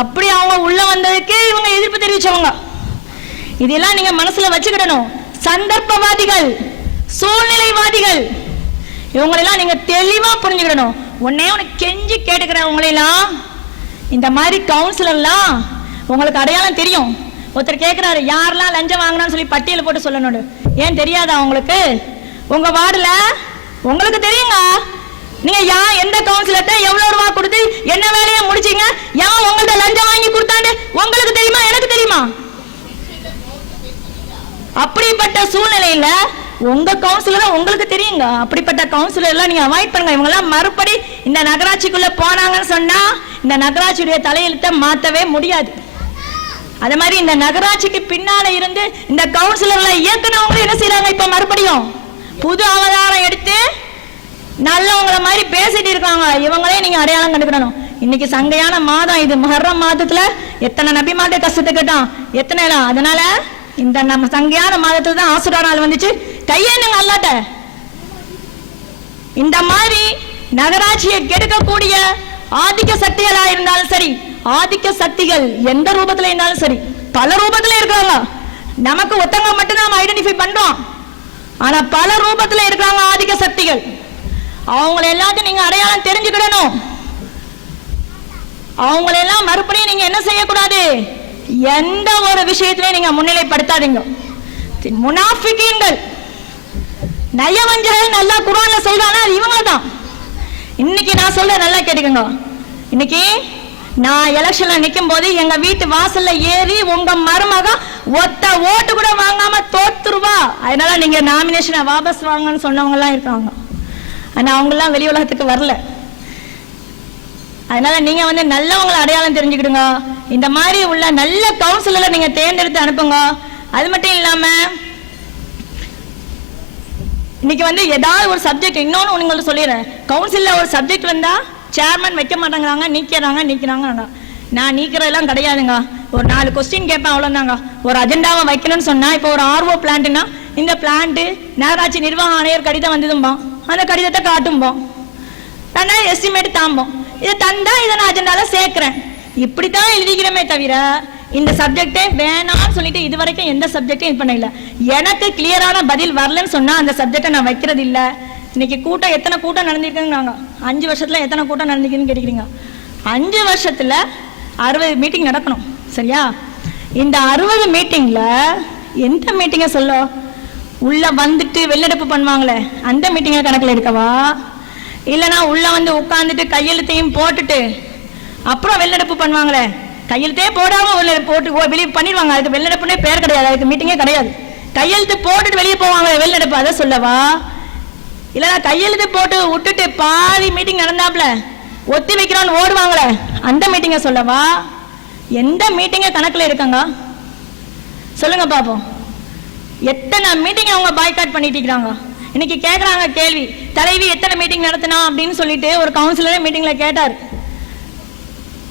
அப்படி அவங்க உள்ள வந்ததுக்கு இவங்க எதிர்ப்பு தெரிவிச்சவங்க. இதெல்லாம் நீங்க மனசுல வச்சுக்கிடணும். சந்தர்ப்பவாதிகள், சூழ்நிலைவாதிகள், இவங்களெல்லாம் நீங்க தெளிவா புரிஞ்சுக்கிடணும். உன்னே உனக்கு கெஞ்சி கேட்டுக்கிறவங்களெல்லாம் இந்த மாதிரி கவுன்சிலர்லாம் உங்களுக்கு அடையாளம் தெரியும். ஒருத்தர் கேட்கிறாரு, யாரெல்லாம் லஞ்சம் வாங்கினான்னு சொல்லி பட்டியல் போட்டு சொல்லணும். ஏன் தெரியாதா உங்களுக்கு? உங்க வார்டுல உங்களுக்கு தெரியுங்க. நீங்க எந்த கவுன்சிலர்ட்ட எவ்வளவு ரூபா கொடுத்து என்ன வேலையை முடிச்சீங்க, யார் உங்கள்ட்ட லஞ்சம் வாங்கி கொடுத்தாண்டு உங்களுக்கு தெரியுமா? எனக்கு தெரியுமா? அப்படிப்பட்ட சூழ்நிலையில உங்க கவுன்சிலர் உங்களுக்கு தெரியுங்க. அப்படிப்பட்ட கவுன்சிலர் எல்லாம் நீங்க அவாய்ட் பண்ணுங்க. இவங்க எல்லாம் மறுபடி இந்த நகராட்சிக்குள்ள போனாங்கன்னு சொன்னா இந்த நகராட்சியுடைய தலையெழுத்தை மாத்தவே முடியாது. அதே மாதிரி இந்த நகராட்சிக்கு பின்னால இருந்து இந்த கவுன்சிலர்ல இயக்குனவங்க என்ன செய்யறாங்க, இப்ப மறுபடியும் புது அவதாரம் எடுத்து நல்லவங்களை மாதிரி பேசிட்டு இருக்காங்க. இவங்களே நீங்க அடையாளம் கண்டுக்கணும். இன்னைக்கு சங்கையான மாதம் இது, முஹர்ரம் மாதத்துல எத்தனை நபிமாட்ட கஷ்டத்தை கேட்டான், எத்தனை இடம். அதனால இந்த நம்ம சங்கையான மாதத்துல தான் ஆசுரா நாள் வந்துச்சு. கையேனுங்க அல்லாட்ட. இந்த மாதிரி நகராட்சியை கெடுக்கக்கூடிய ஆதிக்க சக்திகளா இருந்தாலும் சரி, ஆதிக்க சக்திகள் எந்த ரூபத்துல இருந்தாலும் சரி, பல ரூபத்துல இருக்காங்க. நமக்கு ஒத்தங்க மட்டும் தான் ஐடென்டிஃபை பண்றோம். ஆனா பல ரூபத்துல இருக்காங்க ஆதிக்க சக்திகள். அவங்களை எல்லாத்தையும் நீங்க அடையாளம் தெரிஞ்சுக்கிடணும். அவங்களை எல்லாம் மறுபடியும் நீங்க என்ன செய்யக்கூடாது, எந்த ஒரு விஷயத்திலையும் நீங்க முன்னிலைப்படுத்தாதீங்க. முனாஃபிகீன்கள், நயவஞ்சகர்கள் நல்லா குர்ஆன்ல சொல்றாங்க, அது இவங்க தான். இன்னைக்கு நான் சொல்ற நல்லா கேட்டுக்கோங்க. இன்னைக்கு நான் எலெக்ஷன்ல நிக்கும் போது எங்க வீட்டு வாசல்ல ஏறி உங்க மருமக ஒத்த ஓட்டு கூட வாங்காம தோத்துருவா, அதனால நீங்க நாமினேஷனை வாபஸ் வாங்கன்னு சொன்னவங்க எல்லாம் இருக்காங்க. ஆனா அவங்க எல்லாம் வெளி உலகத்துக்கு வரல. அதனால நீங்க வந்து நல்லவங்களை அடையாளம் தெரிஞ்சுக்கிடுங்க. இந்த மாதிரி உள்ள நல்ல கவுன்சிலரை நீங்க தேர்ந்தெடுத்து அனுப்புங்க. அது மட்டும் இல்லாம இன்னைக்கு வந்து ஏதாவது ஒரு சப்ஜெக்ட், இன்னொன்னு உங்களுக்கு சொல்லிடுறேன், கவுன்சில்ல ஒரு சப்ஜெக்ட் வந்தா சேர்மன் வைக்க மாட்டேங்கிறாங்க, நீக்கிறாங்க. நான் நீக்கிறதெல்லாம் கிடையாதுங்க. ஒரு 4 கொஸ்டின் கேட்பேன், அவ்வளோதாங்க. ஒரு அஜெண்டாவை வைக்கணும்னு சொன்னா, இப்போ ஒரு ஆர்ஓ பிளான்ட்னா இந்த பிளான்ட் நகராட்சி நிர்வாக ஆணையர் கடிதம் வந்ததும்போம், அந்த கடிதத்தை காட்டும்போம், தன்னா எஸ்டிமேட் தாம்போம், இதை தந்தா இதை நான் அஜெண்டால சேர்க்கிறேன். இப்படித்தான் எழுதிக்கிறமே தவிர இந்த சப்ஜெக்டே வேணாம்னு சொல்லிட்டு இது வரைக்கும் எந்த சப்ஜெக்டும் இது பண்ண இல்லை. எனக்கு கிளியரான பதில் வரலன்னு சொன்னா அந்த சப்ஜெக்டை நான் வைக்கிறது இல்லை. இன்னைக்கு கூட்டம் எத்தனை கூட்டம் நடந்திருக்குங்க, 5 வருஷத்துல எத்தனை கூட்டம் நடந்திருக்குன்னு கேட்குறீங்க. 5 வருஷத்துல 60 மீட்டிங் நடக்கணும், சரியா? இந்த 60 மீட்டிங்ல எந்த மீட்டிங்கை சொல்ல, உள்ள வந்துட்டு வெளிநடப்பு பண்ணுவாங்களே அந்த மீட்டிங்கை கணக்கில் எடுக்கவா, இல்லைன்னா உள்ள வந்து உட்காந்துட்டு கையெழுத்தையும் போட்டுட்டு அப்புறம் வெளிநடப்பு பண்ணுவாங்களே, கையெழுத்தே போடாம போட்டு வெளியே பண்ணிடுவாங்க, அதுக்கு வெளிநடப்புனே பேர் கிடையாது, அதுக்கு மீட்டிங்கே கிடையாது. கையெழுத்து போட்டுட்டு வெளியே போவாங்க வெளிநடப்பு, அதை சொல்லவா? இல்லைன்னா கையெழுத்து போட்டு விட்டுட்டு பாதி மீட்டிங் நடந்தாப்ல ஒத்தி வைக்கிறான்னு ஓடுவாங்களே அந்த மீட்டிங்கை சொல்லவா? எந்த மீட்டிங்க கணக்கில் இருக்காங்க சொல்லுங்க பாப்போம். எத்தனை மீட்டிங் அவங்க பாய்காட் பண்ணிட்டு இருக்கிறாங்க. இன்னைக்கு கேட்குறாங்க கேள்வி, தலைவி எத்தனை மீட்டிங் நடத்தினா அப்படின்னு சொல்லிட்டு ஒரு கவுன்சிலரே மீட்டிங்ல கேட்டார்.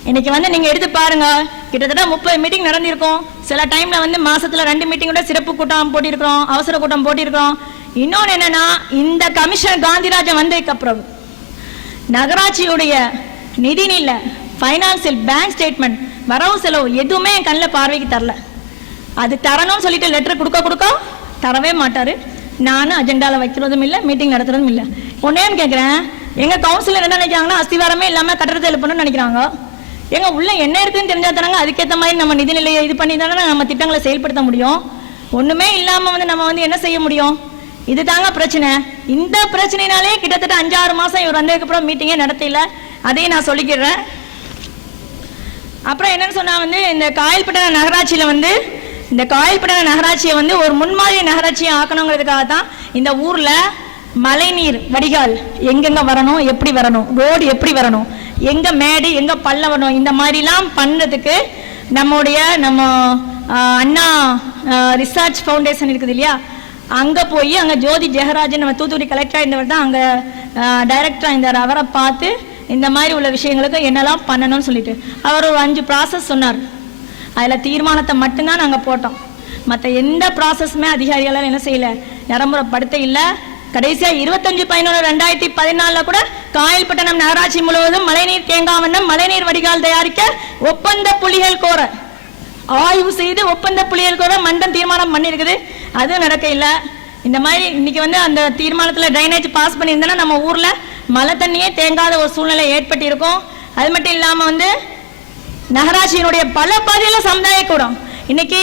இன்னைக்கு வந்து நீங்க எடுத்து பாருங்க, கிட்டத்தட்ட 30 மீட்டிங் நடந்திருக்கும். சில டைம்ல வந்து மாசத்துல 2 மீட்டிங் கூட சிறப்பு கூட்டம் போட்டிருக்கிறோம், அவசர கூட்டம் போட்டிருக்கிறோம். இன்னொன்று என்னன்னா, இந்த கமிஷனர் காந்திராஜன் வந்ததுக்கு அப்புறம் நகராட்சியுடைய நிதிநில ஃபைனான்சியல் பேங்க் ஸ்டேட்மெண்ட் வரவு செலவு எதுவுமே என் கண்ணில் பார்வைக்கு தரல. அது தரணும்னு சொல்லிட்டு லெட்டர் கொடுக்க தரவே மாட்டாரு. நானும் அஜெண்டாவில் வைக்கிறதும் இல்லை, மீட்டிங் நடத்துறதும் இல்லை. ஒன்னேன்னு கேட்குறேன், எங்கள் கவுன்சிலர் என்ன நினைக்கிறாங்கன்னா, அஸ்திவாரமே இல்லாமல் கட்டடத்தை எழுப்பணும்னு நினைக்கிறாங்க. எங்க உள்ள என்ன இருக்குன்னு தெரிஞ்சா தானங்க அதுக்கேற்ற மாதிரி நம்ம நிதிநிலையை இது பண்ணி தானே நம்ம திட்டங்களை செயல்படுத்த முடியும். ஒன்றுமே இல்லாமல் வந்து நம்ம வந்து என்ன செய்ய முடியும்? இது தாங்க பிரச்சனை. இந்த பிரச்சனைனாலே கிட்டத்தட்ட 5-6 மாதம் இவர் வந்ததுக்கப்புறம் மீட்டிங்கே நடத்தல. அதையும் நான் சொல்லிக்கிறேன். அப்புறம் என்னன்னு சொன்னா வந்து, இந்த காயல்பட்டண நகராட்சியில் வந்து இந்த காயல்பட்டண நகராட்சியை வந்து ஒரு முன்மாதிரி நகராட்சியை ஆக்கணுங்கிறதுக்காக தான் இந்த ஊர்ல மழைநீர் வடிகால் எங்கெங்க வரணும், எப்படி வரணும், ரோடு எப்படி வரணும், எங்க மேடு எங்க பள்ள வரணும், இந்த மாதிரிலாம் பண்றதுக்கு நம்ம அண்ணா ரிசர்ச் ஃபவுண்டேஷன் இருக்குது இல்லையா, அங்க போய் அங்க ஜோதி ஜெகராஜன் நம்ம தூத்துக்குடி கலெக்டரா இருந்தவர் தான் அங்க டைரக்டரா இருந்தார். அவரை பார்த்து இந்த மாதிரி உள்ள விஷயங்களுக்கு என்னெல்லாம் பண்ணணும்னு சொல்லிட்டு அவர் ஒரு 5 ப்ராசஸ் சொன்னார். அதில் தீர்மானத்தை மட்டும்தான் நாங்கள் போட்டோம். மற்ற எந்த ப்ராசஸுமே அதிகாரிகளால் என்ன செய்யலை, நடைமுறைப்படுத்த இல்லை. கடைசியாக 25/11/2014 கூட காயல்பட்டணம் நகராட்சி முழுவதும் மழைநீர் தேங்காவண்ணம் மழைநீர் வடிகால் தயாரிக்க ஒப்பந்த புள்ளிகள் கோர ஆய்வு செய்து ஒப்பந்த புள்ளிகள் கோர மன்றம் தீர்மானம் பண்ணியிருக்குது. அதுவும் நடக்க இல்லை. இந்த மாதிரி இன்னைக்கு வந்து அந்த தீர்மானத்தில் ட்ரைனேஜ் பாஸ் பண்ணியிருந்தேன்னா நம்ம ஊரில் மழை தண்ணியே தேங்காத ஒரு சூழ்நிலை ஏற்பட்டிருக்கும். அது மட்டும் இல்லாமல் வந்து நகராட்சியினுடைய பல பகுதியில் சமுதாய கூடம் இன்னைக்கு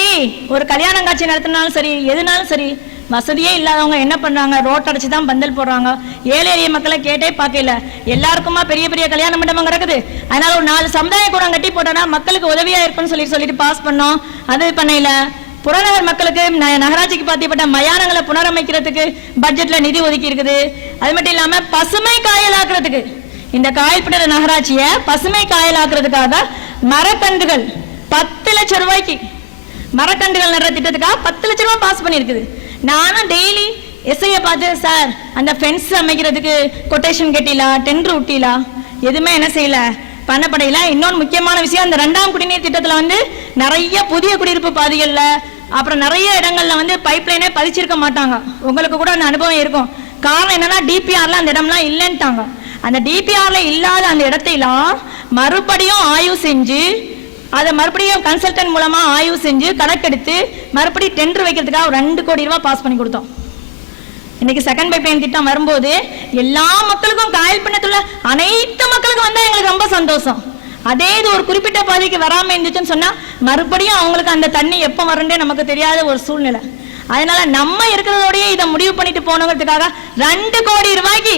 ஒரு கல்யாணம் காட்சி நடத்தினாலும் சரி, எதுனாலும் சரி, வசதியே இல்லாதவங்க என்ன பண்றாங்க, ரோட் அடைச்சு தான் பந்தல் போடுறாங்க. ஏழை எளிய மக்களை கேட்டே பார்க்கல. எல்லாருக்குமா பெரிய பெரிய கல்யாண மண்டபம் கிடக்குது. அதனால ஒரு 4 சமுதாய கூடம் கட்டி போட்டோன்னா மக்களுக்கு உதவியா இருக்குன்னு சொல்லிட்டு பாஸ் பண்ணோம். அது பண்ணையில புறநகர் மக்களுக்கு நகராட்சிக்கு பாத்தியப்பட்ட மயானங்களை புனரமைக்கிறதுக்கு பட்ஜெட்ல நிதி ஒதுக்கி இருக்குது. அது மட்டும் இல்லாம பசுமை காயலாக்குறதுக்கு இந்த காயல்பட்டண நகராட்சியை பசுமை காயலாக்குறதுக்காக மரக்கன்றுகள் 10 லட்சம் ரூபாய்க்கு மரக்கன்றுகள் நடுற திட்டத்துக்காக 10 லட்சம் ரூபாய் பாஸ் பண்ணியிருக்குது. நானும் டெய்லி எஸ்ஐயை பார்த்து, சார் அந்த ஃபென்ஸ் அமைக்கிறதுக்கு கொட்டேஷன் கட்டிலா, டெண்டர் விட்டிலா, எதுவுமே என்ன செய்யல, பண்ணப்படையில. இன்னொன்று முக்கியமான விஷயம், அந்த 2ஆம் குடிநீர் திட்டத்தில் வந்து நிறைய புதிய குடியிருப்பு பாதைகள்ல அப்புறம் நிறைய இடங்கள்ல வந்து பைப்லைனே பதிச்சிருக்க மாட்டாங்க. உங்களுக்கு கூட அந்த அனுபவம் இருக்கும். காரணம் என்னன்னா, டிபிஆர்ல அந்த இடம்லாம் இல்லைன்ட்டாங்க. அந்த டிபிஆர்ல இல்லாத அந்த இடத்தையெல்லாம் மறுபடியும் ஆய்வு செஞ்சு அதை மறுபடியும் கன்சல்டன்ட் மூலமா ஆய்வு செஞ்சு கணக்கெடுத்து மறுபடியும் டெண்டர் வைக்கிறதுக்காக 2 கோடி ரூபாய் பாஸ் பண்ணி கொடுத்தோம். இன்னைக்கு செகண்ட் பைப்லைன் திட்டம் வரும்போது எல்லா மக்களுக்கும், காயல்பட்டணத்துல அனைத்து மக்களுக்கும் வந்தா எங்களுக்கு ரொம்ப சந்தோஷம். அதே இது ஒரு குறிப்பிட்ட பாதைக்கு வராம இருந்துச்சுன்னு சொன்னா மறுபடியும் அவங்களுக்கு அந்த தண்ணி எப்ப வரும்னே நமக்கு தெரியாத ஒரு சூழ்நிலை. அதனால நம்ம இருக்கிறதோடய இதை முடிவு பண்ணிட்டு போனதுக்காக 2 கோடி ரூபாய்க்கு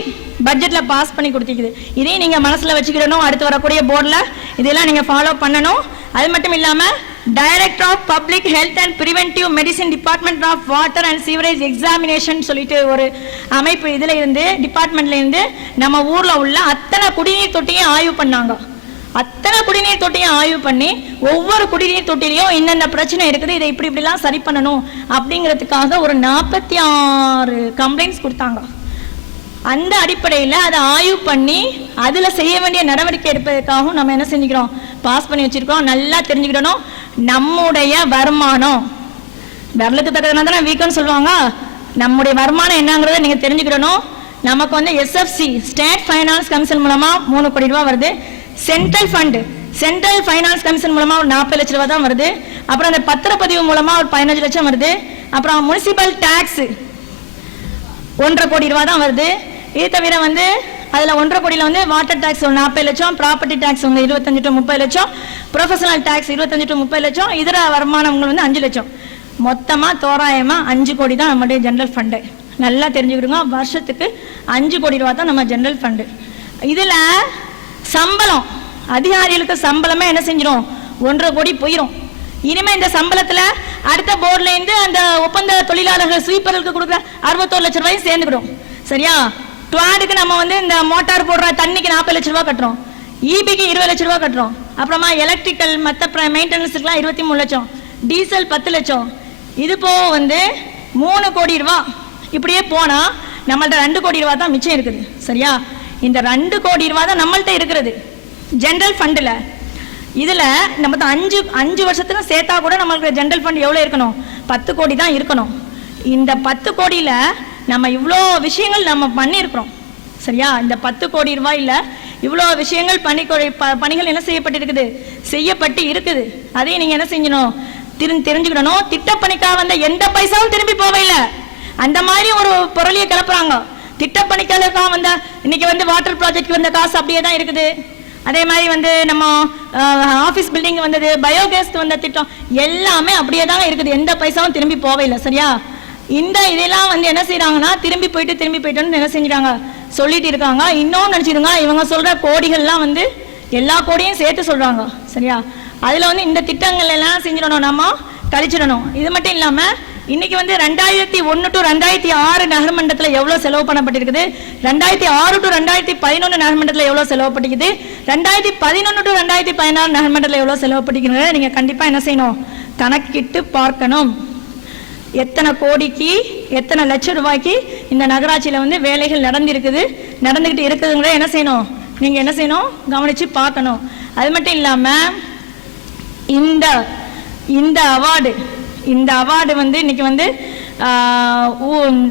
பட்ஜெட்ல பாஸ் பண்ணி கொடுத்திருக்குது. இதையும் நீங்க மனசுல வச்சுக்கிடணும். அடுத்து வரக்கூடிய போர்டில் இதெல்லாம் நீங்க ஃபாலோ பண்ணணும். அது மட்டும் இல்லாம director of public health and preventive medicine department of water and sewerage examination சொல்லிட்டு ஒரு அமைப்பு இதுல இருந்து டிபார்ட்மெண்ட்ல இருந்து நம்ம ஊர்ல உள்ள அத்தனை குடிநீர் தொட்டியும் ஆய்வு பண்ணாங்க. அத்தனை குடிநீர் தொட்டியும் ஆய்வு பண்ணி ஒவ்வொரு குடிநீர் தொட்டிலையும் என்னென்ன பிரச்சனை இருக்குது, இதை இப்படிலாம் சரி பண்ணணும் அப்படிங்கிறதுக்காக ஒரு 46 கம்ப்ளைண்ட்ஸ் கொடுத்தாங்க. அந்த அடிப்படையில் அதை ஆய்வு பண்ணி அதில் செய்ய வேண்டிய நடவடிக்கை எடுப்பதற்காகவும் நம்ம என்ன செஞ்சுக்கிறோம், பாஸ் பண்ணி வச்சிருக்கோம். நல்லா தெரிஞ்சுக்கிடணும், நம்முடைய வருமானம் விரலுக்கு தக்கதுனா தானே வீக்கன்னு சொல்லுவாங்க. நம்முடைய வருமானம் என்னங்கிறத நீங்கள் தெரிஞ்சுக்கிடணும். நமக்கு வந்து எஸ்எஃப்சி ஸ்டேட் ஃபைனான்ஸ் கமிஷன் மூலமாக 3 கோடி ரூபா வருது. Central fund central finance commission மூலமாக ஒரு 40 லட்ச ரூபா தான் வருது. அப்புறம் அந்த பத்திரப்பதிவு மூலமாக ஒரு 15 லட்சம் வருது. அப்புறம் முனிசிபல் டேக்ஸ் 1.5 கோடி ரூபா தான் வருது. இது தவிர வந்து அதில் 1.5 கோடியில் வந்து வாட்டர் டேக்ஸ் ஒரு 40 லட்சம், ப்ராப்பர்ட்டி டேக்ஸ் வந்து 25 to 30 லட்சம், ப்ரொஃபஷனல் டேக்ஸ் 25 to 30 லட்சம், இதர வருமானங்கள் வந்து 5 லட்சம். மொத்தமாக தோராயமாக 5 கோடி தான் நம்முடைய ஜென்ரல் ஃபண்டு. நல்லா தெரிஞ்சுக்கிடுங்க, வருஷத்துக்கு 5 கோடி ரூபா தான் நம்ம ஜென்ரல் ஃபண்டு. இதில் சம்பளம், அதிகாரிகளுக்கு சம்பளமே என்ன செஞ்சிடும், 1.5 கோடி போயிடும். இனிமே இந்த சம்பளத்துல அடுத்த போர்ட்ல இருந்து அந்த ஒப்பந்த தொழிலாளர்கள் ஸ்வீப்பர்களுக்கு கொடுக்குற 61 லட்சம் ரூபாயும் சேர்ந்துக்கிடும். சரியா? டுவாடுக்கு நம்ம வந்து இந்த மோட்டார் போடுற தண்ணிக்கு 40 லட்சம் ரூபாய் கட்டுறோம், இபிக்கு 20 லட்சம் ரூபாய் கட்டுறோம், அப்புறமா எலக்ட்ரிக்கல் மற்ற மெயின்டெனன்ஸுக்குலாம் 23 லட்சம், டீசல் 10 லட்சம். இது போக வந்து 3 கோடி ரூபா. இப்படியே போனா நம்மள்ட்ட 2 கோடி ரூபா தான் மிச்சம் இருக்குது. சரியா? இந்த 2 கோடி ரூபா தான் நம்மள்ட்ட இருக்கிறது ஜென்ரல் ஃபண்டில். இதுல நம்ம 5 வருஷத்துக்கு சேர்த்தா கூட நம்மளுக்கு ஜெனரல் ஃபண்ட் எவ்வளவு இருக்கணும்? 10 கோடி தான் இருக்கணும். இந்த 10 கோடியில நம்ம இவ்வளோ விஷயங்கள் நம்ம பண்ணியிருக்கிறோம். சரியா? இந்த 10 கோடி ரூபாயில இவ்வளோ விஷயங்கள் பணிகள் என்ன செய்யப்பட்டிருக்குது? செய்யப்பட்டு இருக்குது. அதையும் நீங்க என்ன செஞ்சணும்? தெரிஞ்சுக்கணும். திட்டப்பணிக்காக வந்த எந்த பைசாவும் திரும்பி போவையில்லை. அந்த மாதிரி ஒரு பொருளியை கிளப்புறாங்க. திட்டப்பணிக்காக வந்த இன்னைக்கு வந்து வாட்டர் ப்ராஜெக்ட் வந்த காசு அப்படியே தான் இருக்குது. அதே மாதிரி வந்து நம்ம ஆஃபீஸ் பில்டிங் வந்தது, பயோகேஸ்க்கு வந்த திட்டம் எல்லாமே அப்படியே தான் இருக்குது. எந்த பைசாவும் திரும்பி போவையில்லை. சரியா? இதெல்லாம் வந்து என்ன செய்யறாங்கன்னா திரும்பி போயிட்டு என்ன செஞ்சுட்டாங்க சொல்லிட்டு இருக்காங்க. இன்னொன்னு நினைச்சிருங்க, இவங்க சொல்ற கோடிகள்லாம் வந்து எல்லா கோடியும் சேர்த்து சொல்றாங்க. சரியா? அதுல வந்து இந்த திட்டங்கள் எல்லாம் செஞ்சிடணும், நம்ம கழிச்சிடணும். இது மட்டும் இல்லாம இன்னைக்கு வந்து 2001 to 2006 நகர்மன்றத்தில் எவ்வளவு செலவு பண்ணப்பட்டிருக்குது, 2006 to 2011 நகர்மன்றத்தில் எவ்வளவு செலவுப்பட்டிருக்குது, 2011 to 2016 நகர்மன்றத்தில் எவ்வளவு செலவுப்பட்டிருக்கிறது, நீங்க கண்டிப்பா என்ன செய்யணும்? கணக்கிட்டு பார்க்கணும். எத்தனை கோடிக்கு எத்தனை லட்சம் ரூபாய்க்கு இந்த நகராட்சியில வந்து வேலைகள் நடந்துகிட்டு இருக்குதுங்கிற என்ன செய்யணும்? நீங்க என்ன செய்யணும்? கவனிச்சு பார்க்கணும். அது மட்டும் இல்லாம இந்த அவார்டு வந்து இன்னைக்கு வந்து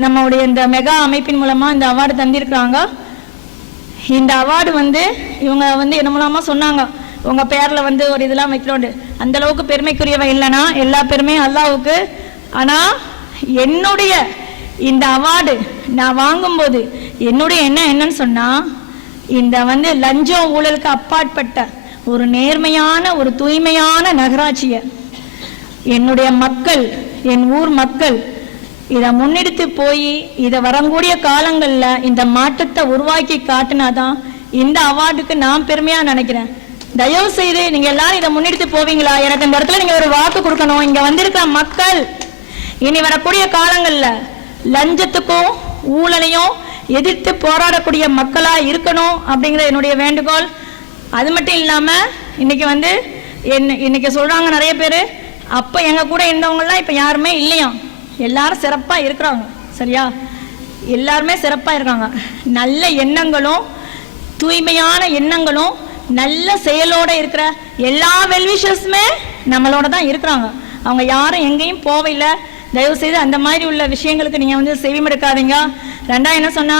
நம்மளுடைய இந்த மெகா அமைப்பின் மூலமா இந்த அவார்டு தந்திருக்கிறாங்க. இந்த அவார்டு வந்து இவங்க வந்து என்ன மூலமா சொன்னாங்க, உங்க பேர்ல வந்து ஒரு இதெல்லாம் வைக்கிறோம். அந்த அளவுக்கு பெருமைக்குரியவ இல்லைன்னா எல்லா பெருமையும் அல்லாவுக்கு. ஆனா என்னுடைய இந்த அவார்டு நான் வாங்கும்போது என்னுடைய என்னன்னு சொன்னா, இந்த வந்து லஞ்சம் ஊழலுக்கு அப்பாற்பட்ட ஒரு நேர்மையான ஒரு தூய்மையான நகராட்சியை என்னுடைய மக்கள், என் ஊர் மக்கள் இதை முன்னெடுத்து போய் இதை வரக்கூடிய காலங்கள்ல இந்த மாற்றத்தை உருவாக்கி காட்டினாதான் இந்த அவார்டுக்கு நான் பெருமையா நினைக்கிறேன். தயவு செய்து நீங்க எல்லாரும் இதை முன்னெடுத்து போவீங்களா? எனக்கு இந்த இடத்துல நீங்க ஒரு வாக்கு கொடுக்கணும். இங்க வந்திருக்கிற மக்கள் இனி வரக்கூடிய காலங்கள்ல லஞ்சத்துக்கும் ஊழலையும் எதிர்த்து போராடக்கூடிய மக்களா இருக்கணும் அப்படிங்கிற என்னுடைய வேண்டுகோள். அது மட்டும் இல்லாம இன்னைக்கு சொல்றாங்க நிறைய பேரு, அப்ப எங்க கூட இருந்தவங்கலாம் இப்ப யாருமே இல்லையா, எல்லாரும் சிறப்பா இருக்கிறாங்க. சரியா? எல்லாருமே சிறப்பா இருக்காங்க. நல்ல எண்ணங்களும் தூய்மையான எண்ணங்களும் நல்ல செயலோட இருக்கிற எல்லா வெல்விஷர்ஸுமே நம்மளோட தான் இருக்கிறாங்க. அவங்க யாரும் எங்கேயும் போவையில்லை. தயவு செய்து அந்த மாதிரி உள்ள விஷயங்களுக்கு நீங்க வந்து செவிமடுக்காதீங்க. ரெண்டாவது என்ன சொன்னா,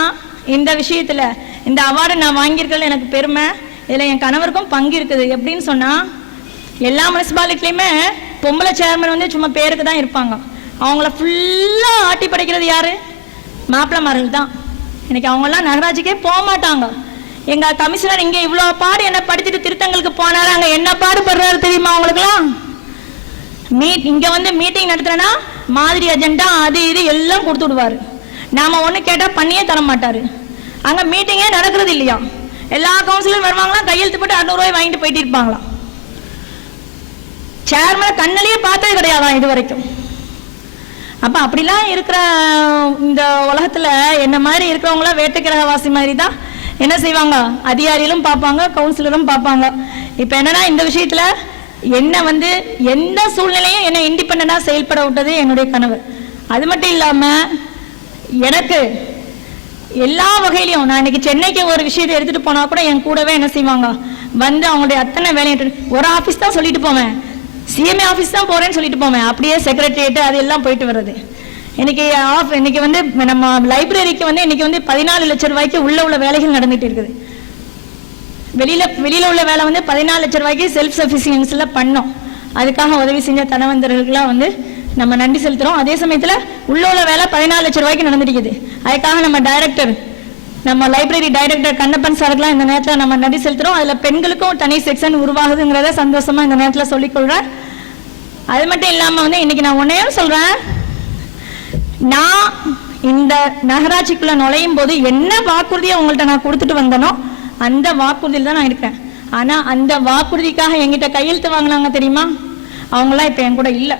இந்த விஷயத்துல இந்த அவார்டு நான் வாங்கியிருக்கிறது எனக்கு பெருமை. இதுல என் கணவருக்கும் பங்கு இருக்குது. எப்படின்னு சொன்னா, எல்லா முனிசிபாலிட்டிலையுமே பொம்பளை சேர்மன் வந்து சும்மா பேருக்கு தான் இருப்பாங்க. அவங்கள ஃபுல்லா ஆட்டி படைக்கிறது யாரு? மாப்பிள்ளமார்கள் தான். இன்னைக்கு அவங்கெல்லாம் நகராட்சிக்கே போக மாட்டாங்க. எங்க கமிஷனர் இங்க இவ்வளவு பாடு என்ன படிச்சுட்டு திருத்தங்களுக்கு போனாரு, அங்க என்ன பாடுபடுறாரு தெரியுமா அவங்களுக்குலாம்? இங்க வந்து மீட்டிங் நடத்துறேன்னா மாதிரி அஜெண்டா அது இது எல்லாம் கொடுத்து விடுவாரு. நாம ஒண்ணு கேட்டா பண்ணியே தர மாட்டாரு. அங்க மீட்டிங்கே நடக்கிறது இல்லையா? எல்லா கவுன்சிலரும் வருவாங்களாம், கையெழுத்து போட்டு 600 ரூபாய் வாங்கிட்டு போயிட்டு இருப்பாங்களாம். சேர்மன் கண்ணிலேயே பார்த்தது கிடையாதான் இது வரைக்கும். அப்ப அப்படிலாம் இருக்கிற இந்த உலகத்துல என்ன மாதிரி இருக்கிறவங்களா வேட்டைக்கிரகவாசி மாதிரி தான் என்ன செய்வாங்க, அதிகாரிகளும் பார்ப்பாங்க, கவுன்சிலரும் பார்ப்பாங்க. இப்ப என்னன்னா இந்த விஷயத்துல என்ன வந்து எந்த சூழ்நிலையும் என்ன இண்டிபெண்டா செயல்பட விட்டது என்னுடைய கணவர். அது மட்டும் இல்லாம எனக்கு எல்லா வகையிலையும் நான் இன்னைக்கு சென்னைக்கு ஒரு விஷயத்தை எடுத்துட்டு போனா கூட என் கூடவே என்ன செய்வாங்க வந்து அவங்களுடைய அத்தனை வேலையை ஒரு ஆபீஸ் தான் சொல்லிட்டு போவேன், சிஎம்ஏ ஆபீஸ் தான் போறேன்னு சொல்லிட்டு போவேன். அப்படியே செக்ரட்டரியேட் அது எல்லாம் போயிட்டு வர்றது. இன்னைக்கு வந்து நம்ம லைப்ரரிக்கு வந்து இன்னைக்கு வந்து 14 லட்சம் ரூபாய்க்கு உள்ள வேலைகள் நடந்துட்டு இருக்குது. வெளியில உள்ள வேலை வந்து 14 லட்சம் ரூபாய்க்கு செல்ஃப் சஃபிஷியன்ஸ்ல பண்ணோம். அதுக்காக உதவி செஞ்ச தனவந்தர்களுக்கெல்லாம் வந்து நம்ம நன்றி செலுத்துறோம். அதே சமயத்துல உள்ள வேலை 14 லட்சம் ரூபாய்க்கு நடந்துருக்குது. அதுக்காக நம்ம லைப்ரரி டைரக்டர் கண்ணப்பன் சாருக்குலாம் இந்த நேரத்தில் நம்ம நன்றி செலுத்துறோம். அதுல பெண்களுக்கும் தனி செக்ஷன் உருவாகுதுங்கிறத சந்தோஷமா இந்த நேரத்தில் சொல்லிக்கொள்றேன். அது மட்டும் இல்லாம வந்து இன்னைக்கு நான் ஒன்னே சொல்றேன், நான் இந்த நகராட்சிக்குள்ள நுழையும் போது என்ன வாக்குறுதியை உங்கள்கிட்ட நான் கொடுத்துட்டு வந்தனோ அந்த வாக்குறுதியில் தான் நான் இருக்கேன். ஆனா அந்த வாக்குறுதிக்காக என்கிட்ட கையெழுத்து வாங்கினாங்க தெரியுமா, அவங்களாம் இப்ப என் கூட இல்ல.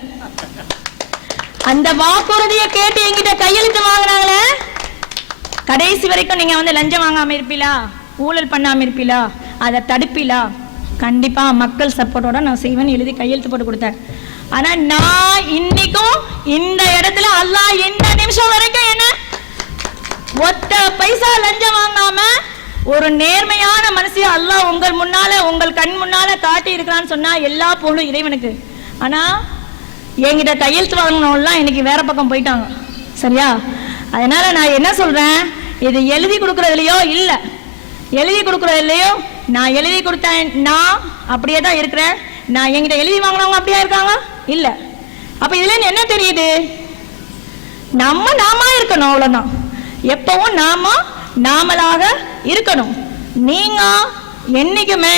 அந்த வாக்குறுதியை கேட்டு என்கிட்ட கையெழுத்து வாங்கினாங்களே, கடைசி வரைக்கும் நீங்க வந்து லஞ்சம் வாங்காம இருப்பீங்களா, ஊழல் பண்ணாம இருப்பீங்களா, அதை தடுப்பீங்களா, கண்டிப்பா மக்கள் சப்போர்ட்டோட நான் செய்வேன் எழுதி கையெழுத்து போட்டு கொடுத்தேன். ஆனா நான் இன்னைக்கும் இந்த இடத்துல அல்லாஹ் இந்த நிமிஷம் வரைக்கும் என்ன ஒத்த பைசா லஞ்சம் வாங்காம ஒரு நேர்மையான மனுஷிய அல்லாஹ் உங்கள் முன்னால உங்கள் கண் முன்னால காட்டி இருக்கிறான்னு சொன்னா எல்லா புகழும் இறைவனுக்கு. ஆனா என்கிட்ட கையெழுத்து வாங்கினவங்களாம் இன்னைக்கு வேற பக்கம் போயிட்டாங்க. சரியா? அதனால நான் என்ன சொல்றேன், இது எழுதி கொடுக்கறதுலையோ இல்ல, எழுதி கொடுக்கறதுலையோ நான் எழுதி கொடுத்தேன் நான் அப்படியே தான் இருக்கிறேன். நான் என்கிட்ட எழுதி வாங்கினவங்க அப்படியே இருக்காங்க இல்ல. அப்ப இதுல என்ன தெரியுது, நாம இருக்கணும், அவ்வளவுதான். எப்பவும் நாமளாக இருக்கணும். நீங்க என்னைக்குமே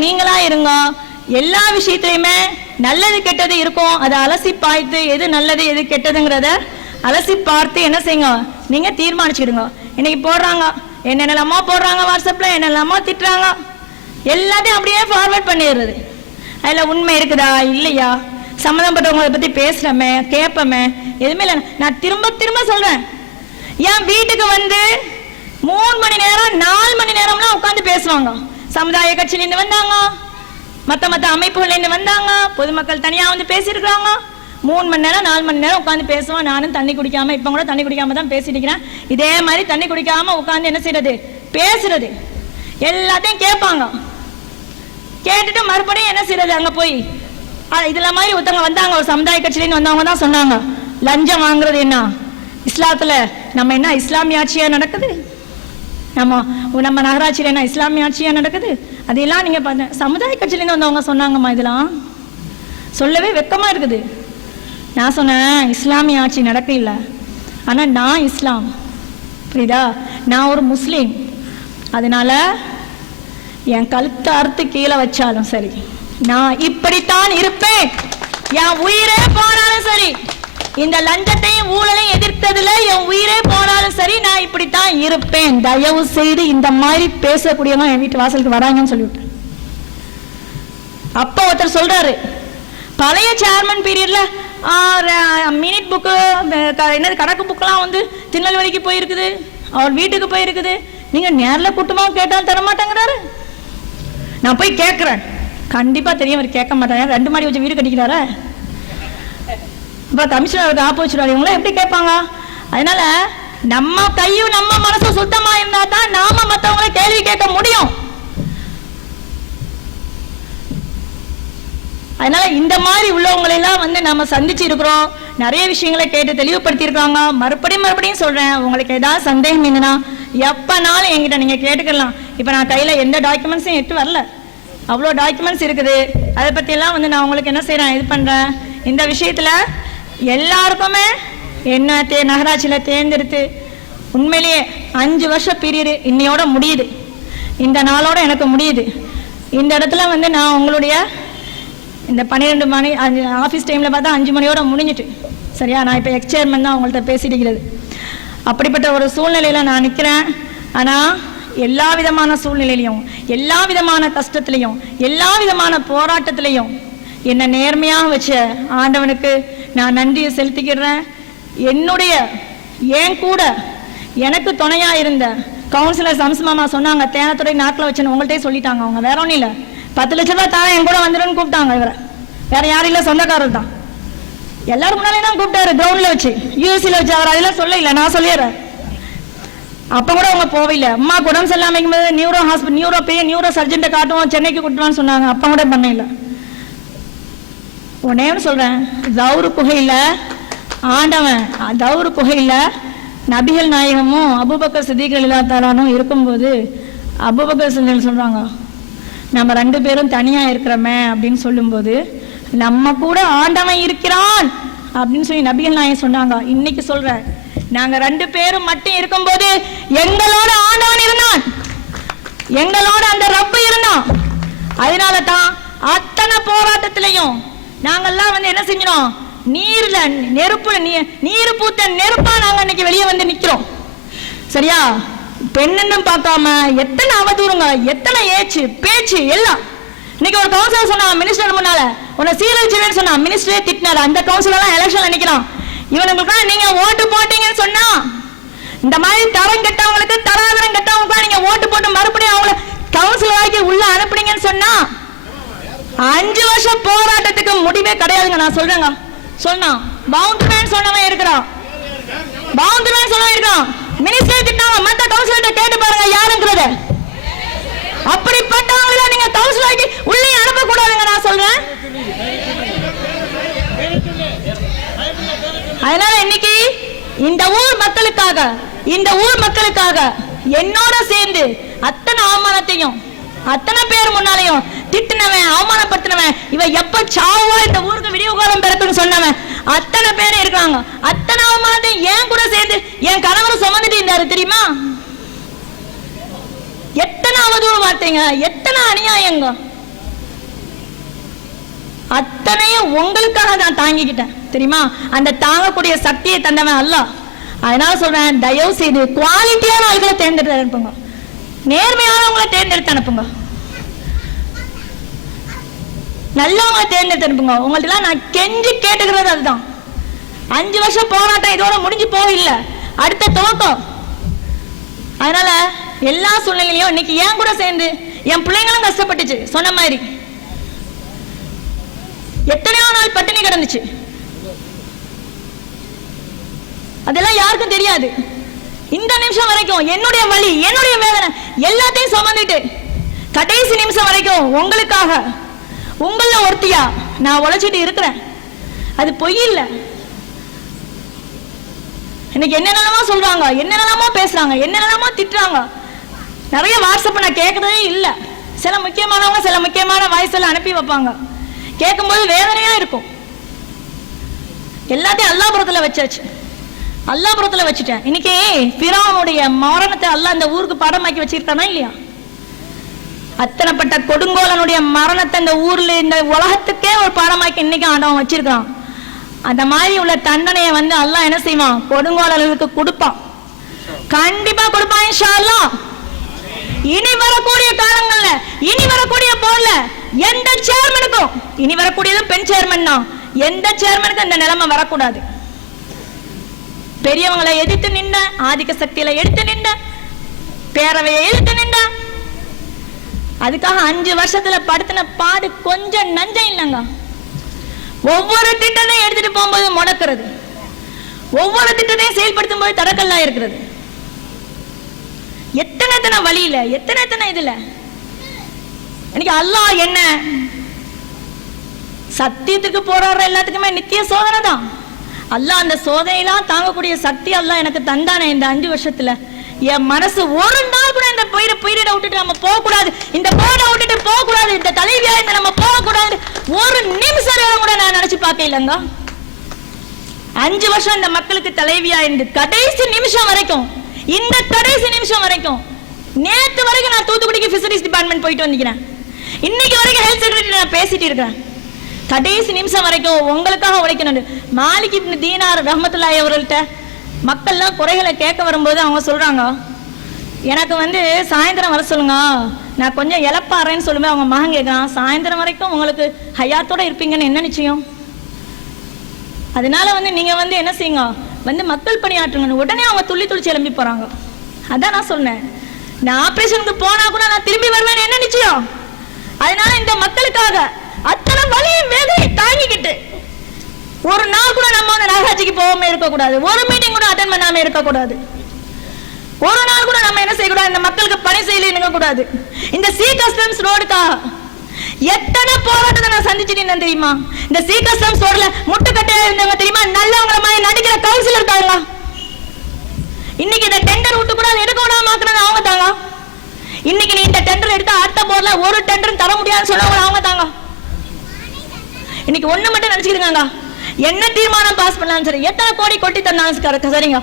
நீங்களா இருங்க. எல்லா விஷயத்திலையுமே நல்லது கெட்டது இருக்கும், அதை அலசி பார்த்து எது நல்லது எது கெட்டதுங்கிறத அலசி பார்த்து என்ன செய்யுங்க, நீங்க தீர்மானிச்சுடுங்க. இன்னைக்கு போடுறாங்க, என்னென்னலாமோ போடுறாங்க, வாட்ஸ்அப்ல என்னெல்லாமோ திட்டுறாங்க, எல்லாத்தையும் அப்படியே ஃபார்வர்ட் பண்ணிடுறது. அதுல உண்மை இருக்குதா இல்லையா, சம்மந்தப்பட்டவங்களை பத்தி பேசுறமே கேட்பமே எதுவுமே இல்லை. நான் திரும்ப சொல்றேன், என் வீட்டுக்கு வந்து 3 மணி நேரம் 4 மணி நேரம்லாம் உட்காந்து பேசுவாங்க. சமுதாய கட்சியிலிருந்து வந்தாங்க, மற்ற அமைப்புகள்லேருந்து வந்தாங்க, பொதுமக்கள் தனியா வந்து பேசியிருக்கிறாங்க. 3 மணி நேரம் 4 மணி நேரம் உட்காந்து பேசுவோம். நானும் தண்ணி குடிக்காம, இப்ப கூட தண்ணி குடிக்காம தான் பேசிட்டு இருக்கிறேன். இதே மாதிரி தண்ணி குடிக்காம உட்காந்து என்ன செய்யறது, பேசுறது, எல்லாத்தையும் கேட்பாங்க. கேட்டுட்டு மறுபடியும் என்ன செய்யறது, அங்க போய் இதுல மாதிரி ஒருத்தவங்க வந்தாங்க, ஒரு சமுதாய கட்சியிலேருந்து வந்தவங்க தான் சொன்னாங்க, லஞ்சம் வாங்குறது என்ன இஸ்லாத்துல, நம்ம என்ன இஸ்லாமிய ஆட்சியா நடக்குது, நம்ம நகராட்சியில என்ன இஸ்லாமிய ஆட்சியா நடக்குது, அதெல்லாம் நீங்க சமுதாய கட்சியிலேருந்து வந்தவங்க சொன்னாங்கம்மா. இதெல்லாம் சொல்லவே வெக்கமா இருக்குது. நான் சொன்னேன், இஸ்லாமிய ஆட்சி நடக்க இல்லை, ஆனா நான் இஸ்லாம், புரியுதா, நான் ஒரு முஸ்லீம். அதனால என் கழுத்தை அறுத்து கீழே வச்சாலும் சரி, நான் இப்படித்தான் இருப்பேன். என் உயிரே போனாலும் சரி, இந்த லஞ்சத்தையும் ஊழலையும் எதிர்த்ததுல என் உயிரே போனாலும் சரி, நான் இப்படித்தான் இருப்பேன். தயவு செய்து இந்த மாதிரி பேசக்கூடியவங்க என் வீட்டு வாசலுக்கு வராங்கன்னு சொல்லிவிட்டேன். அப்ப ஒருத்தர் சொல்றாரு, பழைய சேர்மன் பீரியட்ல மினிட் புக்கு என்னது கணக்கு புக்கெல்லாம் வந்து திருநெல்வேலிக்கு போயிருக்குது, அவர் வீட்டுக்கு போயிருக்குது, நீங்க நேரில் கூட்டமா கேட்டாலும் தர மாட்டேங்கிறாரு. நான் போய் கேட்கிறேன், கண்டிப்பா தெரியும் அவர் கேட்க மாட்டாங்க. 2 மாடி வச்சு வீடு கட்டிக்கிறாரு. இப்ப கமிஷனருக்கு ஆப்போசிட் இவங்களாம் எப்படி கேட்பாங்க? அதனால நம்ம கையும் நம்ம மனசும் சுத்தமா இருந்தா தான் நாம மற்றவங்களை கேள்வி கேட்க முடியும். அதனால இந்த மாதிரி உள்ளவங்களை எல்லாம் வந்து நம்ம சந்திச்சு இருக்கிறோம், நிறைய விஷயங்களை கேட்டு தெளிவுபடுத்தி இருக்காங்க. மறுபடியும் சொல்றேன், உங்களுக்கு ஏதாவது சந்தேகம் இருந்ததுன்னா எப்பனாலும் என்கிட்ட நீங்க கேட்டுக்கலாம். இப்ப நான் கையில எந்த டாக்குமெண்ட்ஸும் எட்டு வரல, அவ்வளோ டாக்குமெண்ட்ஸ் இருக்குது. அதை பத்தி எல்லாம் வந்து நான் உங்களுக்கு என்ன செய்யறேன், இது பண்றேன். இந்த விஷயத்துல எல்லாருக்குமே என்ன நகராட்சியில தேர்ந்தெடுத்து உண்மையிலேயே 5 வருஷம் பீரியடு இன்னையோட முடியுது, இந்த நாளோட எனக்கு முடியுது. இந்த இடத்துல வந்து நான் உங்களுடைய இந்த 12 மணி ஆஃபீஸ் டைமில் பார்த்தா 5 மணியோட முடிஞ்சிட்டு. சரியா? நான் இப்போ எக்ஸ் சேர்மன் தான் உங்கள்கிட்ட பேசிட்டு. அப்படிப்பட்ட ஒரு சூழ்நிலையில் நான் நிற்கிறேன். ஆனால் எல்லா விதமான சூழ்நிலையிலையும், எல்லா விதமான கஷ்டத்துலையும், எல்லா விதமான போராட்டத்திலையும் என்னை நேர்மையாக வச்ச ஆண்டவனுக்கு நான் நன்றியை செலுத்திக்கிறேன். என் கூட எனக்கு துணையாக இருந்த கவுன்சிலர் சம்சுமாமா சொன்னாங்க, தேனத்துறை நாட்டில் வச்சுன்னு உங்கள்கிட்டே சொல்லிட்டாங்க. அவங்க வேற ஒன்றும் இல்லை, 10 லட்ச ரூபாய் தானே என் கூட வந்துடுன்னு கூப்பிட்டாங்க. இவரை வேற யாரும் இல்லை, சொந்தக்காரர் தான். எல்லாரும் முன்னாலே தான் கூப்பிட்டாரு, கிரவுண்ட்ல வச்சு, யூஎஸ்சியில் வச்சு. அவர் அதெல்லாம் சொல்ல இல்லை, நான் சொல்லிடுறேன். அப்ப கூட அவங்க போவில்லை. அம்மா உடம்பு சரியில்லாம நியூரோ சர்ஜன்ட்டை காட்டுவோம், சென்னைக்கு கூட்டுவான்னு சொன்னாங்க. அப்ப கூட பண்ண இல்லை. உடனே சொல்றேன், தௌரு குகையில ஆண்டவன், தௌரு குகையில நபிகள் நாயகமும் அபூபக்கர் சித்திக் ரலியல்லாஹு இருக்கும்போது அபூபக்கர் சித்திக் சொல்றாங்க, நம்ம 2 பேரும் தனியா இருக்கிறோமே அப்படின்னு சொல்லும்போது, நம்ம கூட ஆண்டவன் இருக்கிறான் அப்படின்னு சொல்லி நபிகள் நாயகம் சொன்னாங்க. இன்னைக்கு சொல்றேன், நாங்க 2 பேரும் மட்டும் இருக்கும்போது எங்களோட ஆண்டவன் இருந்தான், எங்களோட அந்த ரப்பு இருந்தான். அதனால தான் அத்தனை போராட்டத்திலையும் நாங்கெல்லாம் வந்து என்ன செஞ்சோம், நீர்ல நீர் பூத்த நெருப்பா நாங்க இன்னைக்கு வெளியே வந்து நிக்கிறோம். சரியா? பெண்ணுன்னு பார்க்காம எத்தனை அவதூறுங்க, எத்தனை ஏச்சு பேச்சு எல்லாம். இன்னைக்கு ஒரு கவுன்சிலர் சொன்னா மினிஸ்டர் முன்னால உன்னை சீரழிச்சுன்னு சொன்னா, மினிஸ்டரே திட்டினாரு. அந்த கவுன்சிலர் எலெக்ஷன்ல நிக்கலாம். இவனுக்கு நீங்க ஓட்டு போட்டீங்கன்னு சொன்னா, இந்த மாதிரி தரம் கெட்டவங்களுக்கு தராதரம் கெட்டவங்களுக்கு நீங்க ஓட்டு போட்டு மறுபடியும் அவங்களை கவுன்சிலர் ஆக்கி உள்ள அனுப்புறீங்கன்னு சொன்னா 5 வருஷம் போராட்டத்துக்கு முடிவே கிடையாதுங்க. நான் சொல்றேங்க, சொன்னா பவுண்டரிமேன் சொன்னவன் இருக்கிறான், பவுண்டரிமேன் சொன்னவன் இருக்கான். மினிஸ்டர் திட்டாங்க, மத்த கவுன்சிலர்ட்ட கேட்டு பாருங்க யாருங்கிறத. அப்படிப்பட்டவங்கள நீங்க கவுன்சிலருக்கு உள்ளே அனுப்ப கூடாதுங்க நான் சொல்றேன். அதனால இன்னைக்கு இந்த ஊர் மக்களுக்காக என்னோட சேர்ந்து அத்தனை அவமானத்தையும் அத்தனை பேர் முன்னாலையும் திட்டினவன், அவமானப்படுத்தினவன், இவ எப்ப சாவா இந்த ஊருக்கு விடிவு காலம் பிறக்குன்னு சொன்னவன் அத்தனை பேர் இருக்காங்க. அத்தனை அவமானத்தையும் ஏன் கூட சேர்ந்து என் கணவர் சுமந்துட்டு இருந்தாரு தெரியுமா? எத்தனை அவதூறு வார்த்தைங்க, எத்தனை அநியாயங்க, அத்தனையும் உங்களுக்காக நான் தாங்கிக்கிட்டேன் தெரியுமா? அந்த தாங்கக்கூடிய சக்தியை தந்தவன் அல்லாஹ். அதனால சொல்றேன், தயவு செய்து குவாலிட்டியான ஆட்களை தேர்ந்தெடுத்து அனுப்புங்க, நேர்மையானவங்களை தேர்ந்தெடுத்து அனுப்புங்க, நல்லவங்களை தேர்ந்தெடுத்து அனுப்புங்க. உங்கள்ட்ட நான் கெஞ்சி கேட்டுக்கிறது அதுதான். 5 வருஷம் போராட்டம் இதோட முடிஞ்சு போகல, அடுத்த துவக்கம். அதனால எல்லா சூழ்நிலையிலையும் இன்னைக்கு ஏன் கூட சேர்ந்து என் பிள்ளைங்களும் கஷ்டப்பட்டுச்சு. சொன்ன மாதிரி எத்தனையோ நாள் பட்டினி கிடந்துச்சு, அதெல்லாம் யாருக்கும் தெரியாது. இந்த நிமிஷம் வரைக்கும் என்னுடைய வலி, என்னுடைய வேதனை எல்லாத்தையும் சுமந்துட்டு கடைசி நிமிஷம் வரைக்கும் உங்களுக்காக, உங்கள ஒருத்தியா நான் உழைச்சிட்டு இருக்கிறேன். அது பொய் இல்ல. இன்னைக்கு என்னென்னமோ சொல்றாங்க, என்னென்னமோ பேசுறாங்க, என்னென்னமோ திட்டுறாங்க. நிறைய வாட்ஸ்அப் நான் கேட்கறதே இல்லை. சில முக்கியமானவங்க சில முக்கியமான வாய்ஸ் எல்லாம் அனுப்பி வைப்பாங்க, கேட்கும்போது வேதனையா இருக்கும். எல்லாத்தையும் அல்லாஹ்புரத்துல வச்சாச்சு, அல்லாஹ்புரத்துல வச்சுட்டேன். இன்னைக்கு ஃபிரௌனுடைய மரணத்தை அல்லாஹ் இந்த ஊருக்கு பாடமாக்கி வச்சிருக்கானா இல்லையா? அத்தனைப்பட்ட கொடுங்கோலனுடைய மரணத்தை இந்த ஊர்ல இந்த உலகத்துக்கே ஒரு பாடமாக்கி இன்னைக்கு ஆண்டவன் வச்சிருக்கான். அந்த மாதிரி உள்ள தண்டனையை வந்து அல்லாஹ் என்ன செய்வான்? கொடுங்கோலனுக்கு கொடுப்பான், கண்டிப்பா கொடுப்பான் இன்ஷா அல்லாஹ். இனி வரக்கூடிய காலங்கள்ல, இனி வரக்கூடிய போர்ல எந்த சேர்மனுக்கும், இனி வரக்கூடியது பெண் சேர்மன் தான், எந்த சேர்மனுக்கும் இந்த நிலைமை வரக்கூடாது. பெரியவங்களை எதிர்த்து நின்ற, ஆதிக்க சக்தியில எடுத்து நின்ற, பேரவையை எதிர்த்து நின்ற, அதுக்காக 5 வருஷத்துல படுத்தின பாடு கொஞ்சம் நஞ்சம் இல்லைங்க. ஒவ்வொரு திட்டத்தையும் எடுத்துட்டு போகும்போது முடக்கிறது, ஒவ்வொரு திட்டத்தையும் செயல்படுத்தும் போது தடக்கல்லா இருக்கிறது. எத்தனை வழியில, எத்தனை இதுல இன்னைக்கு அல்லாஹ் என்ன சத்தியத்துக்கு போராடுற எல்லாத்துக்குமே நித்திய சோதனை தான். அல்லாஹ் அந்த சோதனையெல்லாம் தாங்கக்கூடிய சக்தி அல்லாஹ் எனக்கு தந்தானே இந்த 5 வருஷத்துல. என் மனசு ஒரு நாள் கூட இந்த பீரியட விட்டுட்டு நம்ம போக கூடாது, இந்த போர்டை விட்டுட்டு போக கூடாது, இந்த தலைவியா இந்த நம்ம போக கூடாது, ஒரு நிமிஷம் கூட நான் நினைச்சு பார்க்க இல்லைங்க. 5 வருஷம் இந்த மக்களுக்கு தலைவியா இருந்து கடைசி நிமிஷம் வரைக்கும், இந்த கடைசி நிமிஷம் வரைக்கும், நேத்து வரைக்கும் நான் தூத்துக்குடிக்கு பிசிக்கல்ஸ் டிபார்ட்மெண்ட் போயிட்டு வந்திருக்கிறேன், இன்னைக்கு வரைக்கும் ஹெல்த் செக்ரட்டரி நான் பேசிட்டு இருக்கிறேன். கடைசி நிமிஷம் வரைக்கும் உங்களுக்காக உழைக்கணும். மாலிக் இப்னு தீனார் ரஹ்மத்துல்லாஹி அவர்கள்ட்ட மக்கள்லாம் குறைகளை கேட்க வரும்போது அவங்க சொல்றாங்க, எனக்கு வந்து சாயந்தரம் வர சொல்லுங்க, நான் கொஞ்சம் இழப்பாறேன்னு சொல்லுவேன். அவங்க மகன் கேட்கறான், சாயந்தரம் வரைக்கும் உங்களுக்கு ஹயாத்தோட இருப்பீங்கன்னு என்ன நிச்சயம்? அதனால வந்து நீங்க வந்து என்ன செய்யுங்க, வந்து மக்கள் பணியாற்றுங்க. உடனே அவங்க துள்ளி துளிச்சு எழும்பி போறாங்க. அதான் நான் சொன்னேன், நான் ஆபரேஷனுக்கு போனா கூட நான் திரும்பி வருவேன் என்ன நிச்சயம்? அதனால இந்த மக்களுக்காக அத்தனை வலியும் வேதனையும் தாங்கிக்கிட்டு ஒரு நாள் கூட நம்ம வந்து நகராட்சிக்கு போகாம இருக்கக்கூடாது, ஒரு மீட்டிங் கூட அட்டென்ட் பண்ணாம இருக்கக்கூடாது, ஒரு நாள் கூட நம்ம என்ன செய்யக்கூடாது, இந்த மக்களுக்கு பணி செய்யல இருக்கக்கூடாது. இந்த சி கஸ்டம்ஸ் ரோடுக்காக எத்தனை போராட்டத்தை நான் சந்திச்சுட்டு இருந்தேன் தெரியுமா? இந்த சி கஸ்டம்ஸ் ரோட்ல முட்டுக்கட்டையா இருந்தவங்க தெரியுமா, நல்லவங்கள மாதிரி நடிக்கிற கவுன்சிலர் இருக்காங்க. இன்னைக்கு இந்த டெண்டர் விட்டு கூட எடுக்க விடாம ஆக்குறது அவங்க தாங்க. இன்னைக்கு நீ இந்த டெண்டர் எடுத்தா அடுத்த போர்ல ஒரு டெண்டரும் தர முடியாதுன்னு சொல்றவங்க அவங்க தாங்க. இன்னைக்கு ஒண்ணு மட்டும் நினைச்சுக்கிருக்காங்க, என்ன தீர்மானம் பாஸ் பண்ணலாம் சரி, எத்தனை கோடி கொட்டி தந்தாலும் சரிங்க,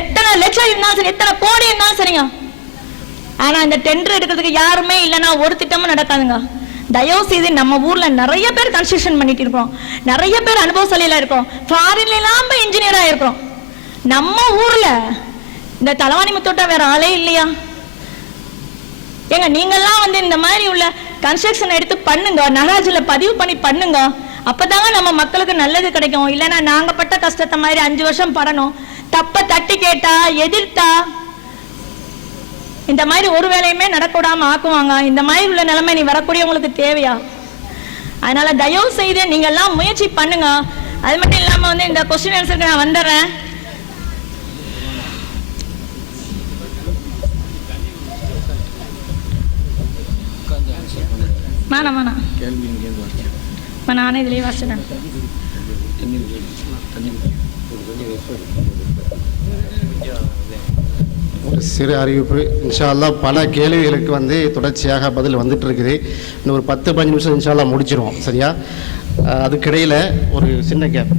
எத்தனை லட்சம் இருந்தாலும் சரி, எத்தனை கோடி இருந்தாலும் சரிங்க, ஆனா இந்த டெண்டர் எடுக்கிறதுக்கு யாருமே இல்லைன்னா ஒரு திட்டமும் நடக்காதுங்க. தயவு செய்து நம்ம ஊர்ல நிறைய பேர் கன்ஸ்ட்ரக்ஷன் பண்ணிட்டு இருக்கோம், நிறைய பேர் அனுபவசாலியில இருக்கோம், ஃபாரின்ல எல்லாம் இன்ஜினியரா இருக்கோம். நம்ம ஊர்ல இந்த தலவாணி முத்தோட்டா வேற ஆளே இல்லையா? ஏங்க நீங்கெல்லாம் வந்து இந்த மாதிரி உள்ள கன்ஸ்ட்ரக்ஷன் எடுத்து பண்ணுங்க, நகராட்சியில பதிவு பண்ணி பண்ணுங்க, அப்பதாங்க நம்ம மக்களுக்கு நல்லது கிடைக்கும். இல்லைன்னா நாங்க பட்ட கஷ்டத்தை மாதிரி 5 வருஷம் படணும், தப்ப தட்டி கேட்டா எதிர்த்தா இந்த மாதிரி ஒரு வேலையுமே நடக்கூடாம ஆக்குவாங்க. இந்த மாதிரி உள்ள நிலைமை நீ வரக்கூடியவங்களுக்கு தேவையா? அதனால தயவு செய்து நீங்க எல்லாம் முயற்சி பண்ணுங்க. அது மட்டும் இல்லாம வந்து இந்த கொஸ்டின் ஆன்சருக்கு நான் வந்துடுறேன். நானே இதுலேயே வாசிக்கிறேன். ஒரு சிறு அறிவிப்பு. இன்ஷா அல்லாஹ் பல கேள்விகளுக்கு தொடர்ச்சியாக பதில் வந்துட்டு இருக்குது. இன்னும் ஒரு 10-15 நிமிஷம் இன்ஷா அல்லாஹ் முடிச்சிருவோம். சரியா? அதுக்கிடையில் ஒரு சின்ன கேப்.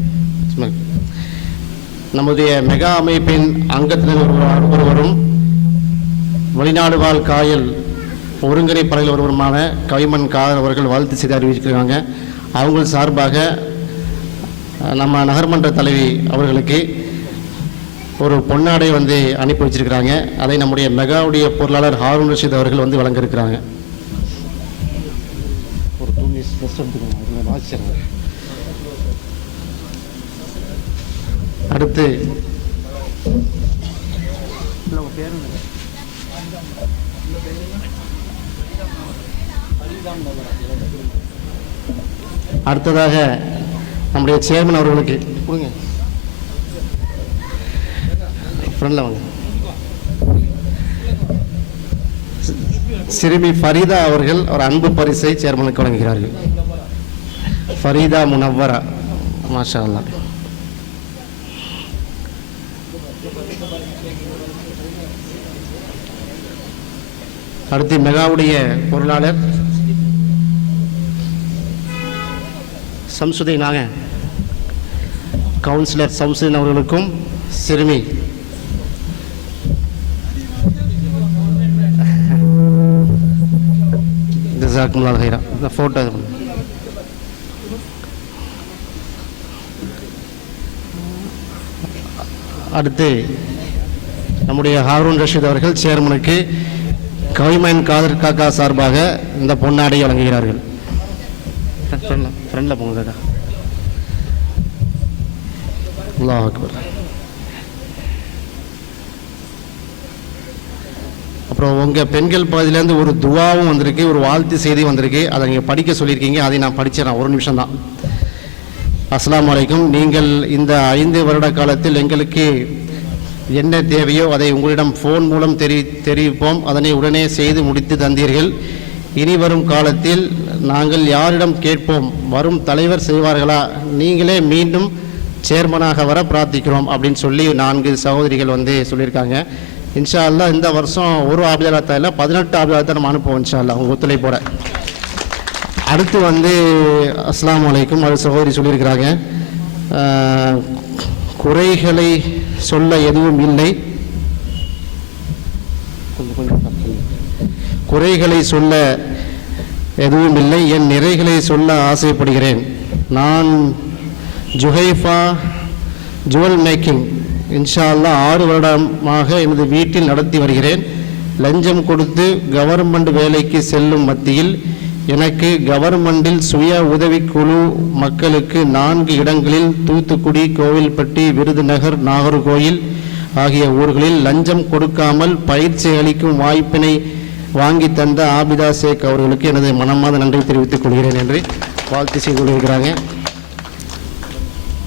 நம்முடைய மெகா அமைப்பின் அங்கத்தினர் ஒருவரும் வெளிநாடு வாழ் காயல் ஒருங்கிணைப்பாளர்கள் ஒருவருமான கவிமன் காதர் அவர்கள் வாழ்த்து செய்தி அறிவிச்சிருக்காங்க. அவங்க சார்பாக நம்ம நகர்மன்ற தலைவி அவர்களுக்கு ஒரு பொன்னாடை அனுப்பி வச்சிருக்கிறாங்க. அதை நம்முடைய மெகாவுடைய பொருளாளர் ஹாரூன் ரஷீத் அவர்கள் வழங்க இருக்கிறாங்க. ஒரு 2 மினிட்ஸ் ரெஸ்ட் எடுத்துக்கோங்க. வாசிச்சிருங்க. அடுத்து அடுத்ததாக நம்முடைய சேர்மன் அவர்களுக்கு கொடுங்க. ஃப்ரெண்டில் வாங்க. சிறுமி ஃபரீதா அவர்கள் ஒரு அன்பு பரிசை சேர்மனுக்கு வழங்குகிறார்கள். ஃபரீதா முனவ்வரா, மாஷா அல்லாஹ். அடுத்து மெகாவுடைய பொருளாளர் சம்சுதீனாக கவுன்சிலர் சம்சுதீன் அவர்களுக்கும் சிறுமி ஜஸாக்குமுல்லாஹ் ஹைரா. இந்த ஃபோட்டோ அடுத்து நம்முடைய ஹாரூன் ரஷீத் அவர்கள் சேர்மனுக்கு கவிமன் காதர் காக்கா சார்பாக இந்த பொன்னாடை வழங்குகிறார்கள். ஃப்ரெண்டில் போங்க காக்கா. அல்லாஹ் அக்பர். அப்புறம் உங்கள் பெண்கள் பகுதியிலேருந்து ஒரு துவாவும் வந்திருக்கு, ஒரு வாழ்த்து செய்தி வந்திருக்கு. அதை நீங்கள் படிக்க சொல்லியிருக்கீங்க. அதை நான் படிச்சிடறேன். ஒரு நிமிஷம் தான். அஸ்ஸலாமு அலைக்கும். நீங்கள் இந்த 5 வருட காலத்தில் எங்களுக்கு என்ன தேவையோ அதை உங்களிடம் ஃபோன் மூலம் தெரிவிப்போம். அதனை உடனே செய்து முடித்து தந்தீர்கள். இனி வரும் காலத்தில் நாங்கள் யாரிடம் கேட்போம்? வரும் தலைவர் செய்வார்களா? நீங்களே மீண்டும் சேர்மனாக வர பிரார்த்திக்கிறோம் அப்படின்னு சொல்லி 4 சகோதரிகள் சொல்லியிருக்காங்க. இன்ஷா அல்லாஹ் இந்த வருஷம் ஒரு ஆபிதாலத்தா இல்லை 18 ஆபிதாலத்தை நம்ம அனுப்புவோம் இன்ஷா அல்லாஹ் உங்கள் ஒத்துழைப்போட. அடுத்து அஸ்ஸலாமு அலைக்கும். அது சகோதரி சொல்லியிருக்கிறாங்க, குறைகளை சொல்ல எதுவும் இல்லை, குறைகளை சொல்ல எதுவும் இல்லை, என் நிறைகளை சொல்ல ஆசைப்படுகிறேன். நான் ஜுஹைஃபா ஜுவல் மேக்கிங் இன்ஷா அல்லாஹ் 6 வருடமாக எனது வீட்டில் நடத்தி வருகிறேன். லஞ்சம் கொடுத்து கவர்மெண்ட் வேலைக்கு செல்லும் மத்தியில் எனக்கு கவர்மெண்டில் சுய உதவிக்குழு மக்களுக்கு 4 இடங்களில் தூத்துக்குடி, கோவில்பட்டி, விருதுநகர், நாகர்கோயில் ஆகிய ஊர்களில் லஞ்சம் கொடுக்காமல் பயிற்சி அளிக்கும் வாய்ப்பினை வாங்கி தந்த ஆபிதா ஷேக் அவர்களுக்கு எனது மனமார்ந்த நன்றி தெரிவித்துக் கொள்கிறேன் என்று வாழ்த்து செய்து கொள்கிறாங்க.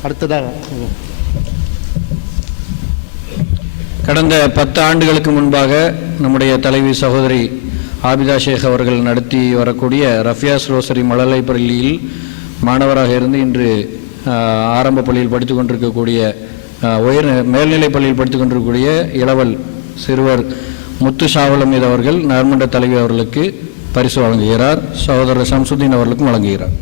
அடுத்ததாக கடந்த 10 ஆண்டுகளுக்கு முன்பாக நம்முடைய தலைவி சகோதரி ஆபிதா ஷேக் அவர்கள் நடத்தி வரக்கூடிய ரஃபியாஸ் ரோசரி மழலை பள்ளியில் மாணவராக இருந்து இன்று ஆரம்ப பள்ளியில் படித்து கொண்டிருக்கக்கூடிய மேல்நிலைப் பள்ளியில் படித்து கொண்டிருக்கக்கூடிய இளவல் சிறுவர் முத்து ஷாவலமீது அவர்கள் நகர்மன்ற தலைவி அவர்களுக்கு பரிசு வழங்குகிறார். சகோதரர் சம்சுதீன் அவர்களுக்கும் வழங்குகிறார்.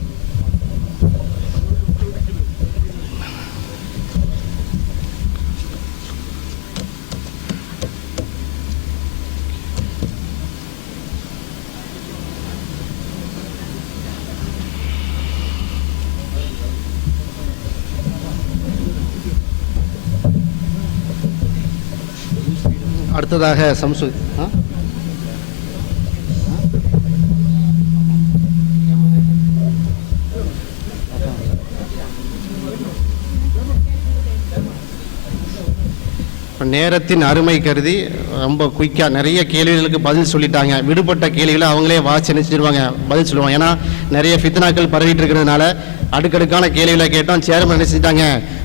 அடுத்ததாக சம்சு நேரத்தின் அருமை கருதி ரொம்ப குயிக்காக நிறைய கேள்விகளுக்கு பதில் சொல்லிட்டாங்க. விடுபட்ட கேள்விகளை அவங்களே வாட்சி நினைச்சிருவாங்க, பதில் சொல்லுவாங்க. ஏன்னா நிறைய ஃபித்னாக்கள் பரவிட்டு இருக்கிறதுனால அடுக்கடுக்கான கேள்விகளை கேட்டோம். சேர்மன் நினைச்சிட்டாங்க,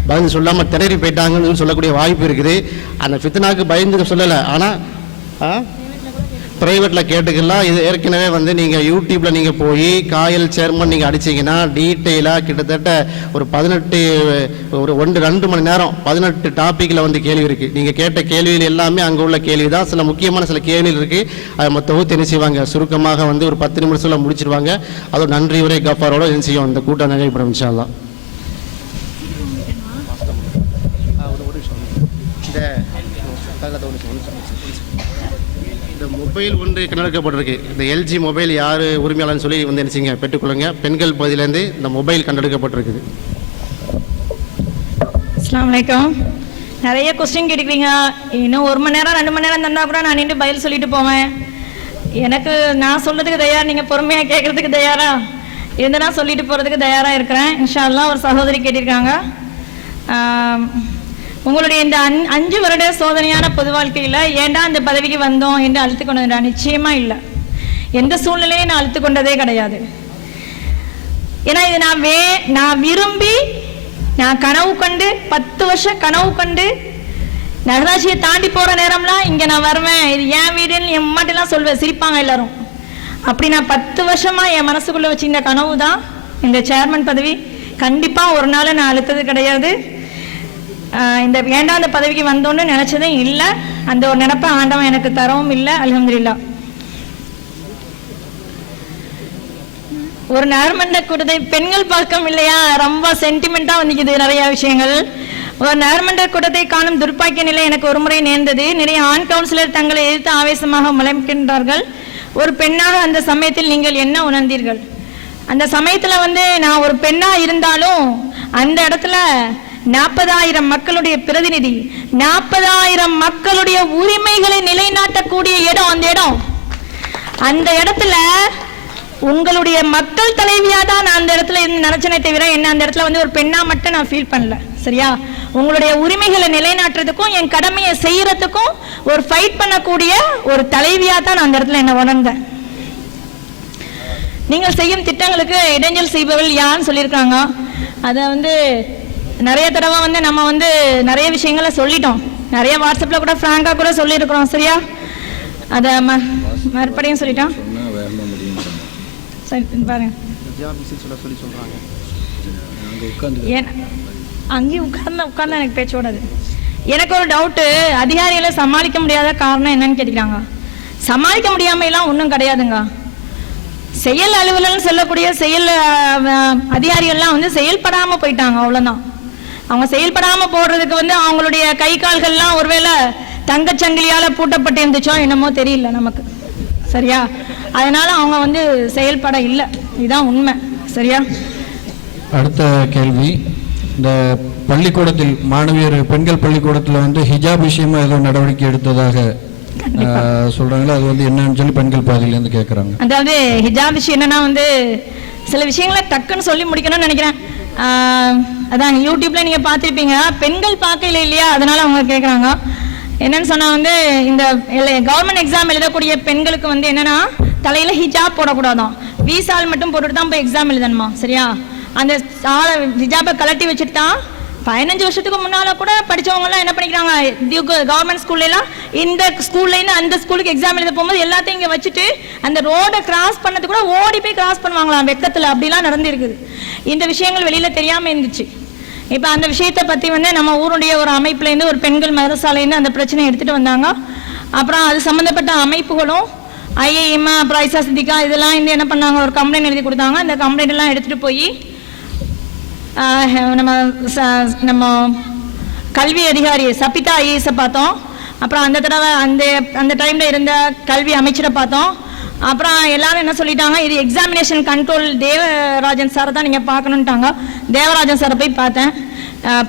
பதில் சொல்லாமல் திணறி போயிட்டாங்கன்னு சொல்லக்கூடிய வாய்ப்பு இருக்குது. அந்த ஃபித்னாக்கு பயந்து சொல்லலை. ஆனால் ப்ரைவேட்டில் கேட்டுக்கலாம். இது ஏற்கனவே வந்து நீங்கள் யூடியூப்பில் நீங்கள் போய் காயல் சேர்மன் நீங்கள் அடிச்சிங்கன்னா டீட்டெயிலாக கிட்டத்தட்ட ஒரு 2 மணி நேரம் 18 டாப்பிக்கில் வந்து கேள்வி இருக்குது. நீங்கள் கேட்ட கேள்வியில் எல்லாமே அங்கே உள்ள கேள்வி தான். சில முக்கியமான சில கேள்விகள் இருக்குது. அதை மொத்தம் என்ன செய்வாங்க, சுருக்கமாக வந்து ஒரு 10 நிமிஷத்தில் முடிச்சிருவாங்க. அதோட நன்றி உரை கஃபாரோட என்ன செய்யும் இந்த கூட்டம் நகைப்படும் இன்ஷா அல்லாஹ். இந்த மொபைல் ஒன்று கண்டெடுக்கப்பட்டிருக்கு. இந்த எல்ஜி மொபைல் யார் உரிமையாளர்னு சொல்லி வந்து என்ன செய்யுங்க பெற்றுக்கொள்ளுங்க. பெண்கள் பகுதியிலேருந்து இந்த மொபைல் கண்டெடுக்கப்பட்டிருக்குது. அஸ்ஸலாமு அலைக்கும். நிறைய கொஸ்டின் கேட்டுக்கிறீங்க. இன்னும் 1 மணி நேரம் 2 மணி நேரம் தந்தா கூட நான் நின்று பதில் சொல்லிட்டு போவேன். எனக்கு நான் சொல்றதுக்கு தயார், நீங்கள் பொறுமையாக கேட்கறதுக்கு தயாரா இருந்து நான் சொல்லிட்டு போகிறதுக்கு தயாராக இருக்கிறேன். இன்ஷா அல்லாஹ். ஒரு சகோதரி கேட்டிருக்காங்க, உங்களுடைய இந்த 5 வருட சோதனையான பொது வாழ்க்கையில் ஏண்டா இந்த பதவிக்கு வந்தோம் என்று அழுத்து கொண்டதுடா? நிச்சயமா இல்லை. எந்த சூழ்நிலையும் நான் அழுத்து கொண்டதே கிடையாது. ஏன்னா இது நான் விரும்பி நான் கனவு கண்டு 10 வருஷம் கனவு கண்டு நகராட்சியை தாண்டி போற நேரம்லாம் இங்க நான் வருவேன், இது என் வீடுன்னு என் அம்மாட்டெல்லாம் சொல்வேன், சிரிப்பாங்க எல்லாரும். அப்படி நான் 10 வருஷமா என் மனசுக்குள்ள வச்சு இந்த கனவு தான் இந்த சேர்மன் பதவி. கண்டிப்பா ஒரு நாள் நான் அழுத்தது கிடையாது. இந்த வேண்டாம் அந்த பதவிக்கு வந்தோன்னு நினைச்சதும் இல்லை. அந்த ஒரு நினைப்பை ஆண்டவன் எனக்கு தரவும் இல்லை. அல்ஹம்துலில்லாஹ். ஒரு நறுமண்ட கூட்டத்தை பெண்கள் பழக்கம் இல்லையா, ரொம்ப சென்டிமெண்டா வந்துக்குது நிறைய விஷயங்கள். ஒரு நறுமண்ட கூட்டத்தை காணும் துர்ப்பாக்கிய நிலை எனக்கு ஒரு முறை நேர்ந்தது. நிறைய ஆண் கவுன்சிலர் தங்களை எதிர்த்து ஆவேசமாக முளைக்கின்றார்கள். ஒரு பெண்ணாக அந்த சமயத்தில் நீங்கள் என்ன உணர்ந்தீர்கள்? அந்த சமயத்துல வந்து நான் ஒரு பெண்ணா இருந்தாலும் அந்த இடத்துல 40,000 மக்களுடைய பிரதிநிதி, 40,000 மக்களுடைய உரிமைகளை நிலைநாட்டக்கூடிய இடம் அந்த இடத்துல உங்களுடைய மக்கள் தலைவியா தான் நான் அந்த இடத்துல நினைச்சனே தவிர என்ன அந்த இடத்துல வந்து ஒரு பெண்ணா மட்டும் நான் ஃபீல் பண்ணல. சரியா? உங்களுடைய உரிமைகளை நிலைநாட்டுறதுக்கும் என் கடமையை செய்யறதுக்கும் ஒரு ஃபைட் பண்ணக்கூடிய ஒரு தலைவியா தான் நான் அந்த இடத்துல என்ன உணர்ந்தேன். நீங்கள் செய்யும் திட்டங்களுக்கு இடைஞ்சல் செய்பவர்கள் யாருன்னு சொல்லியிருக்காங்க. அதை வந்து நிறைய தடவை வந்து நம்ம வந்து நிறைய விஷயங்களை சொல்லிட்டோம். நிறைய வாட்ஸ்அப்ல கூட ஃப்ராங்கா கூட சொல்லியிருக்கிறோம். சரியா? அதை மறுபடியும் சொல்லிட்டோம். பாருங்க, அங்கேயும் உட்கார்ந்து எனக்கு பேச்சு ஓடாது. எனக்கு ஒரு டவுட்டு, அதிகாரிகளை சமாளிக்க முடியாத காரணம் என்னன்னு கேட்டுக்கிறாங்க. சமாளிக்க முடியாம எல்லாம் ஒன்றும் கிடையாதுங்க. செயல் அலுவலர்னு சொல்லக்கூடிய செயல் அதிகாரிகள்லாம் வந்து செயல்படாம போயிட்டாங்க, அவ்வளவுதான். அவங்க செயல்படாம போடுறதுக்கு வந்து அவங்களுடைய கை கால்கள்லாம் ஒருவேளை தங்கச்சங்கிலியால பூட்டப்பட்டு இருந்துச்சோ என்னமோ தெரியல நமக்கு. சரியா? அதனால அவங்க வந்து செயல்பட இல்லை. இதுதான் உண்மை. சரியா? அடுத்த கேள்வி, இந்த பள்ளிக்கூடத்தில் மாணவியர் பெண்கள் பள்ளிக்கூடத்தில் வந்து ஹிஜாப் விஷயமா ஏதோ நடவடிக்கை எடுத்ததாக சொல்றாங்களா? அது வந்து என்னன்னு சொல்லி பெண்கள் பாதியிலேருந்து கேட்குறாங்க. அதாவது ஹிஜாப் விஷயம் என்னன்னா வந்து சில விஷயங்களை டக்குன்னு சொல்லி முடிக்கணும்னு நினைக்கிறேன். அதான் யூடியூப்ல நீங்க பார்த்துருப்பீங்க, பெண்கள் பார்க்கல இல்லையா, அதனால அவங்க கேட்குறாங்க. என்னன்னு சொன்னா வந்து இந்த கவர்மெண்ட் எக்ஸாம் எழுதக்கூடிய பெண்களுக்கு வந்து என்னன்னா தலையில ஹிஜாப் போடக்கூடாதான், வீசால் மட்டும் போட்டுட்டு தான் போய் எக்ஸாம் எழுதணுமா. சரியா? அந்த ஹிஜாபை கலட்டி வச்சுட்டு தான் 15 வருஷத்துக்கு முன்னால கூட படிச்சவங்க எல்லாம் என்ன பண்ணிக்கிறாங்க, கவர்மெண்ட் ஸ்கூல்ல எல்லாம் இந்த ஸ்கூல்ல இருந்து அந்த ஸ்கூலுக்கு எக்ஸாம் எழுத போகும்போது எல்லாத்தையும் இங்க வச்சுட்டு அந்த ரோட கிராஸ் பண்ணது கூட ஓடி போய் கிராஸ் பண்ணுவாங்களாம் வெக்கத்துல. அப்படிலாம் நடந்திருக்குது. இந்த விஷயங்கள் வெளியில தெரியாம இருந்துச்சு. இப்ப அந்த விஷயத்தை பத்தி வந்து நம்ம ஊருடைய ஒரு அமைப்புல இருந்து ஒரு பெண்கள் மதரசால இருந்து அந்த பிரச்சனையை எடுத்துட்டு வந்தாங்க. அப்புறம் அது சம்பந்தப்பட்ட அமைப்புகளும் ஐஏஎம் அப்புறம் ஐசா சித்திகா இதெல்லாம் வந்து என்ன பண்ணாங்க, ஒரு கம்ப்ளைண்ட் எழுதி கொடுத்தாங்க. அந்த கம்ப்ளைண்ட் எல்லாம் எடுத்துட்டு போய் நம்ம கல்வி அதிகாரி சபிதா ஐஏஎஸை பார்த்தோம். அப்புறம் அந்த தடவை அந்த டைம்ல இருந்த கல்வி அமைச்சரை பார்த்தோம். அப்புறம் எல்லாரும் என்ன சொல்லிட்டாங்க, இது எக்ஸாமினேஷன் கண்ட்ரோல் தேவராஜன் சாரை தான் நீங்கள் பார்க்கணுன்ட்டாங்க. தேவராஜன் சாரை போய் பார்த்தேன்.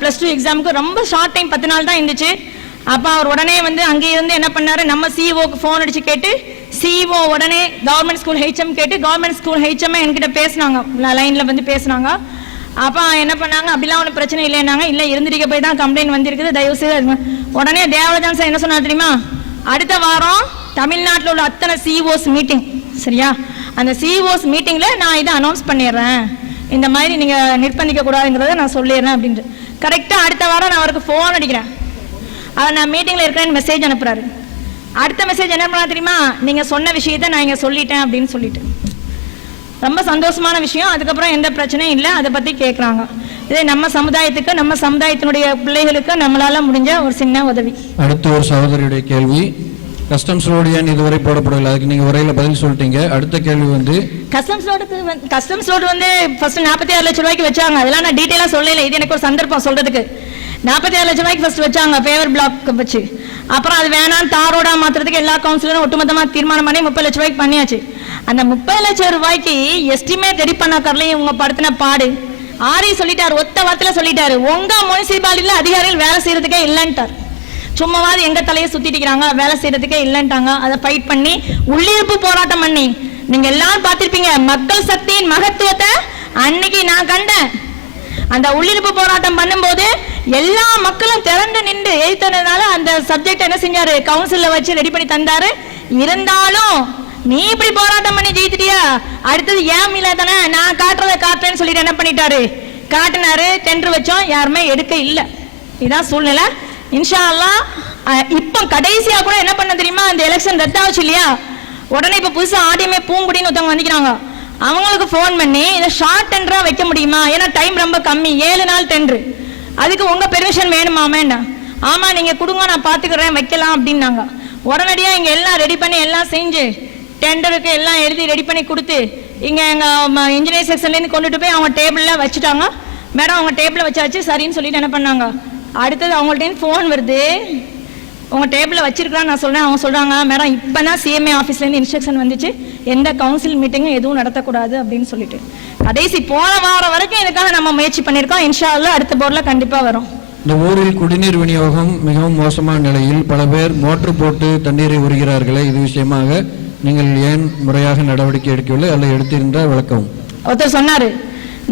+2 எக்ஸாமுக்கு ரொம்ப ஷார்ட் டைம் 10 நாள் தான் இருந்துச்சு. அப்போ அவர் உடனே வந்து அங்கே இருந்து என்ன பண்ணாரு, நம்ம சிஇஓக்கு ஃபோன் அடிச்சு கேட்டு சிஇஓ உடனே கவர்மெண்ட் ஸ்கூல் ஹெச்எம் கேட்டு கவர்மெண்ட் ஸ்கூல் ஹெச்எம் என்கிட்ட பேசினாங்க, லைனில் வந்து பேசினாங்க. அப்போ என்ன பண்ணாங்க, அப்படிலாம் ஒன்றும் பிரச்சனை இல்லைன்னாங்க. இல்லை இருந்திருக்க போய் தான் கம்ப்ளைண்ட் வந்திருக்குது, தயவுசெய்து. உடனே தேவராஜன் சார் என்ன சொன்னார் தெரியுமா, அடுத்த வாரம் தமிழ்நாட்டில் உள்ள அத்தனை சிஇஓஸ் மீட்டிங். சரியா? அந்த சிஇஓஸ் மீட்டிங்கில் நான் இதை அனௌன்ஸ் பண்ணிடுறேன், இந்த மாதிரி நீங்கள் நிர்பந்திக்க கூடாதுங்கிறத நான் சொல்லிடுறேன் அப்படின்ட்டு. கரெக்டாக அடுத்த வாரம் நான் அவருக்கு ஃபோன் அடிக்கிறேன். அதை நான் மீட்டிங்கில் இருக்கிறேன்னு மெசேஜ் அனுப்புகிறாரு. அடுத்த மெசேஜ் என்ன பண்ணா தெரியுமா, நீங்க சொன்ன விஷயத்த நான் இங்க சொல்லிட்டேன் அப்படின்னு சொல்லிட்டு. ரொம்ப சந்தோஷமான விஷயம். அதுக்கப்புறம் எந்த பிரச்சனையும் இல்லை, அதை பத்தி கேட்குறாங்க. இது நம்ம சமுதாயத்துக்கு, நம்ம சமுதாயத்தினுடைய பிள்ளைகளுக்கு நம்மளால முடிஞ்ச ஒரு சின்ன உதவி. அடுத்த ஒரு சகோதரியுடைய கேள்வி, கஸ்டம்ஸ் ரோடு ஏன் இதுவரை போடப்படவில்லை? அதுக்கு நீங்க உரையில பதில் சொல்லிட்டீங்க. அடுத்த கேள்வி வந்து கஸ்டம்ஸ் ரோடு வந்து ஃபர்ஸ்ட் 46 லட்சம் ரூபாய்க்கு வச்சாங்க. அதெல்லாம் நான் டீட்டெயிலா சொல்லல, இது எனக்கு ஒரு சந்தர்ப்பம் சொல்றதுக்கு. 46 லட்சம் ரூபாய்க்கு ஃபர்ஸ்ட் வச்சாங்க பேவர் பிளாக் வச்சு. அப்புறம் அது வேணாம் தாரோடா மாத்துறதுக்கு எல்லா கவுன்சிலரும் ஒட்டுமொத்தமா தீர்மானம் பண்ணி 30 லட்சம் ரூபாய்க்கு பண்ணியாச்சு. அந்த 30 லட்சம் ரூபாய்க்கு எஸ்டிமேட் ரெடி பண்ண கரலையும் இவங்க படுத்தின பாடு. ஆரி சொல்லிட்டாரு, ஒத்த வார்த்தையில சொல்லிட்டாரு, உங்க முனிசிபாலிட்டியில அதிகாரிகள் வேலை செய்யறதுக்கே இல்லைன்ட்டார். சும்மாவாது எங்க தலையை சுத்திட்டிக்கிறாங்க, வேலை செய்யறதுக்கே இல்லைன்ட்டாங்க. அதை ஃபைட் பண்ணி உள்ளிருப்பு போராட்டம் பண்ணி, நீங்க எல்லாரும் பார்த்திருப்பீங்க மக்கள் சக்தியின் மகத்துவத்தை அன்னைக்கு நான் கண்டேன். அந்த உள்ளிருப்பு போராட்டம் பண்ணும்போது எல்லா மக்களும் திரண்டு நின்று எழுத்தனால அந்த சப்ஜெக்ட் என்ன செஞ்சாரு, கவுன்சில்ல வச்சு ரெடி பண்ணி தந்தாரு. இருந்தாலும் நீ இப்படி போராட்டம் பண்ணி ஜெயித்துட்டியா, அடுத்தது ஏன் மீல தானே நான் காட்டுறதை காட்டுறேன்னு சொல்லிட்டு என்ன பண்ணிட்டாரு, காட்டினாரு. டெண்டர் வச்சோம், யாருமே எடுக்க இல்லை. இதுதான் சூழ்நிலை. இன்ஷா அல்லாஹ் இப்போ கடைசியா கூட என்ன பண்ண தெரியுமா, அந்த எலெக்ஷன் ரத்தாச்சு இல்லையா, உடனே இப்ப புதுசா ஆடியமே பூங்குடின்னு ஒருத்தவங்க வந்துக்கிறாங்க. அவங்களுக்கு போன் பண்ணி இதை ஷார்ட் டெண்டரா வைக்க முடியுமா, ஏன்னா டைம் ரொம்ப கம்மி, 7 நாள் டெண்டர், அதுக்கு உங்க பெர்மிஷன் வேணுமாமேன்னா. ஆமா நீங்க கொடுங்க, நான் பாத்துக்கிறேன், வைக்கலாம் அப்படின்னாங்க. உடனடியா இங்க எல்லாம் ரெடி பண்ணி எல்லாம் செஞ்சு டெண்டருக்கு எல்லாம் எழுதி ரெடி பண்ணி கொடுத்து இங்க எங்க இன்ஜினியர் செக்ஷன்ல இருந்து கொண்டுட்டு போய் அவங்க டேபிள்ல வச்சுட்டாங்க. மேடம் அவங்க டேபிள்ல வச்சாச்சு சரின்னு சொல்லிட்டு என்ன பண்ணாங்க, அடுத்தது அவங்கள்ட்ட ஃபோன் வருது, உங்க டேபிள்ல வச்சிருக்கான்னு நான் சொல்றேன். அவங்க சொல்றாங்க, மேடம் இப்பதான் சிஎம்ஏ ஆஃபீஸ்ல இருந்து இன்ஸ்ட்ரக்ஷன் வந்துச்சு, எந்த கவுன்சில் மீட்டிங்கும் எதுவும் நடத்தக்கூடாது அப்படின்னு சொல்லிட்டு. கடைசி போன வாரம் வரைக்கும் இதுக்காக நம்ம முயற்சி பண்ணியிருக்கோம். இன்ஷா அல்லாஹ் அடுத்த போர்ல கண்டிப்பா வரும். இந்த ஊரில் குடிநீர் விநியோகம் மிகவும் மோசமான நிலையில் பல பேர் மோட்டர் போட்டு தண்ணீரை உருகிறார்களே, இது விஷயமாக நீங்கள் ஏன் முறையாக நடவடிக்கை எடுக்கவில்லை, அல்ல எடுத்திருந்தால் விளக்கவும். ஒருத்தர் சொன்னாரு,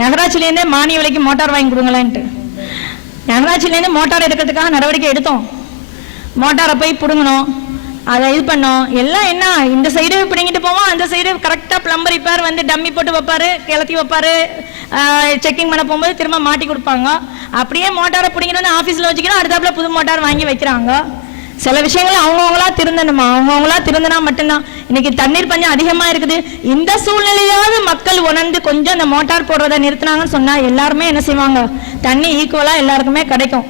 நகராட்சியிலேருந்தே மானிய விலைக்கு மோட்டார் வாங்கி கொடுங்களேன்ட்டு. நகராட்சியிலேருந்து மோட்டார் எடுக்கிறதுக்காக நடவடிக்கை எடுத்தோம். மோட்டாரை போய் பிடுங்கணும், அதை இது பண்ணோம். எல்லாம் என்ன, இந்த சைடு பிடிங்கிட்டு போவோம், அந்த சைடு கரெக்டாக பிளம்பர் ரிப்பேர் வந்து டம்மி போட்டு வைப்பாரு, கிளத்தி வைப்பாரு, செக்கிங் பண்ண போகும்போது திரும்ப மாட்டி கொடுப்பாங்க. அப்படியே மோட்டாரை பிடிங்கிட்டு வந்து ஆஃபீஸில் வச்சுக்கணும், அடுத்தாப்புல புது மோட்டார் வாங்கி வைக்கிறாங்க. சில விஷயங்கள் அவங்கவுங்களா திருந்தணுமா, அவங்கவுங்களா திருந்தினா மட்டும்தான். இன்னைக்கு தண்ணீர் பஞ்சம் அதிகமாக இருக்குது. இந்த சூழ்நிலையாவது மக்கள் உணர்ந்து கொஞ்சம் அந்த மோட்டார் போடுறதை நிறுத்தினாங்கன்னு சொன்னால் எல்லாருமே என்ன செய்வாங்க, தண்ணி ஈக்குவலாக எல்லாருக்குமே கிடைக்கும்.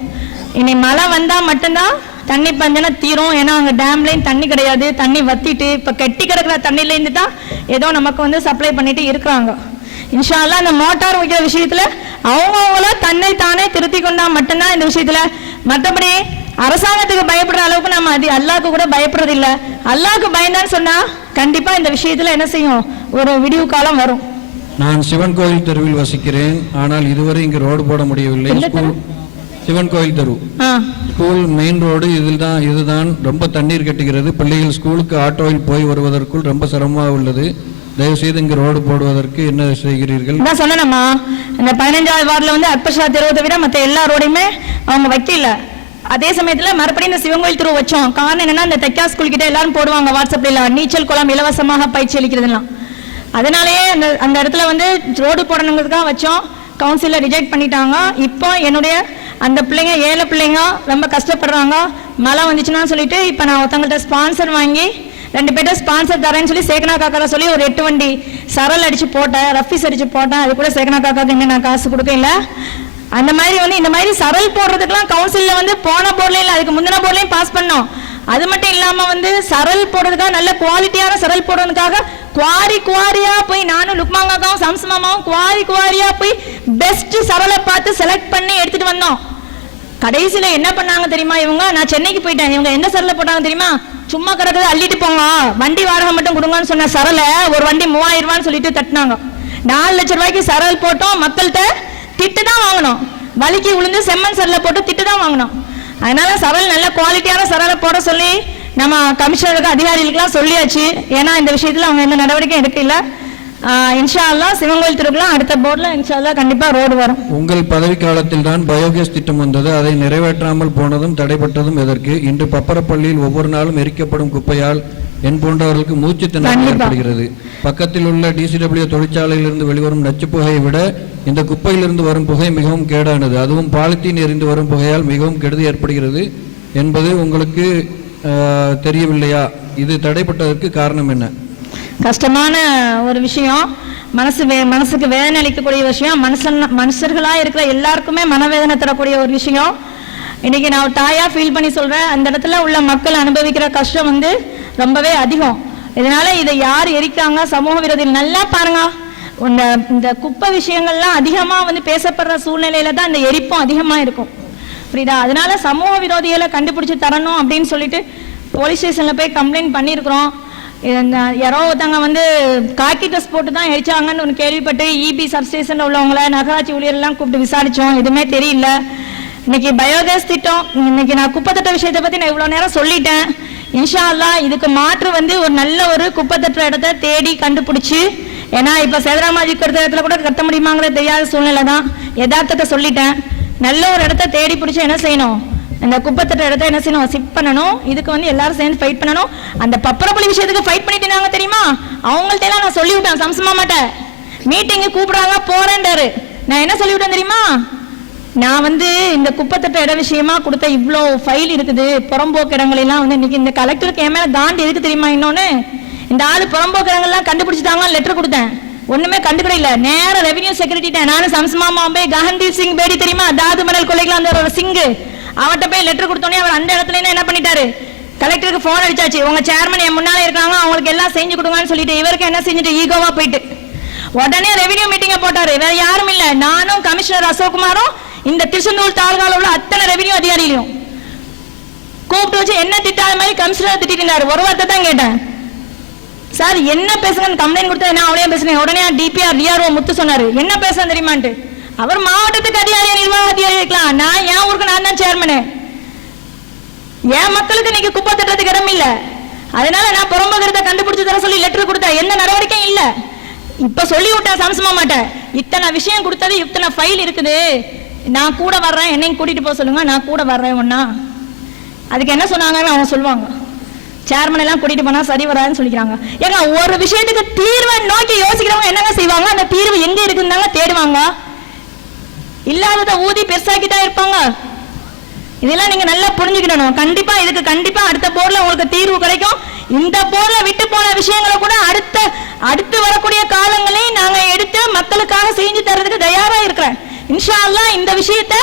இன்னைக்கு மழை வந்தால் மட்டும்தான் தண்ணி பஞ்சனை தீரும். ஏன்னா அங்கே டேம்லேயும் தண்ணி கிடையாது, தண்ணி வத்திட்டு இப்போ கெட்டி கிடக்கிற தண்ணியிலேருந்து தான் ஏதோ நமக்கு வந்து சப்ளை பண்ணிட்டு இருக்கிறாங்க. இன்ஷா அல்லாஹ் அந்த மோட்டார் வைக்கிற விஷயத்துல அவங்கவுங்களா தன்னை தானே திருத்தி கொண்டா மட்டும்தான் இந்த விஷயத்துல. மற்றபடி அரசாங்கத்துக்கு பயப்படுற அளவுக்கு நம்ம அது அல்லாஹ்க்கு கூட பயப்படுறது இல்லை. அல்லாஹ்க்கு பயந்தான்னு சொன்னா கண்டிப்பா இந்த விஷயத்துல என்ன செய்யும், ஒரு விடிவு காலம் வரும். நான் சிவன் கோயில் தெருவில் வசிக்கிறேன், ஆனால் இதுவரை இங்கு ரோடு போட முடியவில்லை. சிவன் கோயில் தெரு ஸ்கூல் மெயின் ரோடு இதுதான் ரொம்ப தண்ணீர் கட்டுகிறது. பிள்ளைகள் ஸ்கூலுக்கு ஆட்டோவில் போய் வருவதற்குள் ரொம்ப சிரமமாக உள்ளது. தயவு செய்து இங்கு ரோடு போடுவதற்கு என்ன செய்கிறீர்கள்? நான் சொன்னேன்மா, இந்த 15வது வார்டில் வந்து அற்பஷா தெருவை விட மற்ற எல்லா ரோடையுமே அவங்க வைக்கல. அதே சமயத்துல மறுபடியும் இந்த சிவங்கோயில் தெரு வச்சோம். காரணம் என்னன்னா, இந்த தைக்கா ஸ்கூல் கிட்ட எல்லாரும் போடுவாங்க வாட்ஸ்அப்ல நீச்சல் குளம் இலவசமாக பயிற்சி அளிக்கிறதுலாம். அதனாலேயே அந்த இடத்துல வந்து ரோடு போடணுங்கிறதுக்காக வச்சோம். கவுன்சிலில் ரிஜெக்ட் பண்ணிட்டாங்க. இப்போ என்னுடைய அந்த பிள்ளைங்க 7 பிள்ளைங்க ரொம்ப கஷ்டப்படுறாங்க. மழை வந்துச்சுன்னா சொல்லிட்டு இப்போ நான் ஒருத்தவங்கள்ட்ட ஸ்பான்சர் வாங்கி 2 பேர்ட்ட ஸ்பான்சர் தரேன்னு சொல்லி சேகனா காக்கா சொல்லி ஒரு 8 வண்டி சரல் அடிச்சு போட்டேன், ரஃபீஸ் அடிச்சு போட்டேன். அது கூட சேகனா காக்காக்கு இன்னும் நான் காசு கொடுக்கல. அந்த மாதிரி வந்து இந்த மாதிரி சரல் போடுறதுக்கெல்லாம் கவுன்சிலில் வந்து போன போர்ட்லையும் இல்லை, அதுக்கு முந்தின போர்ட்லையும் பாஸ் பண்ணோம். அது மட்டும் இல்லாமல் வந்து சரல் போடுறதுக்காக நல்ல குவாலிட்டியான சரல் போடுறதுக்காக குவாரியா போய் நானும் லுக்மாங்காவும் சம்சமாவும் குவாரியா போய் பெஸ்ட் சரலை பார்த்து செலக்ட் பண்ணி எடுத்துட்டு வந்தோம். கடைசியில என்ன பண்ணாங்க தெரியுமா, இவங்க நான் சென்னைக்கு போயிட்டேன், இவங்க எந்த சரலை போட்டாங்க தெரியுமா, சும்மா கிடக்குது அள்ளிட்டு போங்க, வண்டி வாடகை மட்டும் கொடுங்கன்னு சொன்ன சரலை ஒரு வண்டி 3000 ரூபான்னு சொல்லிட்டு தட்டினாங்க. 4 லட்சம் ரூபாய்க்கு சரல் போட்டோம். மக்கள்கிட்ட திட்டு தான் வாங்கணும், வலிக்கு விழுந்து செம்மண் சரலை போட்டு திட்டு தான் வாங்கணும். அதனால சரல் நல்ல குவாலிட்டியான சரலை போட சொல்லி நம்ம கமிஷனருக்கு அதிகாரிகளுக்கெல்லாம் சொல்லியாச்சு. ஏன்னா இந்த விஷயத்துல அவங்க எந்த நடவடிக்கையும் எடுக்கல. இன்ஷா அல்லாஹ் சிவங்கோயில் திருக்குலாம் அடுத்த போர்டில் இன்ஷா அல்லாஹ் கண்டிப்பா ரோடு வரும். உங்கள் பதவி காலத்தில் தான் பயோகேஸ் திட்டம் வந்தது, அதை நிறைவேற்றாமல் போனதும் தடைப்பட்டதும் எதற்கு? இன்று பப்பரப்பள்ளியில் ஒவ்வொரு நாளும் எரிக்கப்படும் குப்பையால் என் போன்றவர்களுக்கு மூச்சு திணறல் ஏற்படுகிறது. பக்கத்தில் உள்ள DCW தொழிற்சாலையிலிருந்து வெளிவரும் நச்சு புகையை விட இந்த குப்பையிலிருந்து வரும் புகை மிகவும் கேடானது. அதுவும் பாலித்தீன் எரிந்து வரும் புகையால் மிகவும் கெடுதி ஏற்படுகிறது என்பது உங்களுக்கு தெரியவில்லையா? இது தடைப்பட்டதற்கு காரணம் என்ன? கஷ்டமான ஒரு விஷயம், மனசுக்கு வேதனை அளிக்கக்கூடிய விஷயம், மனுஷர்களாக இருக்கிற எல்லாருக்குமே மனவேதனை தரக்கூடிய ஒரு விஷயம். இன்னைக்கு நான் ஒரு தாயா ஃபீல் பண்ணி சொல்றேன், அந்த இடத்துல உள்ள மக்கள் அனுபவிக்கிற கஷ்டம் வந்து ரொம்பவே அதிகம். இதனால இதை யார் எரிக்காங்க, சமூக விரோதிகள் நல்லா பாருங்க, இந்த குப்பை விஷயங்கள்லாம் அதிகமா வந்து பேசப்படுற சூழ்நிலையில தான் இந்த எரிப்பும் அதிகமா இருக்கும், புரியுதா? அதனால சமூக விரோதிகளை கண்டுபிடிச்சு தரணும் அப்படின்னு சொல்லிட்டு போலீஸ் ஸ்டேஷன்ல போய் கம்ப்ளைண்ட் பண்ணியிருக்கிறோம். யாரோ ஒருத்தவங்க வந்து காக்கி ட்ரெஸ் போட்டு தான் எரிச்சாங்கன்னு ஒன்று கேள்விப்பட்டு இபி சப்ஸ்டேஷன்ல உள்ளவங்கள நகராட்சி ஊழியர்லாம் கூப்பிட்டு விசாரிச்சோம், எதுவுமே தெரியல. இன்னைக்கு பயோகேஸ் திட்டம், இன்னைக்கு நான் குப்பை விஷயத்தை பத்தி நான் இவ்வளவு நேரம் சொல்லிட்டேன். இன்ஷா அல்லாஹ் இதுக்கு மாற்று வந்து ஒரு நல்ல ஒரு குப்பை தட்டுற இடத்த தேடி கண்டுபிடிச்சு, ஏன்னா இப்ப சேதராமாஜி இருக்கிற இடத்துல கூட கட்ட முடியுமாங்கிறது தெரியாத சூழ்நிலை தான், யதார்த்தத்தை சொல்லிட்டேன். நல்ல ஒரு இடத்த தேடி பிடிச்சி என்ன செய்யணும், இந்த குப்பை தட்டுற இடத்த என்ன செய்யணும், ஷிஃப்ட் பண்ணணும். இதுக்கு வந்து எல்லாரும் சேர்ந்து ஃபைட் பண்ணணும். அந்த பப்பரப்புலி விஷயத்துக்கு ஃபைட் பண்ணிட்டு தெரியுமா, அவங்கள்ட்ட எல்லாம் நான் சொல்லிவிட்டேன். சம்சமா மாட்டேன், மீட்டிங்கு கூப்பிடுறாங்க போறேன்டாரு. நான் என்ன சொல்லிவிட்டேன் தெரியுமா, நான் வந்து இந்த குப்பை தட்ட இட விஷயமா கொடுத்த இவ்வளோ ஃபைல் இருக்குது, புறம்போக்கு இடங்கள் எல்லாம் வந்து இன்னைக்கு இந்த கலெக்டருக்கு என் மேல தாண்டி எதுக்கு தெரியுமா, இன்னொன்னு இந்த ஆளு புறம்போக்கு இடங்கள்லாம் கண்டுபிடிச்சிட்டாங்க, லெட்டர் கொடுத்தேன், ஒண்ணுமே கண்டுபிடிக்கல. நேர ரெவன்யூ செக்ரட்டரிட்ட நானும் சம்ஸ்மாமா போய் ககன்தீப் சிங் பேடி தெரியுமா, தாது மணல் கொலைகள் அந்த ஒரு சிங்கு, அவர்கிட்ட போய் லெட்டர் கொடுத்தோன்னே அவர் அந்த இடத்துல என்ன பண்ணிட்டாரு, கலெக்டருக்கு போன் அடிச்சாச்சு, உங்க சேர்மன் என் முன்னால இருக்காங்க, அவங்களுக்கு எல்லாம் செஞ்சு கொடுங்கன்னு சொல்லிட்டு இவருக்கு என்ன செஞ்சுட்டு ஈகோவா போயிட்டு உடனே ரெவன்யூ மீட்டிங்க போட்டாரு. வேற யாரும் இல்ல, நானும் கமிஷனர் அசோக்குமாரும் இந்த திருச்செந்தூர் தாலுகால உள்ள அத்தனை ரெவன்யூ அதிகாரிகளையும் கூப்பிட்டு வச்சு என்ன திட்டாத மாதிரி கமிஷனர் திட்டிருந்தாரு. ஒரு வார்த்தை தான் கேட்டேன், சார் என்ன பேசுங்கன்னு கம்ப்ளைண்ட் கொடுத்தா நான் அவளையும் பேசுறேன். உடனே டிபிஆர் டிஆர்ஓ முத்து சொன்னாரு, என்ன பேசுறேன் தெரியுமான்ட்டு. அவர் மாவட்டத்துக்கு அதிகாரியா நிர்வாக அதிகாரி இருக்கலாம், நான் என் ஊருக்கு நான் தான் சேர்மனு, என் மக்களுக்கு இன்னைக்கு குப்பை தட்டுறதுக்கு இடம் இல்ல, அதனால நான் புறம்போக்கிறத கண்டுபிடிச்சு தர சொல்லி லெட்டர் கொடுத்தேன், எந்த நடவடிக்கையும் இல்ல. இப்ப சொல்லி விட்டேன் சம்சமா மாட்டேன், இத்தனை விஷயம் கொடுத்தது, இத்தனை ஃபைல் இருக்குது, நான் கூட வர்றேன், என்னையும் கூட்டிட்டு போக சொல்லுங்க, நான் கூட வர்றேன் ஒன்னா. அதுக்கு என்ன சொன்னாங்கன்னு அவங்க சொல்லுவாங்க, சேர்மன் எல்லாம் கூட்டிட்டு போனா சரி வராதுன்னு சொல்லிக்கிறாங்க. ஏங்க ஒரு விஷயத்துக்கு தீர்வை நோக்கி யோசிக்கிறவங்க என்னங்க செய்வாங்க, அந்த தீர்வு எங்க இருக்குன்னு தேடுவாங்க, இல்லாததை ஊதி பெருசாக்கிட்டா இருப்பாங்க. இதெல்லாம் நீங்க நல்லா புரிஞ்சுக்கணும். கண்டிப்பா இதுக்கு கண்டிப்பா அடுத்த போர்ல உங்களுக்கு தீர்வு கிடைக்கும். இந்த போர்ல விட்டு போன விஷயங்களை கூட அடுத்து வரக்கூடிய காலங்களே நாங்க எடுத்து மக்களுக்காக செஞ்சு தர்றதுக்கு தயாரா இருக்கிறேன். இன்ஷா அல்லாஹ் இந்த விஷயத்தை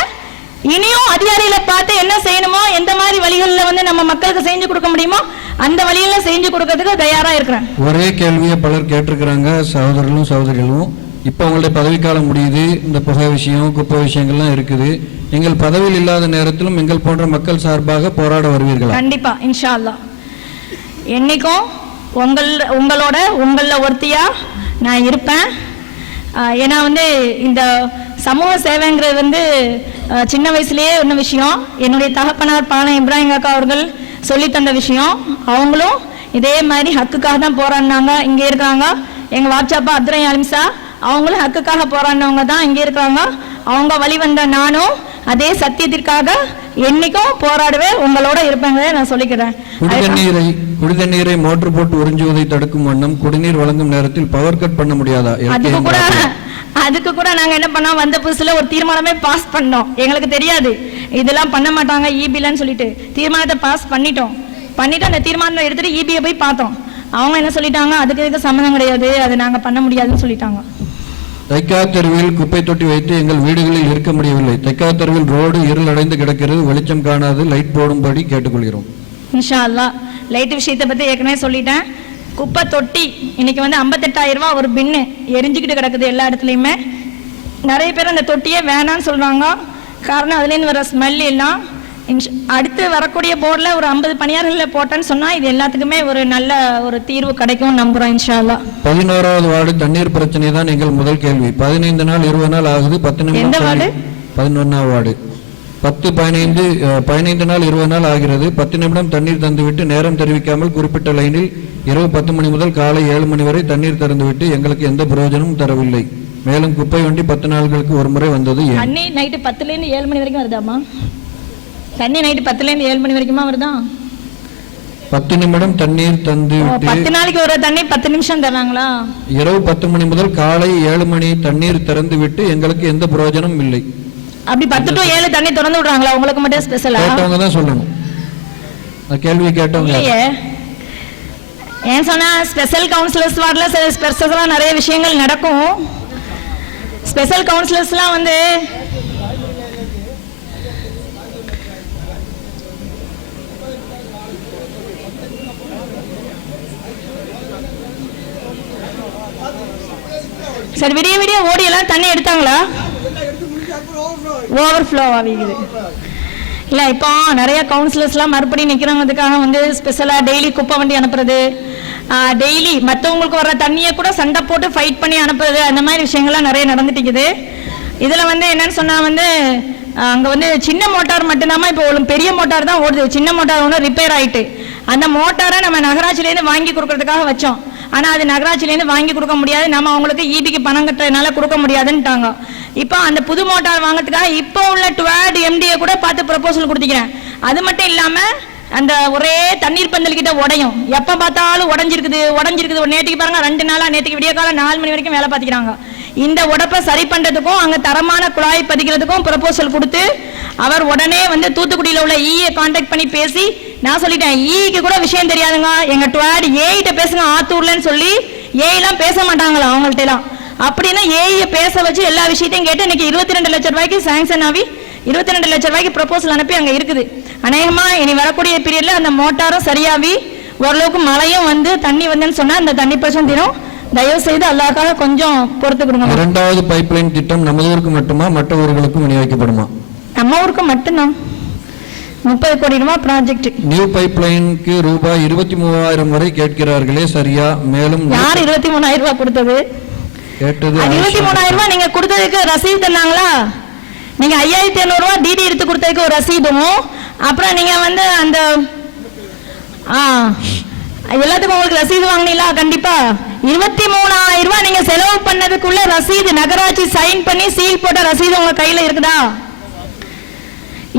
இனியும் அதிகாரிகளை பார்த்து என்ன செய்யணுமோ, எந்த மாதிரி வழிகளில் வந்து நம்ம மக்களுக்கு செஞ்சு கொடுக்க முடியுமோ அந்த வழியில செஞ்சு கொடுக்கறதுக்கு தயாரா இருக்கிறேன். ஒரே கேள்வியை பலர் கேட்டிருக்கிறாங்க, சகோதரர்களும் சகோதரிகளும். இப்போ உங்களுடைய பதவிக்காலம் முடியுது, இந்த புகை விஷயம் குப்பை விஷயங்கள்லாம் இருக்குது, நீங்கள் பதவியில் இல்லாத நேரத்திலும் எங்கள் போன்ற மக்கள் சார்பாக போராட வருவீர்களா? கண்டிப்பா இன்ஷா அல்லாஹ். என்னைக்கும் உங்கள ஒருத்தியா நான் இருப்பேன். ஏன்னா வந்து இந்த சமூக சேவைங்கிறது வந்து சின்ன வயசுலயே ஒன்ன விஷயம், என்னுடைய தகப்பனார் பானை இப்ராஹிம் அக்கா அவர்கள் சொல்லி தந்த விஷயம். அவங்களும் இதே மாதிரி ஹக்குக்காக தான் போராடினாங்க, இங்க இருக்காங்க. எங்க வாட்ஸ்அப்பா அப்துல் அலிம்சா அவங்களும் ஹக்குக்காக போராடினவங்க தான் இங்க இருக்காங்க. அவங்க வழி வந்த நானும் அதே சத்தியத்திற்காக என்னைக்கும் போராடுவேன், உங்களோட இருப்பேங்க நான் சொல்லிக்கிறேன். குடிதண்ணீரை மோட்டர் போட்டு உறிஞ்சுவதை தடுக்கும் வண்ணம் குடிநீர் வழங்கும் நேரத்தில் பவர் கட் பண்ண முடியாதா? அதுக்கு கூட நாங்க என்ன பண்ணோம், வந்த புதுசுல ஒரு தீர்மானமே பாஸ் பண்ணோம். எங்களுக்கு தெரியாது இதெல்லாம் பண்ண மாட்டாங்க ஈபிலன்னு சொல்லிட்டு தீர்மானத்தை பாஸ் பண்ணிட்டு அந்த தீர்மானத்தை எடுத்துட்டு ஈபியை போய் பார்த்தோம். அவங்க என்ன சொல்லிட்டாங்க, அதுக்கு சம்மந்தம் கிடையாது, அதை நாங்க பண்ண முடியாதுன்னு சொல்லிட்டாங்க. தைக்கா தெருவில் குப்பை தொட்டி வைத்து எங்கள் வீடுகளில் இருக்க முடியவில்லை. தைக்கா தெருவில் ரோடு இருள் அடைந்து கிடக்கிறது, வெளிச்சம் காணாது, லைட் போடும்படி கேட்டுக்கொள்கிறோம். இன்ஷா அல்லாஹ் லைட் விஷயத்தை பத்தி ஏற்கனவே சொல்லிட்டேன். குப்பை தொட்டி இன்னைக்கு வந்து 58,000 ரூபாய் ஒரு பின்னு எரிஞ்சுக்கிட்டு கிடக்குது எல்லா இடத்துலையுமே. நிறைய பேர் அந்த தொட்டியே வேணான்னு சொல்றாங்க, காரணம் அதுலேருந்து வர ஸ்மெல் எல்லாம். அடுத்து வரக்கூடிய போர்டில் ஒரு 50 பணியாளர்களை போட்டேன்னு சொன்னா இது எல்லாத்துக்குமே ஒரு நல்ல ஒரு தீர்வு கிடைக்கும் நம்புறோம் இன்ஷா அல்லாஹ். 11வது வார்டு தண்ணீர் பிரச்சனை தான் எங்கள் முதல் கேள்வி. 15 நாள் 20 நாள் ஆகுது. 10 நிமிடம். எந்த வார்டு? 11வது வார்டு. 15 நாள் 20 நாள் ஆகிறது. 10 நிமிடம் தண்ணீர் தந்துவிட்டு நேரம் தெரிவிக்காமல் குறிப்பிட்ட லைனில் இரவு 10 மணி முதல் காலை 7 மணி வரை தண்ணீர் திறந்துவிட்டு எங்களுக்கு எந்த பிரயோஜனமும் தரவில்லை. மேலும் குப்பை வண்டி 10 நாட்களுக்கு ஒரு முறை வந்தது. தண்ணி நைட்டு 10லேருந்து 7 மணி வரைக்கும் வருதாமா? தண்ணி நைட்டு 10லேருந்து 7 மணி வரைக்குமா வருதா? 10 நிமிடம் தண்ணீர் தந்து 10 நாளைக்கு ஒரு தண்ணி 10 நிமிஷம் தராங்களா? இரவு 10 மணி முதல் காலை 7 மணி தண்ணீர் திறந்து விட்டு எங்களுக்கு எந்த பிரயோஜனமும் இல்லை. அப்படி 10 to 7 தண்ணி திறந்து விடுறாங்களா? உங்களுக்கு மட்டும் ஸ்பெஷலா? கேட்டவங்க தான் சொல்லணும். அந்த கேள்வி கேட்டவங்க இல்லையே. ஏன் சொன்னா ஸ்பெஷல் கவுன்சிலர்ஸ் வார்டில் சில ஸ்பெஷலாக நிறைய விஷயங்கள் நடக்கும். ஸ்பெஷல் கவுன்சிலர்ஸ்லாம் வந்து சரி விடிய விடிய ஓடி எல்லாம் தண்ணி எடுத்தாங்களா? ஓவர்ஃப்ளோ ஆகிக்குது. இல்லை இப்போ நிறைய கவுன்சிலர்ஸ்லாம் மறுபடியும் நிற்கிறாங்கிறதுக்காக வந்து ஸ்பெஷலாக டெய்லி குப்பை வண்டி அனுப்புறது, டெய்லி மற்றவங்களுக்கு வர்ற தண்ணியை கூட சண்டை போட்டு ஃபைட் பண்ணி அனுப்புறது, அந்த மாதிரி விஷயங்கள்லாம் நிறைய நடந்துட்டுக்குது. இதில் வந்து என்னன்னு சொன்னால் வந்து அங்கே வந்து சின்ன மோட்டார் மட்டும்தாம்மா, இப்போ ஒரு பெரிய மோட்டார் தான் ஓடுது. சின்ன மோட்டார் ஒன்று ரிப்பேர் ஆகிட்டு அந்த மோட்டாரை நம்ம நகராட்சியிலேருந்து வாங்கி கொடுக்கறதுக்காக வச்சோம். ஆனால் அது நகராட்சியிலேருந்து வாங்கி கொடுக்க முடியாது, நம்ம அவங்களுக்கு ஈபிக்கு பணம் கட்டுறதுனால கொடுக்க முடியாதுன்ட்டாங்க. இப்போ அந்த புது மோட்டார் வாங்கிறதுக்காக இப்போ உள்ள டுவாட் எம்டியை கூட பார்த்து ப்ரப்போசல் கொடுத்துக்கிறேன். அது மட்டும் இல்லாமல் அந்த ஒரே தண்ணீர் பந்தல் கிட்ட உடையும், எப்போ பார்த்தாலும் உடஞ்சிருக்குது. நேற்றுக்கு பாருங்க 2 நாளாக, நேற்றுக்கு விடிய காலம் 4 மணி வரைக்கும் வேலை பார்த்துக்கிறாங்க. இந்த உடப்பை சரி பண்ணுறதுக்கும் அங்கே தரமான குழாய் பதிக்கிறதுக்கும் ப்ரப்போசல் கொடுத்து அவர் உடனே வந்து தூத்துக்குடியில் உள்ள ஈயை கான்டாக்ட் பண்ணி பேசி, நான் சொல்லிட்டேன் ஈக்கு கூட விஷயம் தெரியாதுங்க, எங்கள் டுவாட் ஏகிட்ட பேசுங்க ஆத்தூர்லன்னு சொல்லி. ஏலாம் பேச மாட்டாங்களா அவங்கள்ட்ட எல்லாம். அப்படின்னா ஏஐயை பேச வச்சு எல்லா விஷயத்தையும் கேட்டு இன்னைக்கு 22 லட்சம் ரூபாய்க்கு சாங்ஷன் ஆகி 22 லட்சம் ரூபாய்க்கு ப்ரப்போசல் அனுப்பி அங்கே இருக்குது. அநேகமா இனி வரக்கூடிய பீரியட்ல அந்த மோட்டாரும் சரியாகி ஓரளவுக்கு மழையும் வந்து தண்ணி வந்துன்னு சொன்னா அந்த தண்ணி பிரச்சனை தீரும். தயவு செய்து அல்லாஹ்க்காக கொஞ்சம் பொறுத்து கொடுங்க. இரண்டாவது பைப்லைன் திட்டம் நமது ஊருக்கு மட்டுமா மற்ற ஊர்களுக்கும் விநியோகிக்கப்படுமா? நம்ம ஊருக்கு மட்டும்தான். 30 கோடி ரூபாய் ப்ராஜெக்ட். நியூ பைப்லைனுக்கு ரூபாய் 23,000 வரை கேட்கிறார்களே சரியா? மேலும் யார் 23,000 ரூபாய் கொடுத்தது? கேட்டது 23,000 ரூபாய் நீங்க கொடுத்ததுக்கு ரசீது தந்தாங்களா? நீங்க 5,500 ரூபாய் டிடி எடுத்து கொடுத்ததுக்கு ஒரு ரசீதும், அப்புறம் நீங்க வந்து அந்த எல்லாத்துக்கும் உங்களுக்கு ரசீது வாங்கினீங்களா? கண்டிப்பா 23,000 ரூபாய் நீங்க செலவு பண்ணதுக்குள்ள ரசீது நகராட்சி சைன் பண்ணி சீல் போட்ட ரசீது உங்க கையில இருக்குதா?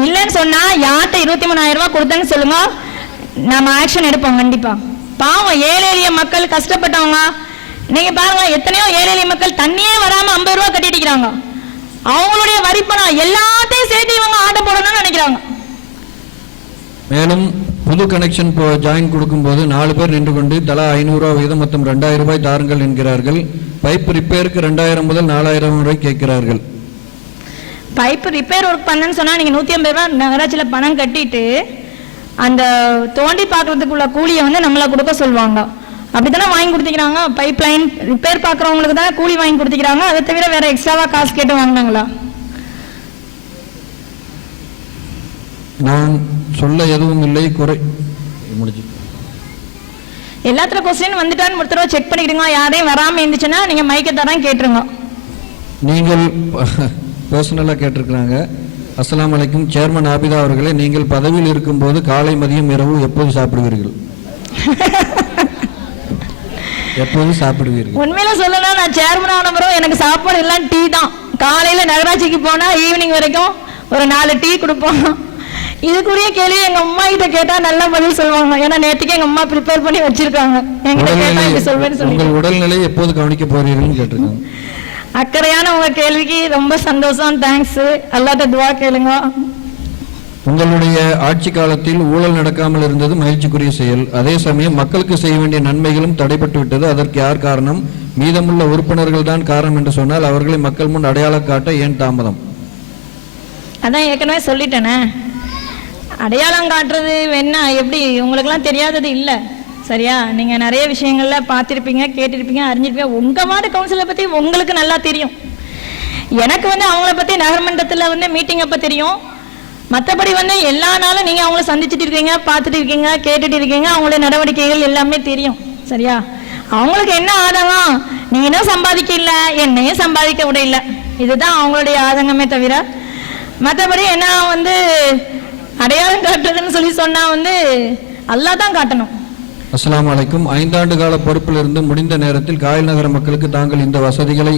இல்லைன்னு சொன்னா யார்கிட்ட 23,000 ரூபாய் கொடுத்தேன்னு சொல்லுங்க, நம்ம ஆக்ஷன் எடுப்போம் கண்டிப்பா. பாவம் ஏழை எளிய மக்கள் கஷ்டப்பட்டவங்க. நீங்க பாருங்க எத்தனையோ ஏழை எளிய மக்கள் தண்ணியே வராம 50 ரூபாய் கட்டிட்டு அவங்களுடைய வரி பணம் எல்லாத்தையும் சேர்த்து இவங்க ஆட்ட போடணும்னு நினைக்கிறாங்க. மேலும் புது கனெக்ஷன் ஜாயின் கொடுக்கும் போது 4 பேர் நின்று கொண்டு தலா 500 ரூபாய் வீதம் மொத்தம் 2,000 ரூபாய் தாருங்கள் என்கிறார்கள். பைப் ரிப்பேருக்கு 2,000 முதல் 4,000 ரூபாய் கேட்கிறார்கள். பைப் ரிப்பேர் ஒர்க் பண்ணன்னு சொன்னா நீங்க 150 ரூபாய் நகராட்சியில பணம் கட்டிட்டு அந்த தோண்டி பார்க்கறதுக்குள்ள கூலியை வந்து நம்மள கொடுக்க சொல்லுவாங்க. அப்படித்தானே வாங்கி கொடுத்துக்கிறாங்க. பைப் லைன் ரிப்பேர் பார்க்குறவங்களுக்கு தான் கூலி வாங்கி கொடுத்துக்கிறாங்க. அதை தவிர வேற எக்ஸ்ட்ராவா காசு கேட்டு வாங்கினாங்களா? நான் சொல்ல எதுவும் இல்லை. குறை முடிஞ்சு எல்லாத்துல கொஸ்டின் வந்துட்டான்னு ஒரு தடவை செக் பண்ணிக்கிடுங்க. யாரையும் வராம இருந்துச்சுன்னா நீங்க மைக்கை தரம் கேட்டுருங்க. நீங்கள் பர்சனலாக கேட்டிருக்கிறாங்க. அஸ்ஸலாமு அலைக்கும் சேர்மன் ஆபிதா அவர்களே, நீங்கள் பதவியில் இருக்கும்போது காலை மதியம் இரவு எப்போது சாப்பிடுவீர்கள்? எப்போது சாப்பிடுவீர்கள்? உண்மையில சொல்லணும், நான் சேர்மன் ஆன பிறகு எனக்கு சாப்பாடு எல்லாம் டீ தான். காலையில நகராட்சிக்கு போனா ஈவினிங் வரைக்கும் ஒரு 4 டீ கொடுப்போம். இதுக்குரிய கேள்வி எங்க அம்மா கிட்ட கேட்டா நல்ல பதில் சொல்லுவாங்க. ஏன்னா நேற்றுக்கு எங்க அம்மா ப்ரிப்பேர் பண்ணி வச்சிருக்காங்க. உங்கள் உடல்நிலை எப்போது கவனிக்க போறீர்கள் கேட்டிருக்காங்க. அக்கறையான உங்க கேள்விக்கு ரொம்ப சந்தோஷம். தேங்க்ஸ். அல்லாஹ்ட்ட துஆ கேளுங்க. உங்களுடைய ஆட்சி காலத்தில் ஊழல் நடக்காமல் இருந்தது மகிழ்ச்சிக்குரிய செயல். அதே சமயம் மக்களுக்கு செய்ய வேண்டிய நன்மைகளும் தடைப்பட்டு விட்டது. அதற்கு யார் காரணம்? மீதமுள்ள உறுப்பினர்கள் தான் காரணம் என்று சொன்னால் அவர்களை மக்கள் முன் அடையாளம் காட்ட ஏன் தாமதம்? அதான் ஏற்கனவே சொல்லிட்டேனே, அடையாளம் காட்டுறது என்ன எப்படி உங்களுக்கெல்லாம் தெரியாதது இல்லை. சரியா? நீங்கள் நிறைய விஷயங்கள்ல பார்த்துருப்பீங்க, கேட்டிருப்பீங்க, அறிஞ்சிருப்பீங்க. உங்கள் வார்டு கவுன்சிலை பற்றி உங்களுக்கு நல்லா தெரியும். எனக்கு வந்து அவங்கள பற்றி நகர்மன்றத்தில் வந்து மீட்டிங் அப்போ தெரியும். மற்றபடி வந்து எல்லா நாளும் நீங்கள் அவங்கள சந்திச்சுட்டு இருக்கீங்க, பார்த்துட்டு இருக்கீங்க, கேட்டுட்டு இருக்கீங்க. அவங்களுடைய நடவடிக்கைகள் எல்லாமே தெரியும். சரியா? அவங்களுக்கு என்ன ஆதங்கம்? நீங்கள் என்ன சம்பாதிக்க இல்லை, என்னையும் சம்பாதிக்க விட இல்லை. இதுதான் அவங்களுடைய ஆதங்கமே தவிர மற்றபடி என்ன வந்து அடையாளம் காட்டுறதுன்னு சொல்லி சொன்னால் வந்து அல்லாஹ் தான் காட்டணும். அஸ்ஸலாமு அலைக்கும். 5 ஆண்டு கால பொறுப்பில் இருந்து முடிந்த நேரத்தில் காயல் நகர மக்களுக்கு தாங்கள் இந்த வசதிகளை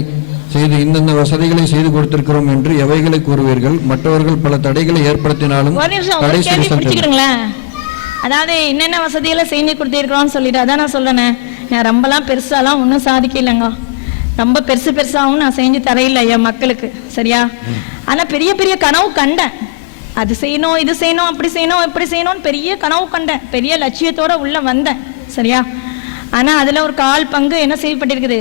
செய்து கொடுத்திருக்கிறோம் என்று எவைகளை கூறுவீர்கள்? மற்றவர்கள் பல தடைகளை ஏற்படுத்தினாலும் அதாவது என்னென்ன வசதிகளை செஞ்சு கொடுத்திருக்கிறோம்னு சொல்லிட்டு அதான் நான் சொல்றேன். நான் ரொம்பலாம் பெருசாலாம் ஒன்றும் சாதிக்க இல்லைங்க. ரொம்ப பெருசாகவும் நான் செஞ்சு தரையில்லை என் மக்களுக்கு. சரியா? ஆனால் பெரிய பெரிய கனவு கண்டேன். அது செய்யணும், இது செய்யணும், அப்படி செய்யணும், இப்படி செய்யணும்னு பெரிய கனவு கண்டேன், பெரிய லட்சியத்தோட உள்ள வந்தேன். சரியா? ஆனா அதுல ஒரு 1/4 பங்கு என்ன செய்யப்பட்டிருக்குது,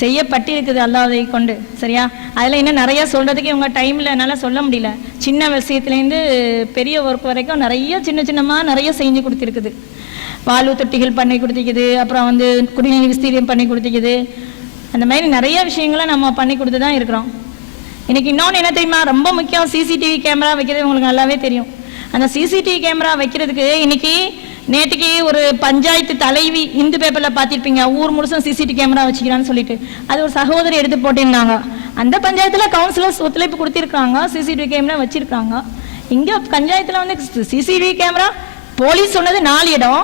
செய்யப்பட்டிருக்குது அல்லாஹ்வை கொண்டு. சரியா? அதுல இன்னும் நிறைய சொல்றதுக்கு இவங்க டைம்ல என்னால சொல்ல முடியல. சின்ன விஷயத்துலேருந்து பெரிய ஒர்க் வரைக்கும் நிறைய சின்னமா நிறைய செஞ்சு கொடுத்துருக்குது. வாழ்வு தொட்டிகள் பண்ணி கொடுத்திக்குது, அப்புறம் வந்து குடிநீர் விஸ்தீரியம் பண்ணி கொடுத்திக்குது. அந்த மாதிரி நிறைய விஷயங்களை நம்ம பண்ணி கொடுத்து தான் இருக்கிறோம். இன்னைக்கு இன்னொன்று என்ன தெரியுமா, ரொம்ப முக்கியம், சிசிடிவி கேமரா வைக்கிறது உங்களுக்கு நல்லாவே தெரியும். அந்த சிசிடிவி கேமரா வைக்கிறதுக்கு இன்னைக்கு நேற்றுக்கு ஒரு பஞ்சாயத்து தலைவி இந்து பேப்பரில் பார்த்திருப்பீங்க, ஊர் முழுசும் சிசிடிவி கேமரா வச்சுக்கிறான்னு சொல்லிட்டு. அது ஒரு சகோதரி எடுத்து போட்டிருந்தாங்க. அந்த பஞ்சாயத்தில் கவுன்சிலர்ஸ் ஒத்துழைப்பு கொடுத்திருக்காங்க, சிசிடிவி கேமரா வச்சிருக்காங்க. இங்கே பஞ்சாயத்தில் வந்து சிசிடிவி கேமரா போலீஸ் சொன்னது 4 இடம்,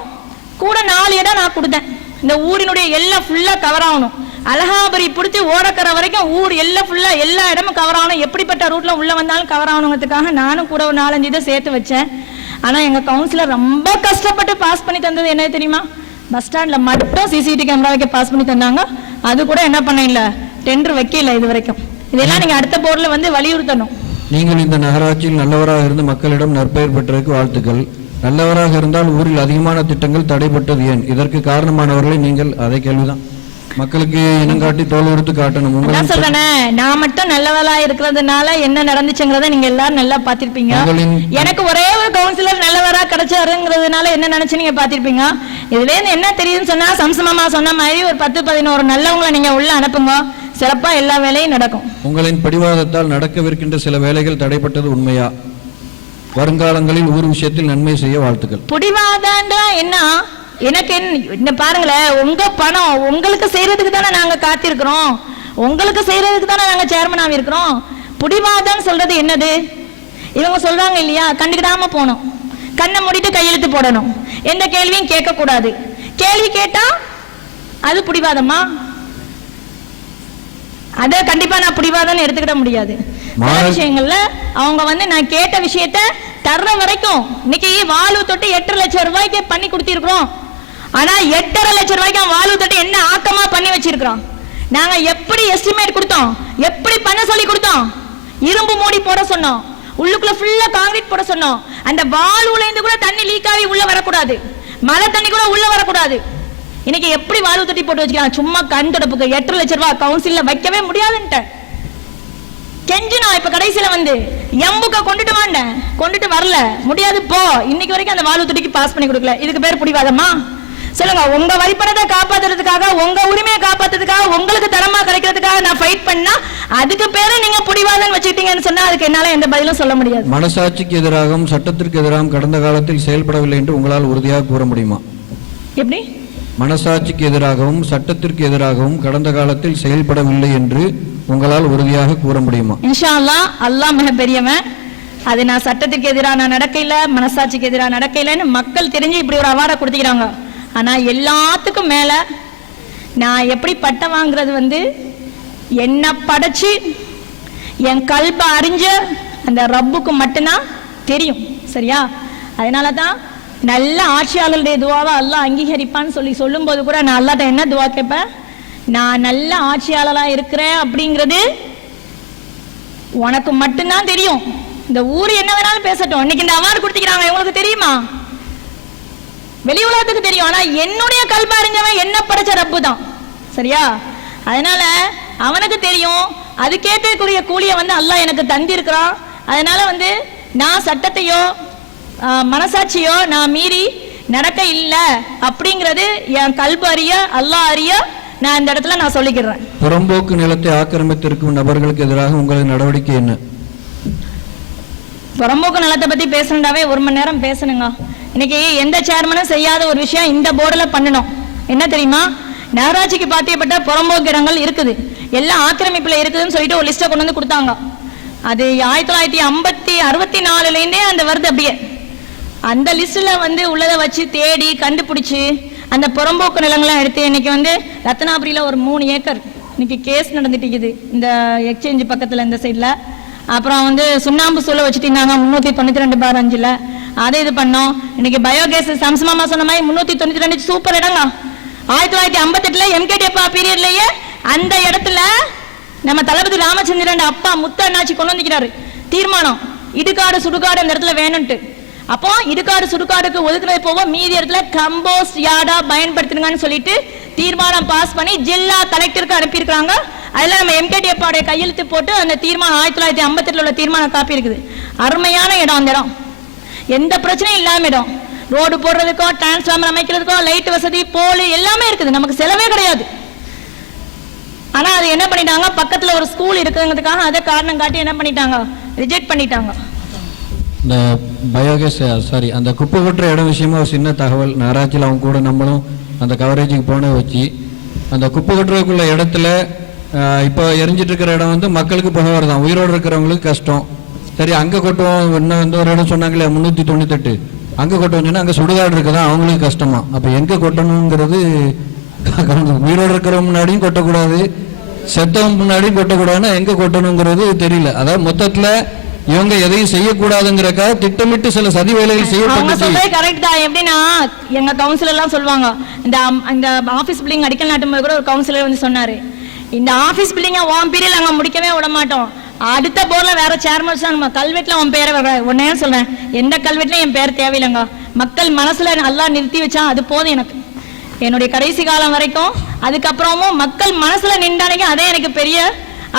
கூட 4 இடம் நான் கொடுத்தேன். இந்த ஊரினுடைய எல்லாம் ஃபுல்லாக கவர் ஆகணும், அலகாபுரி பிடிச்சி ஓடக்கரை வரைக்கும் ஊர் எல்லாம் ஃபுல்லாக எல்லா இடமும் கவர் ஆகணும், எப்படிப்பட்ட ரூட்டில் உள்ளே வந்தாலும் கவர் ஆகணுங்கிறதுக்காக நானும் கூட ஒரு 4-5 இதை சேர்த்து வச்சேன். ஆனால் எங்கள் கவுன்சிலர் ரொம்ப கஷ்டப்பட்டு பாஸ் பண்ணி தந்தது என்ன தெரியுமா, பஸ் ஸ்டாண்டில் மட்டும் சிசிடிவி கேமரா வைக்க பாஸ் பண்ணி தந்தாங்க. அது கூட என்ன பண்ண இல்லை, டெண்டர் வைக்கல இது வரைக்கும். இதெல்லாம் நீங்கள் அடுத்த போர்டில் வந்து வலியுறுத்தணும். நீங்கள் இந்த நகராட்சியில் நல்லவராக இருந்து மக்களிடம் நற்பெயர் பெற்றதற்கு வாழ்த்துக்கள். நல்லவராக இருந்தால் ஊரில் அதிகமான திட்டங்கள் தடைப்பட்டது ஏன்? இதற்கு காரணமானவர்களை நீங்கள், அதே கேள்விதான், மக்களுக்கு இனங்காட்டி தோல் எடுத்து காட்டணும். நான் சொல்றேனே, நான் மட்டும் நல்லவளா இருக்கிறதுனால என்ன நடந்துச்சுங்கிறத நீங்க எல்லாரும் நல்லா பாத்திருப்பீங்க. எனக்கு ஒரே ஒரு கவுன்சிலர் நல்லவரா கிடைச்சாருங்கிறதுனால என்ன நினைச்சு நீங்க பாத்திருப்பீங்க. இதுல இருந்து என்ன தெரியுதுன்னு சொன்னா, சம்சமாமா சொன்ன மாதிரி ஒரு 10-11 நல்லவங்களை நீங்க உள்ள அனுப்புங்க, சிறப்பா எல்லா வேலையும் நடக்கும். உங்களின் பிடிவாதத்தால் நடக்கவிருக்கின்ற சில வேலைகள் தடைப்பட்டது உண்மையா? வருங்காலங்களில் ஊர் விஷயத்தில் நன்மை செய்ய வாழ்த்துக்கள். பிடிவாதம்னா என்ன, எனக்கு என்ன பாருங்களேன், உங்க பணம் உங்களுக்கு செய்யறதுக்கு தானே நாங்க காத்திருக்கிறோம், உங்களுக்கு செய்யறதுக்கு தானே நாங்க சேர்மன் ஆகிருக்கிறோம். பிடிவாதம் சொல்றது என்னது, இவங்க சொல்றாங்க இல்லையா, கண்டுக்கிடாம போகணும், கண்ணை மூடிட்டு கையெழுத்து போடணும், எந்த கேள்வியும் கேட்க கூடாது. கேள்வி கேட்டா அது பிடிவாதமா? அத கண்டிப்பா நான் பிடிவாதம்னு எடுத்துக்கிட முடியாது. விஷயங்கள்ல அவங்க வந்து நான் கேட்ட விஷயத்த தர்ற வரைக்கும், இன்னைக்கு வாழ்வு தொட்டு 8 லட்சம் ரூபாய்க்கு பண்ணி கொடுத்திருக்கிறோம். ஆனா 8.5 லட்சம் ரூபாய்க்கு வாழ்வு தொட்டு என்ன ஆக்கமா பண்ணி வச்சிருக்கிறோம். நாங்க எப்படி எஸ்டிமேட் கொடுத்தோம், எப்படி பண்ண சொல்லி கொடுத்தோம், இரும்பு மூடி போட சொன்னோம், உள்ளுக்குள்ள ஃபுல்லா காங்கிரீட் போட சொன்னோம். அந்த வாழ்வுல இருந்து கூட தண்ணி லீக் ஆகி உள்ள வரக்கூடாது, மழை தண்ணி கூட உள்ள வரக்கூடாது. இன்னைக்கு எப்படி வாழ்வு தொட்டி போட்டு வச்சுக்கலாம், சும்மா கண் தொடப்புக்கு 8 லட்சம் ரூபாய் கவுன்சில்ல வைக்கவே முடியாதுன்ட்டு கெஞ்சினா. இப்ப கடைசியில வந்து எம்புக்க கொண்டுட்டு வாண்டேன், கொண்டுட்டு வரல, முடியாது போ. இன்னைக்கு வரைக்கும் அந்த வாழ்வு தொட்டிக்கு பாஸ் பண்ணி கொடுக்கல. இதுக்கு பேர் பிடிவாதமா சொல்லுங்க? உங்க வரிப்பணத்தை காப்பாத்துறதுக்காக, உங்க உரிமையை காப்பாத்துறதுக்காக, உங்களுக்கு தரமா கிடைக்கிறதுக்காக நான் ஃபைட் பண்ணா அதுக்கு பேரு நீங்க பிடிவாதம் வச்சுக்கிட்டீங்கன்னு சொன்னா அதுக்கு என்னால எந்த பதிலும் சொல்ல முடியாது. மனசாட்சிக்கு எதிராகவும் சட்டத்திற்கு எதிராகவும் கடந்த காலத்தில் செயல்படவில்லை என்று உங்களால் உறுதியாக கூற முடியுமா? எப்படி? மனசாட்சிக்கு எதிராகவும் சட்டத்திற்கு எதிராகவும் கடந்த காலத்தில் செயல்படவில்லை என்று உங்களால் உறுதியாக கூற முடியுமா? இன்ஷா அல்லாஹ், அல்லாஹ் மிக பெரியவன். அது நான் சட்டத்துக்கு எதிராக நான் நடக்கையில, மனசாட்சிக்கு எதிராக நடக்கையிலன்னு மக்கள் தெரிஞ்சு இப்படி ஒரு அவார்டை கொடுத்துக்கிறாங்க. ஆனா எல்லாத்துக்கும் மேல நான் எப்படி பட்டம் வாங்குறது வந்து என்ன படைச்சு என் கல்ப அறிஞ்ச அந்த ரப்புக்கு மட்டும்தான் தெரியும். சரியா? அதனாலதான் நல்ல ஆட்சியாளருடைய துவாவை அல்லாஹ் அங்கீகரிப்பான்னு சொல்லும் போது கூட நான் அல்லாஹ்ட்ட என்ன துவா கேட்பேன், நான் நல்ல ஆட்சியாளரா இருக்கிறேன் அப்படிங்கிறது உனக்கு மட்டும்தான் தெரியும். இந்த ஊர் என்ன வேணாலும் பேசட்டும், இன்னைக்கு இந்த அவார்டு கொடுத்துக்கிறாங்க, இவங்களுக்கு தெரியுமா? வெளி உலகத்துக்கு தெரியும். ஆனா என்னுடைய கல்ப அறிஞ்சவன் என்ன படைச்ச ரப்பு தான். சரியா? அதனால அவனுக்கு தெரியும், அதுக்கேற்றக்கூடிய கூலியை வந்து அல்லாஹ் எனக்கு தந்திருக்கிறான். அதனால வந்து நான் சட்டத்தையோ மனசாட்சியோ நான் மீறி நடக்க இல்லை அப்படிங்கிறது என் கல்பு அறிய, அல்லாஹ் அறிய நான் இந்த இடத்துல நான் சொல்லிக்கிறேன். புறம்போக்கு நிலத்தை ஆக்கிரமித்திருக்கும் நபர்களுக்கு எதிராக உங்களது நடவடிக்கை என்ன? புறம்போக்கு நிலத்தை பத்தி பேசணுண்டாவே 1 மணி நேரம் பேசணுங்க. இன்னைக்கு எந்த சேர்மனும் செய்யாத ஒரு விஷயம் இந்த போர்டில் பண்ணணும். என்ன தெரியுமா? நகராட்சிக்கு பாத்தியப்பட்ட புறம்போக்கு இடங்கள் இருக்குது, எல்லாம் ஆக்கிரமிப்புல இருக்குதுன்னு சொல்லிட்டு ஒரு லிஸ்ட்டை கொண்டு வந்து கொடுத்தாங்க. அது 1964 அந்த வருது. அப்படியே அந்த லிஸ்ட்ல வந்து உள்ளதை வச்சு தேடி கண்டுபிடிச்சு அந்த புறம்போக்கு நிலங்கள்லாம் எடுத்து இன்னைக்கு வந்து ரத்னாபுரியில ஒரு 3 ஏக்கர் இன்னைக்கு கேஸ் நடந்துட்டு இருக்குது, இந்த எக்ஸ்சேஞ்ச் பக்கத்துல இந்த சைட்ல. அப்புறம் வந்து சுண்ணாம்பு சூழ வச்சுட்டீங்க 392/5ல், அதை இது பண்ணோம். இன்னைக்கு பயோகேஸ் சம்சமாமா சொன்ன மாதிரி 392 சூப்பர் இடங்க. 1958 எம்கேடிஎப்பா பீரியட்லயே அந்த இடத்துல நம்ம தளபதி ராமச்சந்திரன் அப்பா முத்து அண்ணாச்சி கொண்டு வந்துக்கிறாரு தீர்மானம். இடுகாடு சுடுகாடு அந்த இடத்துல வேணும்ட்டு. அப்போ இடுகாடு சுடுகாடுக்கு ஒதுக்குறது போக மீதி இடத்துல கம்போஸ்ட் யார்டா பயன்படுத்துங்கன்னு சொல்லிட்டு தீர்மானம் பாஸ் பண்ணி ஜில்லா கலெக்டருக்கு அனுப்பியிருக்காங்க. அதில் நம்ம MKTF கையெழுத்து போட்டு அந்த தீர்மானம் 1958 உள்ள தீர்மான காப்பி இருக்குது. அருமையான இடம் அந்த இடம், எந்த பிரச்சனையும் இல்லாம இடம். ரோடு போடுறதுக்கோ டிரான்ஸ்ஃபார்மர் அமைக்கிறதுக்கோ லைட் வசதி போல் எல்லாமே இருக்குது, நமக்கு செலவே கிடையாது. ஆனா அது என்ன பண்ணிட்டாங்க, பக்கத்துல ஒரு ஸ்கூல் இருக்குங்கிறதுக்காக அதை காரணம் காட்டி என்ன பண்ணிட்டாங்க, ரிஜெக்ட் பண்ணிட்டாங்க. இந்த பயோகேஸ் அந்த குப்பை கொட்டுற இடம் விஷயமா ஒரு சின்ன தகவல். நகராட்சியில் அவங்க கூட நம்மளும் அந்த கவரேஜுக்கு போன வச்சு அந்த குப்பை கொட்டுறதுக்குள்ள இடத்துல இப்போ எரிஞ்சிட்டு இருக்கிற இடம் வந்து மக்களுக்கு புகை வருதான், உயிரோடு இருக்கிறவங்களுக்கு கஷ்டம். சரி அங்கே கொட்டுவோம், இன்னும் இந்த ஒரு இடம் சொன்னாங்களே 398 அங்கே கொட்டுவோம் சொன்னால் அங்கே சுடுகாடு இருக்குதான் அவங்களுக்கு கஷ்டமா. அப்போ எங்கே கொட்டணுங்கிறது உயிரோடு இருக்கிறவங்க முன்னாடியும் கொட்டக்கூடாது, செத்தவங்க முன்னாடியும் கொட்டக்கூடாதுன்னா எங்கே கொட்டணுங்கிறது தெரியல. அதாவது மொத்தத்தில் இவங்க எதையும் செய்யக்கூடாதுங்கிறக்காக திட்டமிட்டு சில சதி வேலைகள் செய்யப்பட்டு கரெக்ட் தான். எப்படின்னா எங்க கவுன்சிலர் எல்லாம் சொல்லுவாங்க, இந்த ஆபீஸ் பில்டிங் அடிக்கல் நாட்டும் போது கூட ஒரு கவுன்சிலர் வந்து சொன்னாரு, இந்த ஆபீஸ் பில்டிங்க உன் பீரியட் நாங்க முடிக்கவே விட மாட்டோம், அடுத்த போர்ல வேற சேர்மன்ஸ் நம்ம கல்வெட்டுல உன் பேரை உடனே சொல்றேன், எந்த கல்வெட்டுலயும் என் பேர் தேவையில்லைங்க, மக்கள் மனசுல நல்லா நிறுத்தி வச்சா அது போதும் எனக்கு, என்னுடைய கடைசி காலம் வரைக்கும். அதுக்கப்புறமும் மக்கள் மனசுல நின்றானே அதே எனக்கு பெரிய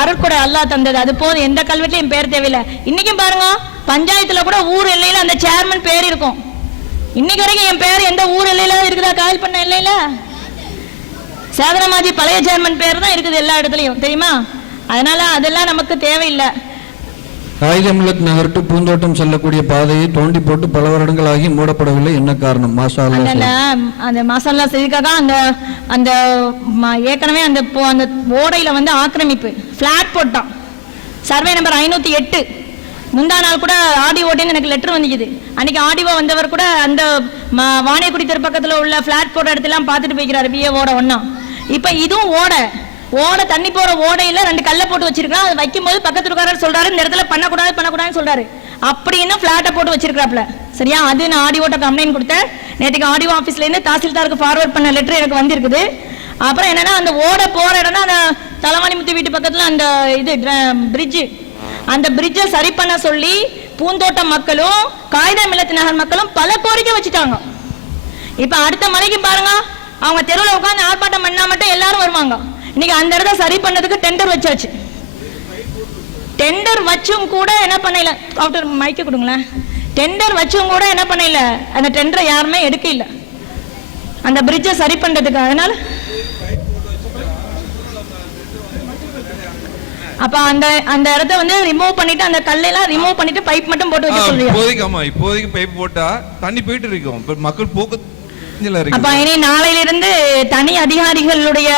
அருட்கொடை அல்லாஹ் தந்தது, அது போதும், எந்த கல்வெட்டுலயும் என் பேர் தேவையில்லை. இன்னைக்கும் பாருங்க பஞ்சாயத்துல கூட ஊர் எல்லையில அந்த சேர்மன் பேர் இருக்கும், இன்னைக்கு வரைக்கும் என் பேர் எந்த ஊர் எல்லையில இருக்குதா, கால் பண்ண எல்லையில சேதனமாஜி பழைய சேர்மன் பேர் தான் இருக்குது எல்லா இடத்துலயும், தெரியுமா? அதனால அதெல்லாம் நமக்கு தேவையில்லை. காயிதமுல்லத் நகர் டு பூந்தோட்டம் செல்லக்கூடிய பாதையை தோண்டி போட்டு பல வருடங்களாகி மூடப்படவில்லை, என்ன காரணம்? அந்த மாசாலா செய்திக்காக அந்த ஏற்கனவே அந்த ஓடையில வந்து ஆக்கிரமிப்பு பிளாட் போட்டான், சர்வே நம்பர் 508. முந்தா நாள் கூட ஆடிஓட்டின்னு எனக்கு லெட்டர் வந்துக்குது. அன்னைக்கு ஆடிஓ வந்தவர் கூட அந்த வாணியக்குடி தெரு பக்கத்துல உள்ள பிளாட் போடுற இடத்தெல்லாம் பார்த்துட்டு போய்க்கிறாரு, பிஏவோட ஒன்னா. இப்ப இதுவும் ஓடை தண்ணி போற ஓடையில 2 கல்லை போட்டு வச்சிருக்கான், அது வைக்கும் போது பக்கத்து இருக்காரு சொல்றாரு இந்த இடத்துல பண்ணக்கூடாதுன்னு சொல்றாரு, அப்படின்னு பிளாட்டை போட்டு வச்சிருக்காப்ல. சரியா? அது நான் ஆடிஓட்ட கம்ப்ளைண்ட் கொடுத்தேன். நேற்றுக்கு ஆடிஓ ஆபீஸ்ல இருந்து தாசில்தாருக்கு ஃபார்வர்ட் பண்ண லெட்டர் எனக்கு வந்திருக்குது. அப்புறம் என்னன்னா அந்த ஓடை போற இடம்னா அந்த தலவாணிமுத்து வீட்டு பக்கத்துல அந்த இது பிரிட்ஜ், அந்த பிரிட்ஜை சரி பண்ண சொல்லி பூந்தோட்டம் மக்களும் காயிதமுல்லத் நகர் மக்களும் பல கோரிக்கை வச்சுட்டாங்க. இப்ப அடுத்த மலைக்கு பாருங்க, அவங்க தெருவில் உட்காந்து ஆர்ப்பாட்டம் பண்ணா மட்டும் எல்லாரும் வருவாங்க. இன்னைக்கு அந்த இடத்த சரி பண்ணதுக்கு டெண்டர் வச்சாச்சு. டெண்டர் வச்சும் கூட என்ன பண்ணல, டாக்டர் மைக்க கொடுங்களேன், டெண்டர் வச்சும் கூட என்ன பண்ணல, அந்த டெண்டரை யாருமே எடுக்க இல்லை அந்த பிரிட்ஜை சரி பண்றதுக்கு. அதனால அப்ப அந்த இடத்த வந்து ரிமூவ் பண்ணிட்டு அந்த கல்லெல்லாம் ரிமூவ் பண்ணிட்டு பைப் மட்டும் போட்டு வைக்க சொல்றீங்க. இப்போதைக்கு பைப் போட்டா தண்ணி போயிட்டு இருக்கும், மக்கள் போக்கு. அப்ப இனி நாளையிலிருந்து தனி அதிகாரிகளுடைய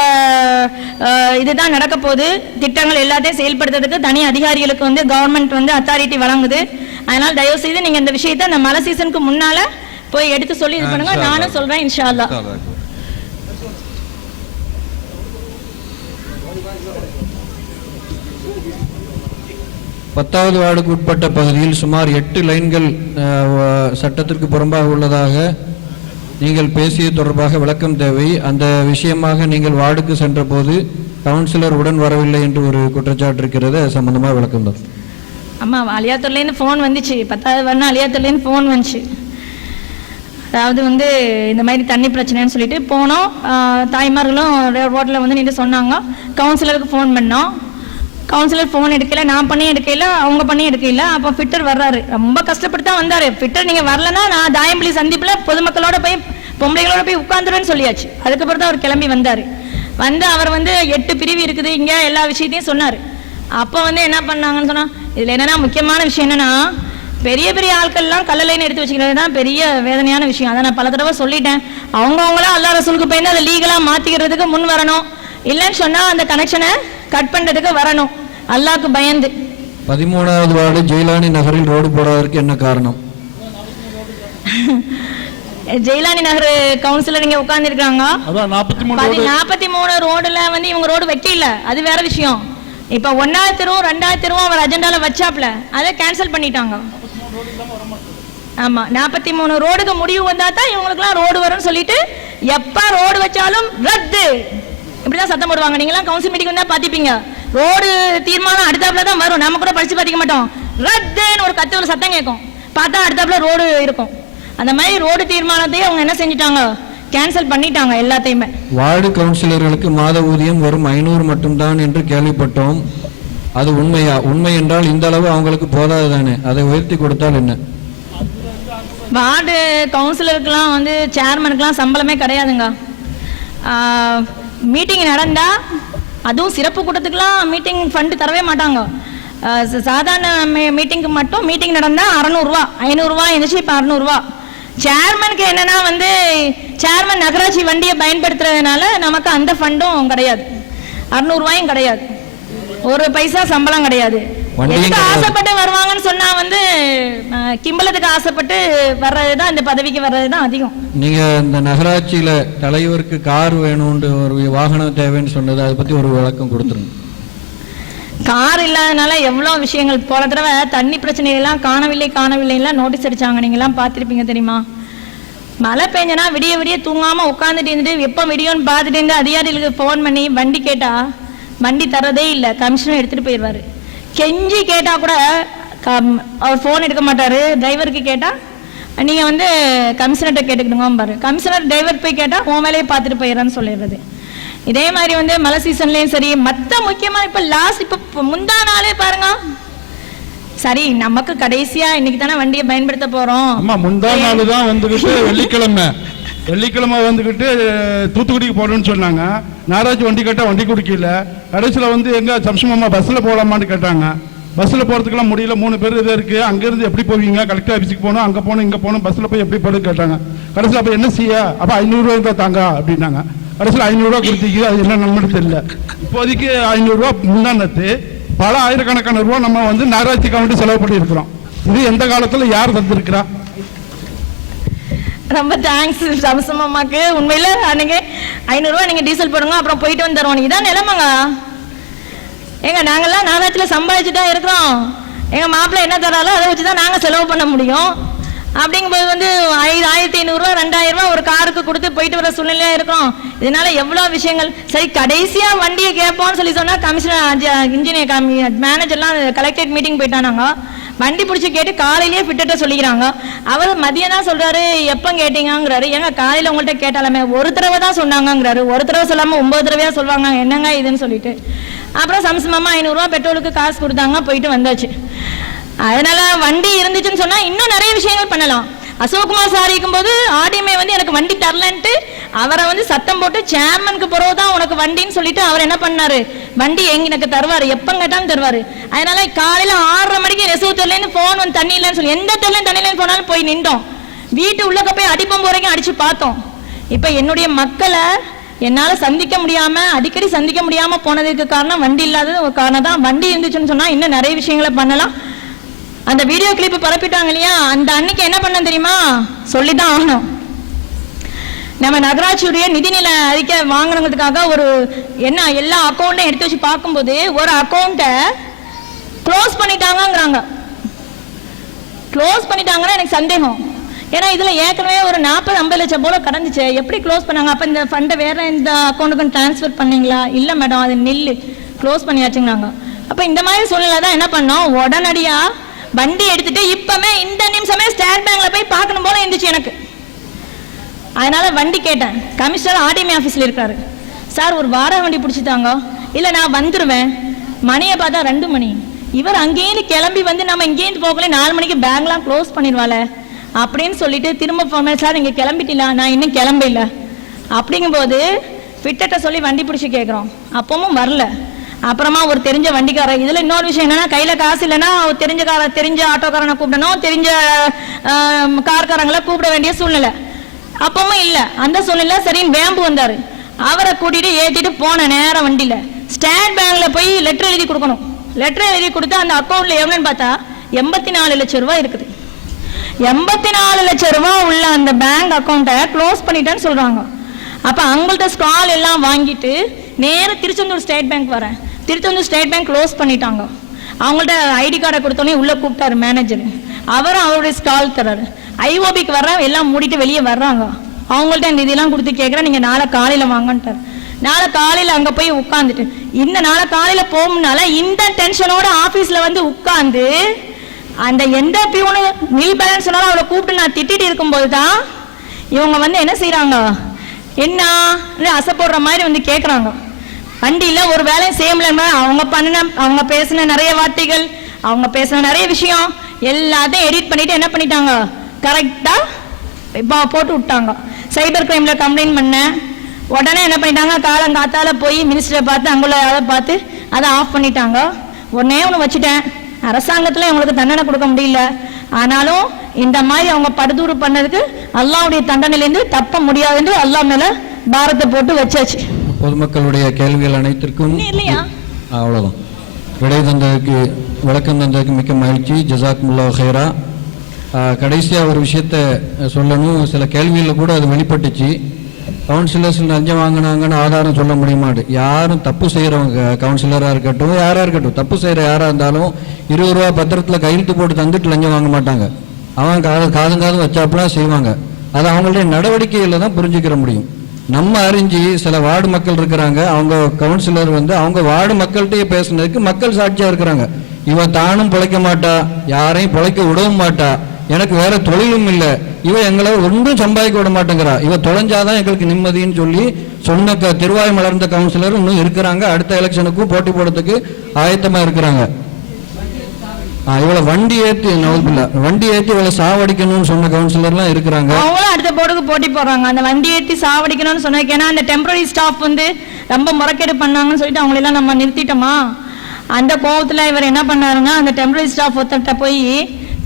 இதுதான் நடக்க போகுது. திட்டங்கள் எல்லாத்தையும் செயல்படுத்துறதுக்கு தனி அதிகாரிகளுக்கு வந்து கவர்மெண்ட் வந்து அத்தாரிட்டி வழங்குது. அதனால தயவு செய்து நீங்க இந்த விஷயத்தை அந்த மழை சீசனுக்கு முன்னால போய் எடுத்து சொல்லி இது பண்ணுங்க. நானும் சொல்றேன் இன்ஷா அல்லாஹ். 10வது வார்டுக்கு உட்பட்ட பகுதியில் சுமார் 8 லைன்கள் சட்டத்திற்கு புறம்பாக உள்ளதாக நீங்கள் பேசிய தொடர்பாக விளக்கம் தேவை. அந்த விஷயமாக நீங்கள் வார்டுக்கு சென்ற போது கவுன்சிலர் உடன் வரவில்லை என்று ஒரு குற்றச்சாட்டு இருக்கிறது, சம்பந்தமாக விளக்கம் தான். அம்மா அலியாத்தூர்லேருந்து ஃபோன் வந்துச்சு, 10வது வார்டு அலியாத்தூர்லேருந்து ஃபோன் வந்துச்சு. அதாவது வந்து இந்த மாதிரி தண்ணி பிரச்சனைன்னு சொல்லிட்டு போனோம். தாய்மார்களும் ரோட்டில் வந்து நின்று சொன்னாங்க. கவுன்சிலருக்கு ஃபோன் பண்ணோம், கவுன்சிலர் ஃபோன் எடுக்கல, நான் பண்ணி எடுக்கல, அவங்க பண்ணி எடுக்கல. அப்போ ஃபிட்டர் வர்றாரு, ரொம்ப கஷ்டப்பட்டு தான் வந்தார். ஃபிட்டர் நீங்கள் வரலன்னா நான் தாயம்பள்ளி சந்திப்பில் பொதுமக்களோட போய் பொம்பளைகளோட போய் உட்காந்துருன்னு சொல்லியாச்சு. அதுக்கப்புறம் தான் அவர் கிளம்பி வந்தார். வந்து அவர் வந்து 8 பிரிவு இருக்குது இங்கே எல்லா விஷயத்தையும் சொன்னார். அப்போ வந்து என்ன பண்ணாங்கன்னு சொன்னால், இதில் என்னென்னா முக்கியமான விஷயம் என்னென்னா, பெரிய பெரிய ஆட்கள்லாம் கல்லலைன்னு எடுத்து வச்சுக்கிறது தான் பெரிய வேதனையான விஷயம். அதை நான் பல தடவை சொல்லிட்டேன். அவங்கவுங்களாம் அல்லா ரசூலுக்கு போயிருந்து அதை லீகலாக மாற்றிக்கிறதுக்கு முன் வரணும், இல்லைன்னு சொன்னால் அந்த கனெக்ஷனை கட் பண்ணுறதுக்கு வரணும், அல்லாஹ்க்கு பயந்து. 13வது வார்டு ஜெயிலானி நகரில் ரோடு போடாததற்கு என்ன காரணம்? ஜெயிலானி நகர் கவுன்சிலர் இங்கே உட்கார்ந்துருக்காங்க. 43 ரோடுல வந்து இவங்க ரோடு வைக்கல, அது வேற விஷயம். இப்போ 1வது தெருவும் 2வது தெருவும் அவர் அஜெண்டால வச்சாப்ல, அதை கேன்சல் பண்ணிட்டாங்க. ஆமா, 43 ரோடுக்கு முடிவு வந்தா தான் இவங்களுக்குலாம் ரோடு வரும்னு சொல்லிட்டு எப்ப ரோடு வச்சாலும் ரத்து இப்படிதான் சத்தம் போடுவாங்க. நீங்களாம் கவுன்சில் மீட்டிங் வந்தா பாத்திப்பீங்க, ரோடு தீர்மானம் அடுத்தாப்புல தான் வரும். நம்ம கூட படிச்சு பார்த்திக்க மாட்டோம். ரத்துன்னு ஒரு கத்து ஒரு சத்தம் கேட்கும், பார்த்தா அடுத்தாப்புல ரோடு இருக்கும். அந்த மாதிரி ரோடு தீர்மானத்தையும் அவங்க என்ன செஞ்சுட்டாங்க, கேன்சல் பண்ணிட்டாங்க எல்லாத்தையுமே. வார்டு கவுன்சிலர்களுக்கு மாத ஊதியம் வெறும் 500 மட்டும்தான் என்று கேள்விப்பட்டோம். அது உண்மையா? உண்மை என்றால் இந்த அளவு அவங்களுக்கு போதாது தானே, அதை உயர்த்தி கொடுத்தால் என்ன? வார்டு கவுன்சிலருக்கெல்லாம் வந்து சேர்மனுக்கெல்லாம் சம்பளமே கிடையாதுங்க. மீட்டிங் நடந்தா, அதுவும் சிறப்பு கூட்டத்துக்கெல்லாம் மீட்டிங் ஃபண்டு தரவே மாட்டாங்க. சாதாரண மீட்டிங்க்கு மட்டும் மீட்டிங் நடந்தா 600 ரூபா, 500 ரூபா இருந்துச்சு, இப்போ 600 ரூபா. சேர்மனுக்கு என்னன்னா வந்து சேர்மன் நகராட்சி வண்டியை பயன்படுத்துறதுனால நமக்கு அந்த ஃபண்டும் கிடையாது, 600 ரூபாயும் கிடையாது, ஒரு பைசா சம்பளம் கிடையாது. எதுக்கு ஆசைப்பட்டு வருவாங்கன்னு சொன்னா வந்து கிம்பளத்துக்கு ஆசைப்பட்டு வர்றதுதான், இந்த பதவிக்கு வர்றதுதான் அதிகம். நீங்க இந்த நகராட்சியில தலைவருக்கு கார் வேணும்னு ஒரு வாகனம் தேவைன்னு சொன்னது, அதை பத்தி ஒரு விளக்கம் கொடுத்துருங்க. கார் இல்லாதனால எவ்வளோ விஷயங்கள். போன தடவை தண்ணி பிரச்சனையெல்லாம் காணவில்லைலாம் நோட்டீஸ் அடிச்சாங்க, நீங்கெல்லாம் பார்த்துருப்பீங்க தெரியுமா? மழை பெஞ்சனா விடிய விடிய தூங்காமல் உட்காந்துட்டு இருந்துட்டு எப்போ விடியோன்னு பார்த்துட்டு இருந்து அதிகாரிகளுக்கு ஃபோன் பண்ணி வண்டி கேட்டால் வண்டி தரதே இல்லை, கமிஷனர் எடுத்துகிட்டு போயிடுவார். கெஞ்சி கேட்டால் கூட அவர் ஃபோன் எடுக்க மாட்டார். டிரைவருக்கு கேட்டால் நீங்கள் வந்து கமிஷனர்கிட்ட கேட்டுக்கிடுங்க பாரு, கமிஷனர் டிரைவர் போய் கேட்டால் உன் வேலையை பார்த்துட்டு போயிடறான்னு சொல்லிடுறது. இதே மாதிரி வந்து மழை சீசன்லேயும் சரி, மற்ற முக்கியமாக இப்போ லாஸ்ட் இப்போ முந்தா நாளே பாருங்க, சரி நமக்கு கடைசியா இன்னைக்கு தானே வண்டியை பயன்படுத்த போறோம். ஆமா, முந்தா நாள் தான் வந்துகிட்டு வெள்ளிக்கிழமை வந்துகிட்டு தூத்துக்குடிக்கு போறோம்னு சொன்னாங்க. நாராஜ் வண்டி கேட்டா வண்டி குடிக்கல. கடைசியில் வந்து எங்க சம்சமம்மா பஸ்ல போகலாமான்னு கேட்டாங்க. பஸ்ஸில் போகிறதுக்கெல்லாம் முடியல, 3 பேர் இதாக இருக்குது, அங்கேருந்து எப்படி போவீங்க, கலெக்டர் ஆஃபீஸுக்கு போகணும், அங்கே போகணும், இங்கே போகணும், பஸ்ஸில் போய் எப்படி போடுன்னு கேட்டாங்க. கடைசியில் அப்போ என்ன செய்ய, அப்போ 500 ரூபா தான் தாங்க அப்படின்னாங்க. கடைசியில் 500 ரூபா கொடுத்தீங்க, அது என்ன நம்மளுக்கு தெரியல. இப்போதைக்கு 500 ரூபா முன்னாடி பல ஆயிரக்கணக்கான ரூபா நம்ம வந்து நகராட்சி கவுண்ட்டு செலவு பண்ணியிருக்கிறோம். இது எந்த காலத்தில் யார் தந்திருக்கிறா? ரொம்ப தேங்க்ஸ் சமசமாக்கு. உண்மையில அன்னைக்கு 500 ரூபா நீங்க டீசல் போடுங்க, அப்புறம் போயிட்டு வந்து தருவோம். இதான் நிலைமைங்க. ஏங்க நாங்கெல்லாம் நகராட்சியில் சம்பாதிச்சுட்டா இருக்கிறோம், எங்க மாப்பிள்ளை என்ன தராலோ அதை வச்சுதான் நாங்க செலவு பண்ண முடியும். அப்படிங்கும்போது வந்து 1500 ரூபா 2000 ரூபா ஒரு காருக்கு கொடுத்து போயிட்டு வர சூழ்நிலையா இருக்கிறோம். இதனால எவ்வளவு விஷயங்கள். சரி கடைசியா வண்டியை கேட்போம்னு சொல்லி சொன்னா கமிஷனர் இன்ஜினியர் மேனேஜர்லாம் கலெக்டரேட் மீட்டிங் போயிட்டானாங்க. வண்டி பிடிச்சி கேட்டு காலையிலேயே ஃபிட்டட்ட சொல்லிக்கிறாங்க. அவர் மதியம் தான் சொல்றாரு, எப்போ கேட்டீங்கிறாரு. ஏங்க காலையில உங்கள்கிட்ட கேட்டாலுமே ஒரு தடவை தான் சொன்னாங்கிறாரு, ஒரு தடவை சொல்லாம 9 தடவையா சொல்லுவாங்க, என்னங்க இதுன்னு சொல்லிட்டு. அப்புறம் சம்சமமா 500 ரூபா பெட்ரோலுக்கு காசு கொடுத்தாங்க, போயிட்டு வந்தாச்சு. அதனால வண்டி இருந்துச்சுன்னு சொன்னா இன்னும் நிறைய விஷயங்கள் பண்ணலாம். அசோக்குமார் சார் இருக்கும்போது ஆர்டிஎம்ஏ வந்து எனக்கு வண்டி தரலன்ட்டு அவரை வந்து சத்தம் போட்டு சேர்மனுக்கு பிறகுதான் உனக்கு வண்டின்னு சொல்லிட்டு அவர் என்ன பண்ணாரு, வண்டி எனக்கு தருவாரு, எப்ப கேட்டாலும் தருவாரு. அதனால காலையில 6:30 மணிக்கு நெசவு தெருலேருந்து போன் வந்து தண்ணி இல்லைன்னு சொல்லி எந்த தெருலையும் தண்ணி இல்லைன்னு போனாலும் போய் நின்றோம். வீட்டு உள்ளக்க போய் அடிப்பம்பு வரைக்கும் அடிச்சு பார்த்தோம். இப்ப என்னுடைய மக்களை என்னால சந்திக்க முடியாம, அடிக்கடி சந்திக்க முடியாம போனதுக்கு காரணம் வண்டி இல்லாதது ஒரு காரணம் தான். வண்டி இருந்துச்சுன்னு சொன்னா இன்னும் நிறைய விஷயங்களை பண்ணலாம். அந்த வீடியோ கிளிப் பரப்பிட்டாங்க இல்லையா, அந்த அன்னைக்கு என்ன பண்ண தெரியுமா, சொல்லிதான் ஆகணும். நம்ம நகராட்சியுடைய நிதிநிலை அறிக்கை வாங்குறதுக்காக ஒரு என்ன எல்லா அக்கௌண்ட்டையும் எடுத்து வச்சு பார்க்கும்போது ஒரு அக்கௌண்ட்டை க்ளோஸ் பண்ணிட்டாங்கிறாங்க. க்ளோஸ் பண்ணிட்டாங்கன்னா எனக்கு சந்தேகம். ஏன்னா இதுல ஏற்கனவே ஒரு 40-50 லட்சம் போல கடந்துச்சு, எப்படி க்ளோஸ் பண்ணாங்க? அப்ப இந்த ஃபண்டை வேற இந்த அக்கௌண்ட்டுக்கு டிரான்ஸ்ஃபர் பண்ணீங்களா? இல்ல மேடம், அது நில்லு, க்ளோஸ் பண்ணியாச்சுங்கிறாங்க. அப்ப இந்த மாதிரி சூழ்நிலை தான் என்ன பண்ணோம், உடனடியா வண்டி எடுத்துட்டு இப்பமே இந்த நிமிஷமே ஸ்டேட் பேங்க்ல போய் பார்க்கணும் போல இருந்துச்சு எனக்கு. அதனால வண்டி கேட்டேன். கமிஷனர் ஆர்டிஎம்ஏ ஆஃபீஸில் இருக்காரு. சார் ஒரு வார வண்டி பிடிச்சிட்டாங்க. இல்லை நான் வந்துடுவேன். மணியை பார்த்தா 2 மணி. இவர் அங்கேயிருந்து கிளம்பி வந்து நம்ம இங்கேருந்து போகல 4 மணிக்கு பேங்க்லாம் க்ளோஸ் பண்ணிடுவாள் அப்படின்னு சொல்லிட்டு திரும்ப போன. சார் நீங்கள் கிளம்பிட்டீங்களா? நான் இன்னும் கிளம்பில்ல. அப்படிங்கும்போது ஃபிட்டட்ட சொல்லி வண்டி பிடிச்சி கேட்குறோம், அப்பவும் வரல. அப்புறமா ஒரு தெரிஞ்ச வண்டிக்காரர், இதில் இன்னொரு விஷயம் என்னன்னா, கையில் காசு இல்லைன்னா தெரிஞ்ச ஆட்டோக்காரனை கூப்பிடணும், தெரிஞ்ச கார்காரங்களை கூப்பிட வேண்டிய சூழ்நிலை. அப்பவும் இல்லை. அந்த சூழ்நிலை சரின்னு வேம்பு வந்தார். அவரை கூட்டிட்டு ஏற்றிட்டு போன நேரம் வண்டியில் ஸ்டேட் பேங்க்ல போய் லெட்டர் எழுதி கொடுக்கணும். லெட்டர் எழுதி கொடுத்து அந்த அக்கௌண்ட்ல எவ்வளோன்னு பார்த்தா 84 லட்சம் ரூபாய் இருக்குது. 84 லட்சம் ரூபாய் உள்ள அந்த பேங்க் அக்கௌண்ட்டை க்ளோஸ் பண்ணிட்டேன்னு சொல்றாங்க. அப்போ அவங்கள்ட்ட ஸ்டால் எல்லாம் வாங்கிட்டு நேராக திருச்செந்தூர் ஸ்டேட் பேங்க் வரேன். திருச்செந்தூர் ஸ்டேட் பேங்க் க்ளோஸ் பண்ணிட்டாங்க. அவங்கள்ட்ட ஐடி கார்டை கொடுத்தோன்னே உள்ளே கூப்பிட்டாரு மேனேஜர். அவரும் அவருடைய ஸ்டால் தர்றாரு. ஐஓபிக்கு வர்ற எல்லாம் மூடிட்டு வெளியே வர்றாங்க. அவங்கள்ட்ட இந்த இதெல்லாம் கொடுத்து கேட்குறேன், நீங்கள் நாளை காலையில் வாங்கன்ட்டார். நாளை காலையில் அங்கே போய் உட்காந்துட்டு இந்த நாளை காலையில் போகும்னால இந்த டென்ஷனோட ஆஃபீஸில் வந்து உட்காந்து அந்த எந்த பியூனு நில் பேலன்ஸ் சொன்னாலும் அவளை கூப்பிட்டு நான் திட்டிட்டு இருக்கும்போது தான் இவங்க வந்து என்ன செய்யறாங்க, என்ன அசை போடுற மாதிரி வந்து கேட்குறாங்க. வண்டியில் ஒரு வேலையும் செய்ய முடியல. அவங்க பேசின நிறைய வார்த்தைகள், அவங்க பேசின நிறைய விஷயம் எல்லாத்தையும் எடிட் பண்ணிட்டு என்ன பண்ணிட்டாங்க, கரெக்டாக இப்போ போட்டு விட்டாங்க. சைபர் கிரைமில் கம்ப்ளைண்ட் பண்ணேன். உடனே என்ன பண்ணிட்டாங்க, காலங்காத்தால போய் மினிஸ்டரை பார்த்து அங்குள்ள அதை பார்த்து அதை ஆஃப் பண்ணிட்டாங்க. ஒன்னே ஒன்று வச்சுட்டேன், அரசாங்கத்தில் இவங்களுக்கு தண்டனை கொடுக்க முடியல, ஆனாலும் இந்த மாதிரி அவங்க படுதூறு பண்ணதுக்கு அல்லாஹ்வுடைய தண்டனையிலேருந்து தப்ப முடியாதுன்னு அல்லாஹ் மேல பாரத்தை போட்டு வச்சாச்சு. பொதுமக்களுடைய கேள்விகள் அனைத்திற்கும் இல்லையா அவ்வளோதான். விடை தந்ததுக்கு விளக்கம் தந்ததுக்கு மிக்க மகிழ்ச்சி. ஜஸாக்குமுல்லாஹ் ஹைரா. கடைசியாக ஒரு விஷயத்த சொல்லணும். சில கேள்விகளில் கூட அது வெளிப்பட்டுச்சு. கவுன்சிலர்ஸ் லஞ்சம் வாங்கினாங்கன்னு ஆதாரம் சொல்ல முடியுமாடு. யாரும் தப்பு செய்கிறவங்க, கவுன்சிலராக இருக்கட்டும் யாராக இருக்கட்டும், தப்பு செய்கிற யாராக இருந்தாலும் 20 ரூபா பத்திரத்தில் கையெழுத்து போட்டு தந்துட்டு லஞ்சம் வாங்க மாட்டாங்க. அவங்க காதும் வச்சாப்புலாம் செய்வாங்க. அது அவங்களுடைய நடவடிக்கையில் தான் புரிஞ்சுக்கிற முடியும். நம்ம அறிஞ்சு சில வார்டு மக்கள் இருக்கிறாங்க, அவங்க கவுன்சிலர் வந்து அவங்க வார்டு மக்கள்கிட்டயே பேசுனதுக்கு மக்கள் சாட்சியாக இருக்கிறாங்க. இவன் தானும் பிழைக்க மாட்டா, யாரையும் பிழைக்க விடவும் மாட்டா, எனக்கு வேற தொழிலும் இல்லை, இவ எங்களை ஒன்றும் சம்பாதிக்க விட மாட்டேங்கிறா, இவ தொலைஞ்சாதான் எங்களுக்கு நிம்மதின்னு சொல்லி சொன்ன திருவாய் மலர்ந்த கவுன்சிலர் இன்னும் இருக்கிறாங்க. அடுத்த எலெக்ஷனுக்கும் போட்டி போடுறதுக்கு ஆயத்தமா இருக்கிறாங்க. இவளை வண்டி ஏற்றி இவளை சாவடிக்கணும்னு சொன்ன கவுன்சிலர்லாம் இருக்கிறாங்க. அவங்களும் அடுத்த போர்டுக்கு போட்டி போடுறாங்க. அந்த வண்டி ஏற்றி சாவடிக்கணும்னு சொன்னதுக்கு, ஏன்னா அந்த டெம்பரரி ஸ்டாஃப் வந்து ரொம்ப முறைகேடு பண்ணாங்கன்னு சொல்லிட்டு அவங்களெல்லாம் நம்ம நிறுத்திட்டோமா. அந்த கோபத்தில் இவர் என்ன பண்ணாருன்னா, அந்த டெம்பரரி ஸ்டாஃப் ஒருத்தர்கிட்ட போய்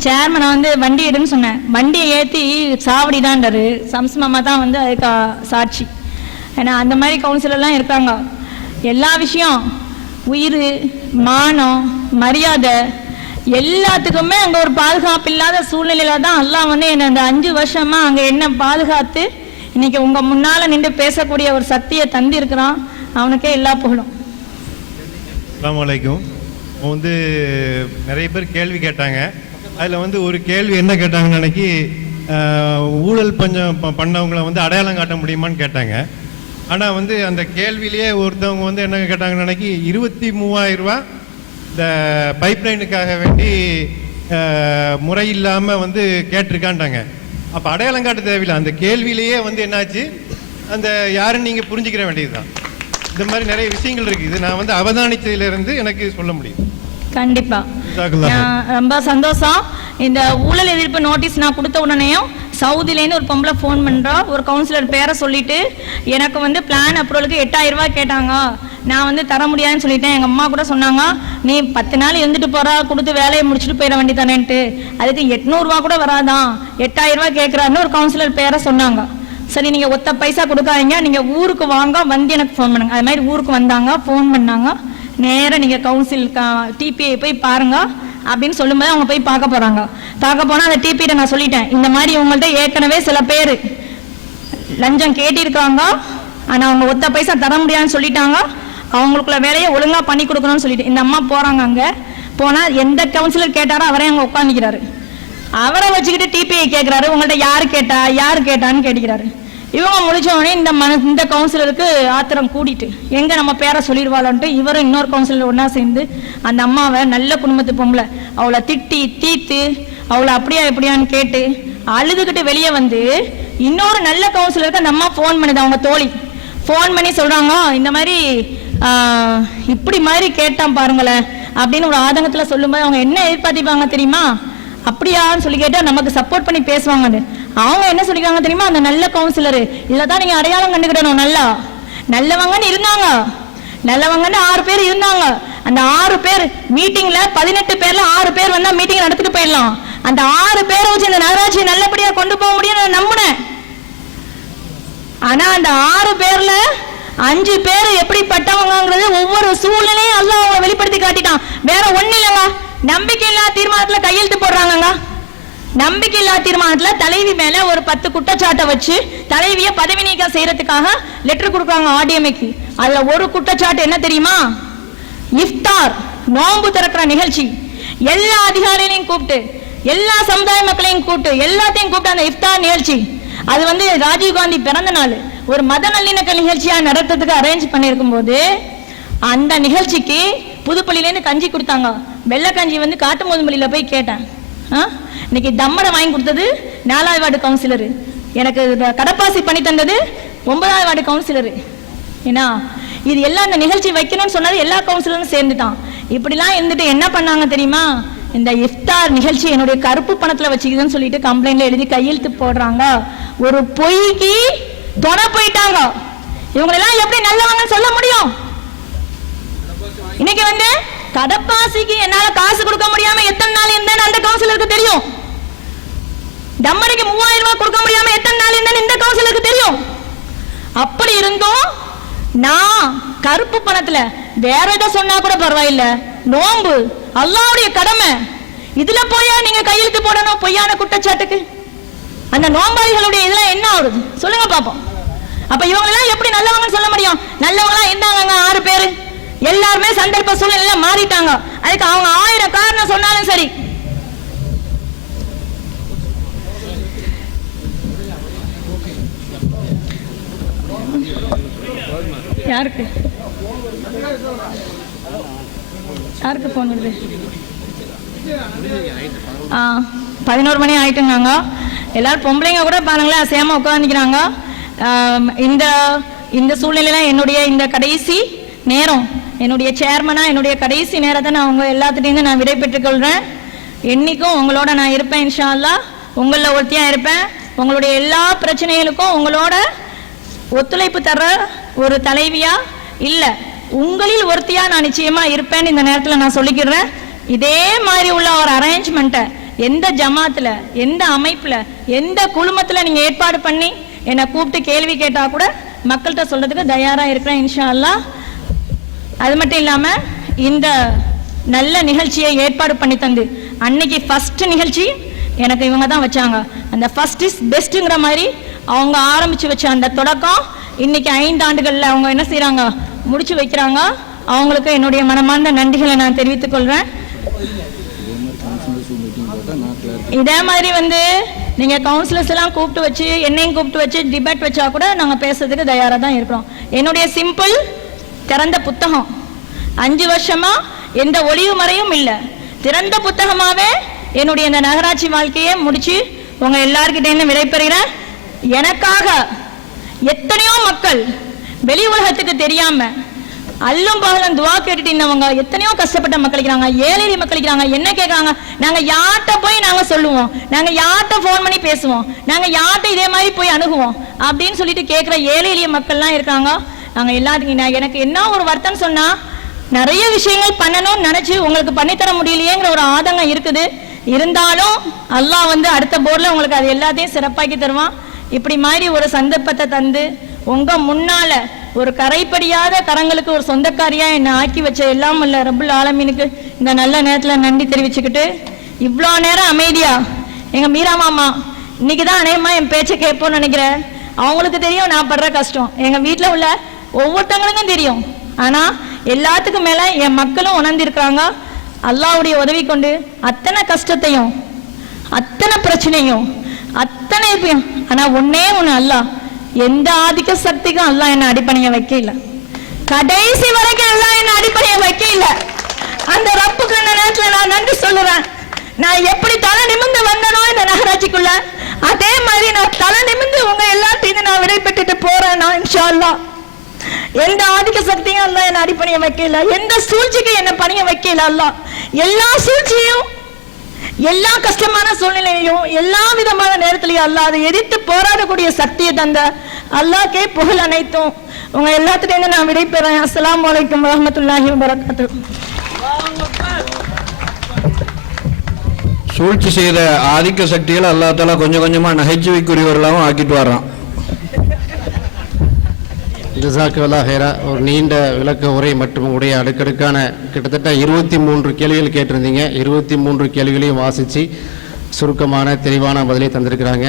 சேர்மனை வந்து வண்டி எடுன்னு சொன்னேன், வண்டியை ஏற்றி சாவடிதான்றாரு. சம்ஸ்மாமா தான் வந்து அதுக்கு சாட்சி. ஏன்னா அந்த மாதிரி கவுன்சிலர்லாம் இருக்காங்க. எல்லா விஷயம், உயிர், மானம், மரியாதை எல்லாத்துக்குமே அங்கே ஒரு பாதுகாப்பு இல்லாத சூழ்நிலையில தான் அல்லாஹ் வந்து என்னை அந்த 5 வருஷமா அங்கே என்ன பாதுகாத்து இன்னைக்கு உங்கள் முன்னால் நின்று பேசக்கூடிய ஒரு சக்தியை தந்தி இருக்கிறான். அவனுக்கே எல்லா புகழும். அஸ்ஸலாமு அலைக்கும். வந்து நிறைய பேர் கேள்வி கேட்டாங்க. அதில் வந்து ஒரு கேள்வி என்ன கேட்டாங்கன்னு அன்னைக்கு, ஊழல் பண்ணவங்களை வந்து அடையாளம் காட்ட முடியுமான்னு கேட்டாங்க. ஆனால் வந்து அந்த கேள்வியிலேயே ஒருத்தவங்க வந்து என்ன கேட்டாங்கன்னு அன்னைக்கு 23,000 ரூபா இந்த பைப்லைனுக்காக வேண்டி முறை இல்லாமல் வந்து கேட்டிருக்கான்ட்டாங்க. அப்போ அடையாளம் காட்ட தேவையில்லை, அந்த கேள்வியிலேயே வந்து என்னாச்சு, அந்த யாருன்னு நீங்கள் புரிஞ்சுக்கிற வேண்டியது தான். இந்த மாதிரி நிறைய விஷயங்கள் இருக்குது. இது நான் வந்து அவதானித்ததிலிருந்து எனக்கு சொல்ல முடியும். கண்டிப்பா ரொம்ப சந்தோஷம். இந்த ஊழல் எதிர்ப்பு நோட்டீஸ் நான் கொடுத்த உடனேயும் சவுதியிலேருந்து ஒரு பொம்பளை ஃபோன் பண்ணுறா. ஒரு கவுன்சிலர் பேரை சொல்லிட்டு எனக்கு வந்து பிளான் அப்ரூவலுக்கு 8,000 ரூபா கேட்டாங்க, நான் வந்து தர முடியாதுன்னு சொல்லிட்டேன். எங்கள் அம்மா கூட சொன்னாங்க, நீ 10 நாள் இருந்துட்டு போகிறா, கொடுத்து வேலையை முடிச்சுட்டு போயிட வேண்டியதானேன்ட்டு. அதுக்கு 800 ரூபா கூட வராதான், 8,000 ரூபா கேட்குறாருன்னு ஒரு கவுன்சிலர் பேரை சொன்னாங்க. சரி, நீங்கள் ஒத்த பைசா கொடுக்காதீங்க, நீங்கள் ஊருக்கு வாங்க, வந்து எனக்கு ஃபோன் பண்ணுங்க. அது மாதிரி ஊருக்கு வந்தாங்க, ஃபோன் பண்ணாங்க. நேராக நீங்கள் கவுன்சில் டிபிஐ போய் பாருங்க அப்படின்னு சொல்லும்போது அவங்க போய் பார்க்க போனால் அந்த டிபிஐ நான் சொல்லிட்டேன், இந்த மாதிரி உங்கள்கிட்ட ஏற்கனவே சில பேர் லஞ்சம் கேட்டிருக்காங்க, ஆனால் அவங்க ஒத்த பைசா தர முடியாதுன்னு சொல்லிட்டாங்க, அவங்களுக்குள்ள வேலையை ஒழுங்காக பண்ணி கொடுக்கணும்னு சொல்லிட்டு இந்த அம்மா போகிறாங்க. அங்கே போனால் எந்த கவுன்சிலர் கேட்டாரோ அவரே அங்கே உட்காந்துக்கிறாரு. அவரை வச்சுக்கிட்டு டிபிஐ கேட்குறாரு, உங்கள்கிட்ட யார் கேட்டான்னு கேட்டுக்கிறாரு. இவங்க முடிச்சோடனே இந்த கவுன்சிலருக்கு ஆத்திரம் கூட்டிட்டு எங்கே நம்ம பேரை சொல்லிடுவாளன்ட்டு இவரும் இன்னொரு கவுன்சிலர் ஒன்றா சேர்ந்து அந்த அம்மாவை, நல்ல குடும்பத்து பொம்பளை, அவளை திட்டி தீத்து அவளை அப்படியா எப்படியான்னு கேட்டு அழுதுகிட்டு வெளியே வந்து இன்னொரு நல்ல கவுன்சிலருக்கு அந்த அம்மா ஃபோன் பண்ணுது. அவங்க தோழி ஃபோன் பண்ணி சொல்கிறாங்க, இந்த மாதிரி இப்படி மாதிரி கேட்டான் பாருங்களேன் அப்படின்னு ஒரு ஆதங்கத்தில் சொல்லும்போது அவங்க என்ன எதிர்பார்த்திப்பாங்க தெரியுமா, அப்படியான்னு சொல்லி கேட்டால் நமக்கு சப்போர்ட் பண்ணி பேசுவாங்க. அவங்க என்ன சொல்லிக்காங்க தெரியுமா, அந்த நல்ல கவுன்சிலரு இதில் தான் நீங்கள் அடையாளம் கண்டுக்கிடணும், நல்லவங்கன்னு இருந்தாங்க, நல்லவங்கன்னு 6 பேர் இருந்தாங்க. அந்த 6 பேர் மீட்டிங்கில் 18 பேரில் 6 பேர் வந்தால் மீட்டிங் நடத்திட்டு போயிடலாம். அந்த 6 பேரை வச்சு இந்த நகராட்சியை நல்லபடியாக கொண்டு போக முடியும் நான் நம்பினேன். ஆனால் அந்த 6 பேரில் 5 பேர் எப்படிப்பட்டவங்கிறது ஒவ்வொரு சூழ்நிலையும் அல்லாஹ் அவங்க வெளிப்படுத்தி காட்டிட்டான். வேற ஒன்றும் இல்லைங்க, நம்பிக்கையில்லா தீர்மானத்தில் கையெழுத்து போடுறாங்க. நம்பிக்கையில்லா தீர்மானத்தில் தலைவி மேல ஒரு 10 குற்றச்சாட்டை வச்சு தலைவியை பதவி நீக்கம் செய்யறதுக்காக லெட்டர் கொடுக்குறாங்க ஆர்டிஎம்ஏக்கு. அதுல ஒரு குற்றச்சாட்டு என்ன தெரியுமா, இஃப்தார் நோன்பு திறக்கிற நிகழ்ச்சி எல்லா அதிகாரிகளையும் கூப்பிட்டு எல்லா சமுதாய மக்களையும் கூப்பிட்டு எல்லாத்தையும் கூப்பிட்டு அந்த இஃப்தார் நிகழ்ச்சி அது வந்து ராஜீவ்காந்தி பிறந்த நாள் ஒரு மத நல்லிணக்க நிகழ்ச்சியா நடத்துறதுக்கு அரேஞ்ச் பண்ணியிருக்கும் போது அந்த நிகழ்ச்சிக்கு புதுப்பள்ளியிலேருந்து கஞ்சி கொடுத்தாங்க. வெள்ளை கஞ்சி வந்து காட்டுமோதுமல்லியில போய் கேட்டேன், இன்னைக்கு தம்மரை வாங்கி கொடுத்தது 4வது வார்டு கவுன்சிலரு, எனக்கு கடப்பாசி பண்ணி தந்தது 9வது வார்டு கவுன்சிலரு. ஏன்னா இது எல்லாம் இந்த நிகழ்ச்சி வைக்கணும்னு சொன்னது எல்லா கவுன்சிலரும் சேர்ந்துட்டான். இப்படிலாம் இருந்துட்டு என்ன பண்ணாங்க தெரியுமா, இந்த இஃப்தார் நிகழ்ச்சி என்னுடைய கருப்பு பணத்துல வச்சுக்குதுன்னு சொல்லிட்டு கம்ப்ளைண்ட்ல எழுதி கையெழுத்து போடுறாங்க. ஒரு பொய்க்கு துணை போயிட்டாங்க. இவங்களெல்லாம் எப்படி நல்லவங்கன்னு சொல்ல முடியும்? இன்னைக்கு வந்து கடப்பாசிக்கு என்னால காசு கொடுக்க முடியாம எத்தனை நாள் இருந்தேன்னு அந்த கவுன்சிலருக்கு தெரியும். டம்மருக்கு 3000 ரூபாய் கொடுக்க முடியாம எத்தனை நாள் இருந்தேன்னு இந்த கவுன்சிலருக்கு தெரியும். அப்படி இருந்தும் நான் கருப்பு பணத்துல வேற எதை சொன்னா கூட பரவாயில்ல, நோன்பு அல்லாஹ்வுடைய கடமை, இதுல போயா நீங்க கையெழுத்து போடணும் பொய்யான குற்றச்சாட்டுக்கு? அந்த நோம்பாளிகளுடைய இதெல்லாம் என்ன ஆகுது சொல்லுங்க பாப்போம். அப்ப இவங்க எல்லாம் எப்படி நல்லவங்கன்னு சொல்ல முடியும்? நல்லவங்களா இருந்தாங்க 6 பேரு, எல்லாருமே சந்தர்ப்ப சூழ்நிலையில மாறிட்டாங்க. அதுக்கு அவங்க 1000 காரணம் சொன்னாலும் சரி. யாருக்கு யாருக்கு போன் வருது? 11 மணி ஆயிட்டுங்க. எல்லாரும் பொம்பளைங்க கூட பாருங்களேன் சேம உட்காந்துக்கிறாங்க. இந்த சூழ்நிலையில என்னுடைய இந்த கடைசி நேரம், என்னுடைய சேர்மனா என்னுடைய கடைசி நேரத்தை நான் உங்க எல்லாத்துட்டையும் நான் விடை பெற்றுக் கொள்றேன். என்னைக்கும் உங்களோட நான் இருப்பேன் இன்ஷா அல்லாஹ். உங்களில் ஒருத்தியா இருப்பேன். உங்களுடைய எல்லா பிரச்சனைகளுக்கும் உங்களோட ஒத்துழைப்பு தர ஒரு தலைவியா இல்ல, உங்களில் ஒருத்தியா நான் நிச்சயமா இருப்பேன்னு இந்த நேரத்தில் நான் சொல்லிக்கிறேன். இதே மாதிரி உள்ள ஒரு அரேஞ்ச்மெண்ட்டை எந்த ஜமாத்துல, எந்த அமைப்புல, எந்த குழுமத்துல நீங்க ஏற்பாடு பண்ணி என்னை கூப்பிட்டு கேள்வி கேட்டா கூட மக்கள்கிட்ட சொல்றதுக்கு தயாரா இருக்கிறேன் இன்ஷா அல்லாஹ். அது மட்டும் இல்லாம இந்த நல்ல நிகழ்ச்சியை ஏற்பாடு பண்ணி தந்து அன்னைக்கு ஃபர்ஸ்ட் நிகழ்ச்சி எனக்கு இவங்க தான் வச்சாங்க. அந்த ஃபர்ஸ்ட் இஸ் பெஸ்ட்ங்கிற மாதிரி அவங்க ஆரம்பிச்சு வச்ச அந்த தொடக்கம் இன்னைக்கு 5 ஆண்டுகள்ல அவங்க என்ன செய்யறாங்க, முடிச்சு வைக்கிறாங்க. அவங்களுக்கு என்னுடைய மனமார்ந்த நன்றிகளை நான் தெரிவித்துக் கொள்றேன். இதே மாதிரி வந்து நீங்க கவுன்சிலர்ஸ் எல்லாம் கூப்பிட்டு வச்சு என்னையும் கூப்பிட்டு வச்சு டிபேட் வச்சா கூட நாங்க பேசுறதுக்கு தயாரா தான் இருக்கிறோம். என்னுடைய சிம்பிள் திறந்த புத்தகம், 5 வருஷமா எந்த ஒளிவு மறையும் இல்லை, திறந்த புத்தகமாவே என்னுடைய இந்த நகராட்சி வாழ்க்கையை முடிச்சு உங்க எல்லார்கிட்ட விடைபெறுகிறேன். எனக்காக எத்தனையோ மக்கள் வெளி உலகத்துக்கு தெரியாம அல்லும் பகலும் துவா கேட்டுட்டு இருந்தவங்க எத்தனையோ கஷ்டப்பட்ட மக்கள் இருக்கிறாங்க, ஏழை மக்கள் இருக்கிறாங்க. என்ன கேட்கறாங்க, நாங்க யார்கிட்ட போய் நாங்க சொல்லுவோம், நாங்க யார்கிட்ட போன் பண்ணி பேசுவோம், நாங்க யார்கிட்ட இதே மாதிரி போய் அணுகுவோம் அப்படின்னு சொல்லிட்டு கேட்கிற ஏழை எளிய மக்கள்லாம் இருக்காங்க. நாங்க எல்லாத்துக்கும் எனக்கு என்ன ஒரு வருத்தம் சொன்னா, நிறைய விஷயங்கள் பண்ணணும்னு நினைச்சு உங்களுக்கு பண்ணித்தர முடியலையேங்கிற ஒரு ஆதங்கம் இருக்குது. இருந்தாலும் அல்லாஹ் வந்து அடுத்த போர்டில் உங்களுக்கு அது எல்லாத்தையும் சிறப்பாக்கி தருவான். இப்படி மாதிரி ஒரு சந்தர்ப்பத்தை தந்து உங்க முன்னால ஒரு கரைப்படியாத கரங்களுக்கு ஒரு சொந்தக்காரியா என்னை ஆக்கி வச்ச எல்லாம் இல்ல ரப்புல் ஆலமீனுக்கு இந்த நல்ல நேரத்துல நன்றி தெரிவிச்சுக்கிட்டு, இவ்வளோ நேரம் அமைதியா எங்க மீரா மாமா இன்னைக்குதான் அநேகமா என் பேச்சை கேட்போம்னு நினைக்கிறேன். அவங்களுக்கு தெரியும் நான் படுற கஷ்டம், எங்க வீட்டுல உள்ள ஒவ்வொருத்தவங்களுக்கும் தெரியும். ஆனா எல்லாத்துக்கும் மேல என் மக்களும் உணர்ந்திருக்காங்க. அல்லாஹ்வுடைய உதவி கொண்டு அத்தனை கஷ்டத்தையும் அத்தனை பிரச்சனையும் அத்தனை இருப்பையும், ஆனா ஒன்னே ஒண்ணு, அல்லாஹ் எந்த ஆதிக்க சக்திக்கும் அல்லாஹ் என்ன அடிப்பணிய வைக்கல, கடைசி வரைக்கும் அல்லாஹ் என்ன அடிப்பணிய வைக்கல. அந்த ரப்புக்கு இந்த நேரத்துல நான் நன்றி சொல்லுறேன். நான் எப்படி தலை நிமிர்ந்து வந்தனோ இந்த நகராட்சிக்குள்ள, அதே மாதிரி நான் தலை நிமிர்ந்து உங்க எல்லாத்தையும் நான் விடை பெற்றுட்டு போறேன். நான் இன்ஷா அல்லாஹ் எந்த ஆதிக்க சக்தியும் அல்லாஹ் என்ன அடிப்பணிய வைக்கல, எந்த சூழ்ச்சிக்கும் என்ன பணிய வைக்கல. அல்லாஹ் எல்லா சூழ்ச்சியும் எல்லா கஷ்டமான சூழ்நிலையும் எல்லா விதமான நேரத்திலையும் அல்லாஹ் அதை எதிர்த்து போராடக்கூடிய சக்தியை தந்த அல்லாஹ்க்கே புகழ் அனைத்தும். உங்க எல்லாத்துலேருந்து நான் விடைபெறேன். அஸ்ஸலாமு அலைக்கும் வரஹ்மத்துல்லாஹி வபரகாத்துஹு. சூழ்ச்சி செய்த ஆதிக்க சக்திகள் அல்லாஹ் தஆலா கொஞ்சம் கொஞ்சமா நகைச்சுவைக்குரியவர்களாகவும் ஆக்கிட்டு வர்றான். ஜஸாக்கல்லா ஹைரா. ஒரு நீண்ட விளக்க உரை மற்றும் உடைய அடுக்கடுக்கான கிட்டத்தட்ட 23 கேள்விகள் கேட்டிருந்தீங்க. 23 கேள்விகளையும் வாசித்து சுருக்கமான தெளிவான பதிலை தந்திருக்கிறாங்க.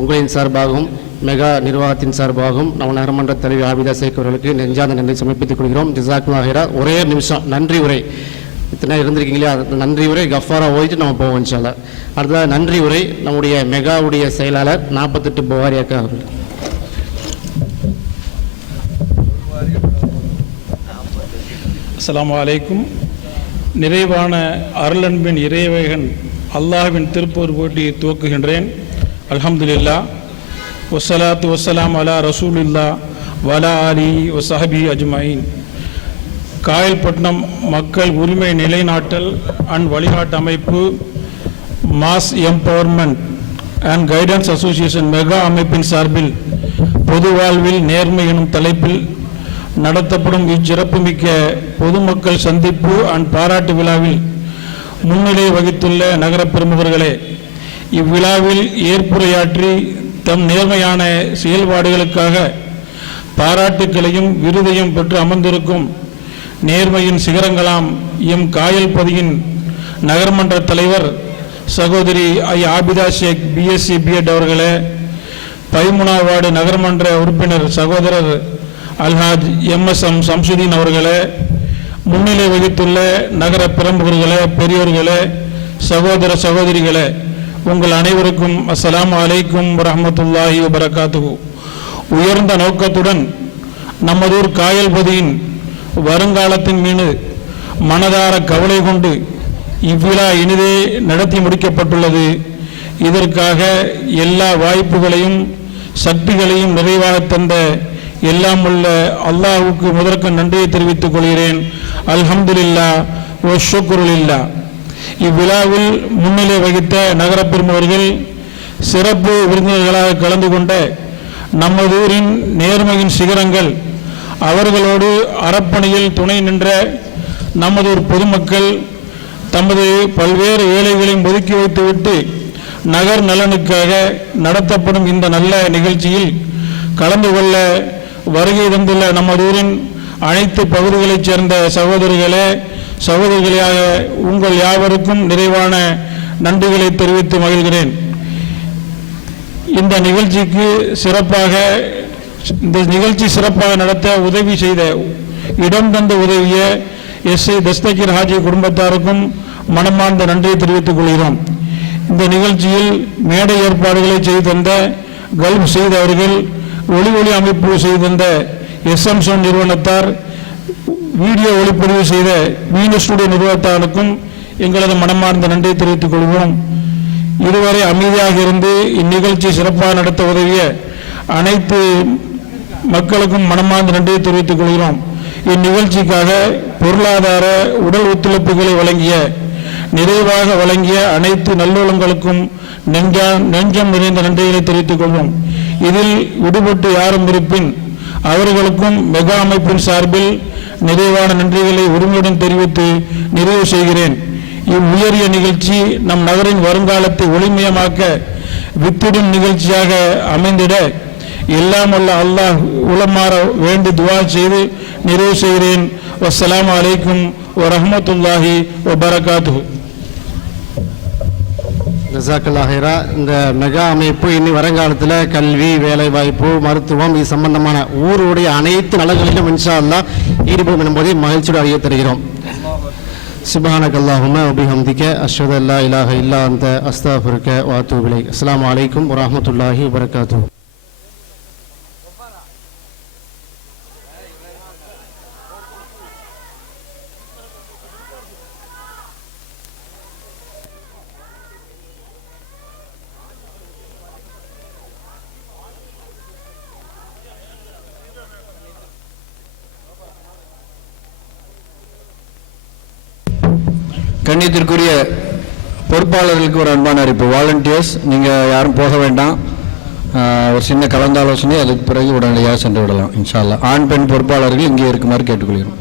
உங்களின் சார்பாகவும் மெகா நிர்வாகத்தின் சார்பாகவும் நம்ம நகரமன்ற தலைவர் ஆபிதா ஷேக் அவர்களுக்கு நெஞ்சார்ந்த நன்றி சமர்ப்பித்துக் கொள்கிறோம். ஜஸாக்கல்லா ஹைரா. ஒரே நிமிஷம் நன்றி உரை இத்தனை இருந்திருக்கீங்களே, நன்றி உரை கஃபாரா ஓய்ட்டு நம்ம போவோம் இன்ஷா அல்லாஹ். அடுத்ததாக நன்றி உரை நம்முடைய மெகாவுடைய செயலாளர் 48 புகாரி அக்கா அவர்கள். அஸ்ஸலாமு அலைக்கும். நிறைவான அருளன்பின் இறைவேகன் அல்லாஹ்வின் திருப்பூர் போட்டியை துவக்குகின்றேன். அல்ஹம்துலில்லா வஸ்ஸலாத்து வஸ்ஸலாம் அலா ரசூலில்லா வலா ஆலி வஸஹபி அஜ்மஈன். காயல்பட்டினம் மக்கள் உரிமை நிலைநாட்டல் அண்ட் வழிகாட்டு அமைப்பு, mass empowerment and guidance association mega அமைப்பின் சார்பில் பொது வாழ்வில் நேர்மை எனும் தலைப்பில் நடத்தப்படும் இச்சிறப்புமிக்க பொதுமக்கள் சந்திப்பு அண்ட் பாராட்டு விழாவில் முன்னிலை வகித்துள்ள நகர பிரமுகர்களே, இவ்விழாவில் ஏற்புரையாற்றி தம் நேர்மையான செயல்பாடுகளுக்காக பாராட்டுக்களையும் விருதையும் பெற்று அமர்ந்திருக்கும் நேர்மையின் சிகரங்களாம் எம் காயல்பதியின் நகர்மன்ற தலைவர் சகோதரி ஐ ஆபிதா ஷேக் பிஎஸ்சி பிஎட் அவர்களே, 13ஆம் வார்டு நகர்மன்ற உறுப்பினர் சகோதரர் அல்ஹாஜ் எம்எஸ்எம் சம்சுதீன் அவர்களே, முன்னிலை வகித்துள்ள நகர பிரமுகர்களே, பெரியோர்களே, சகோதர சகோதரிகளே, உங்கள் அனைவருக்கும் அஸ்ஸலாமு அலைக்கும் வரஹ்மத்துல்லாஹி வபரகாத்துஹு. உயர்ந்த நோக்கத்துடன் நமதூர் காயல்பதியின் வருங்காலத்தின் மீது மனதார கவலை கொண்டு இவ்விழா இனிதே நடத்தி முடிக்கப்பட்டுள்ளது. இதற்காக எல்லா வாய்ப்புகளையும் சக்திகளையும் நிறைவாக தந்த எல்லாம் உள்ள அல்லாஹ்வுக்கு முதற்க நன்றியை தெரிவித்துக் கொள்கிறேன். அல்ஹம்துலில்லா வ ஷுக்ருலில்லா. இவ்விழாவில் முன்னிலை வகித்த நகர பெருமவர்கள், சிறப்பு விருந்தினர்களாக கலந்து கொண்ட நமதூரின் நேர்மையின் சிகரங்கள், அவர்களோடு அறப்பணியில் துணை நின்ற நமதூர் பொதுமக்கள், தமது பல்வேறு வேலைகளையும் ஒதுக்கி வைத்துவிட்டு நகர் நலனுக்காக நடத்தப்படும் இந்த நல்ல நிகழ்ச்சியில் கலந்து கொள்ள வருகை தந்துள்ள நமதூரின் அனைத்து பகுதிகளைச் சேர்ந்த சகோதரிகளே, சகோதரிகளாக உங்கள் யாவருக்கும் நிறைவான நன்றிகளை தெரிவித்து மகிழ்கிறேன். இந்த நிகழ்ச்சி சிறப்பாக நடத்த உதவி செய்த, இடம் தந்து உதவிய எஸ்ஐ தஸ்தகீர் ஹாஜி குடும்பத்தாருக்கும் மனமார்ந்த நன்றியை தெரிவித்துக் கொள்கிறோம். இந்த நிகழ்ச்சியில் மேடை ஏற்பாடுகளை செய்து தந்த கல்ப் செய்த அவர்கள், ஒளி அமைப்பு செய்து தந்த எஸ்எம்சோன் நிறுவனத்தார், வீடியோ ஒளிப்பதிவு செய்த வீணு ஸ்டுடியோ நிறுவனத்தாருக்கும் எங்களது மனமார்ந்த நன்றியை தெரிவித்துக் கொள்கிறோம். இதுவரை அமைதியாக இருந்து இந்நிகழ்ச்சி சிறப்பாக நடத்த உதவிய அனைத்து மக்களுக்கும் மனமார்ந்த நன்றியை தெரிவித்துக் கொள்கிறோம். இந்நிகழ்ச்சிக்காக பொருளாதார உடல் ஒத்துழைப்புகளை வழங்கிய, நிறைவாக வழங்கிய அனைத்து நல்லுள்ளங்களுக்கும் நெஞ்சம் நிறைந்த நன்றிகளை தெரிவித்துக் கொள்வோம். இதில் விடுபட்டு யாரும் இருப்பின் அவர்களுக்கும் மெகா அமைப்பின் சார்பில் நிறைவான நன்றிகளை உரிமையுடன் தெரிவித்து நிறைவு செய்கிறேன். இவ்வுயரிய நிகழ்ச்சி நம் நகரின் வருங்காலத்தை ஒளிமயமாக்க வித்திடும் நிகழ்ச்சியாக அமைந்திட எல்லாம் வல்ல அல்லாஹ் உளமாற வேண்டி துவா செய்து நிறைவு செய்கிறேன். வஸ்ஸலாமு அலைக்கும் வரஹ்மத்துல்லாஹி வபரகாத்துஹு. ஜஸாக்கல்லாஹ் ஹைரா. இந்த மெகா அமைப்பு இனி வருங்காலத்தில் கல்வி, வேலைவாய்ப்பு, மருத்துவம், இது சம்பந்தமான ஊருடைய அனைத்து நலன்களிலும் இன்ஷா அல்லாஹ் ஈடுபடும் என்பதை மகிழ்ச்சியோடு அறிய தருகிறோம். சுப்ஹானக அல்லாஹும்ம வ பிஹம்திக அஷ்ஹது அல்லா இலாஹ இல்லா அன்த அஸ்தக்ஃபிருக வ அத்தூபு இலைக். அஸ்ஸலாமு அலைக்கும் வரஹ்மத்துல்லாஹி வபரகாத்துஹு. கண்ணியத்திற்குரிய பொறுப்பாளர்களுக்கு ஒரு அன்பான அறிவிப்பு. வாலண்டியர்ஸ், நீங்கள் யாரும் போக வேண்டாம். ஒரு சின்ன கலந்தாலோசனை, அதுக்கு பிறகு உடனடியாக சென்று விடலாம் இன்ஷா அல்லாஹ். ஆண் பெண் பொறுப்பாளர்கள் இங்கே இருக்குமாறு கேட்டுக்கொள்கிறோம்.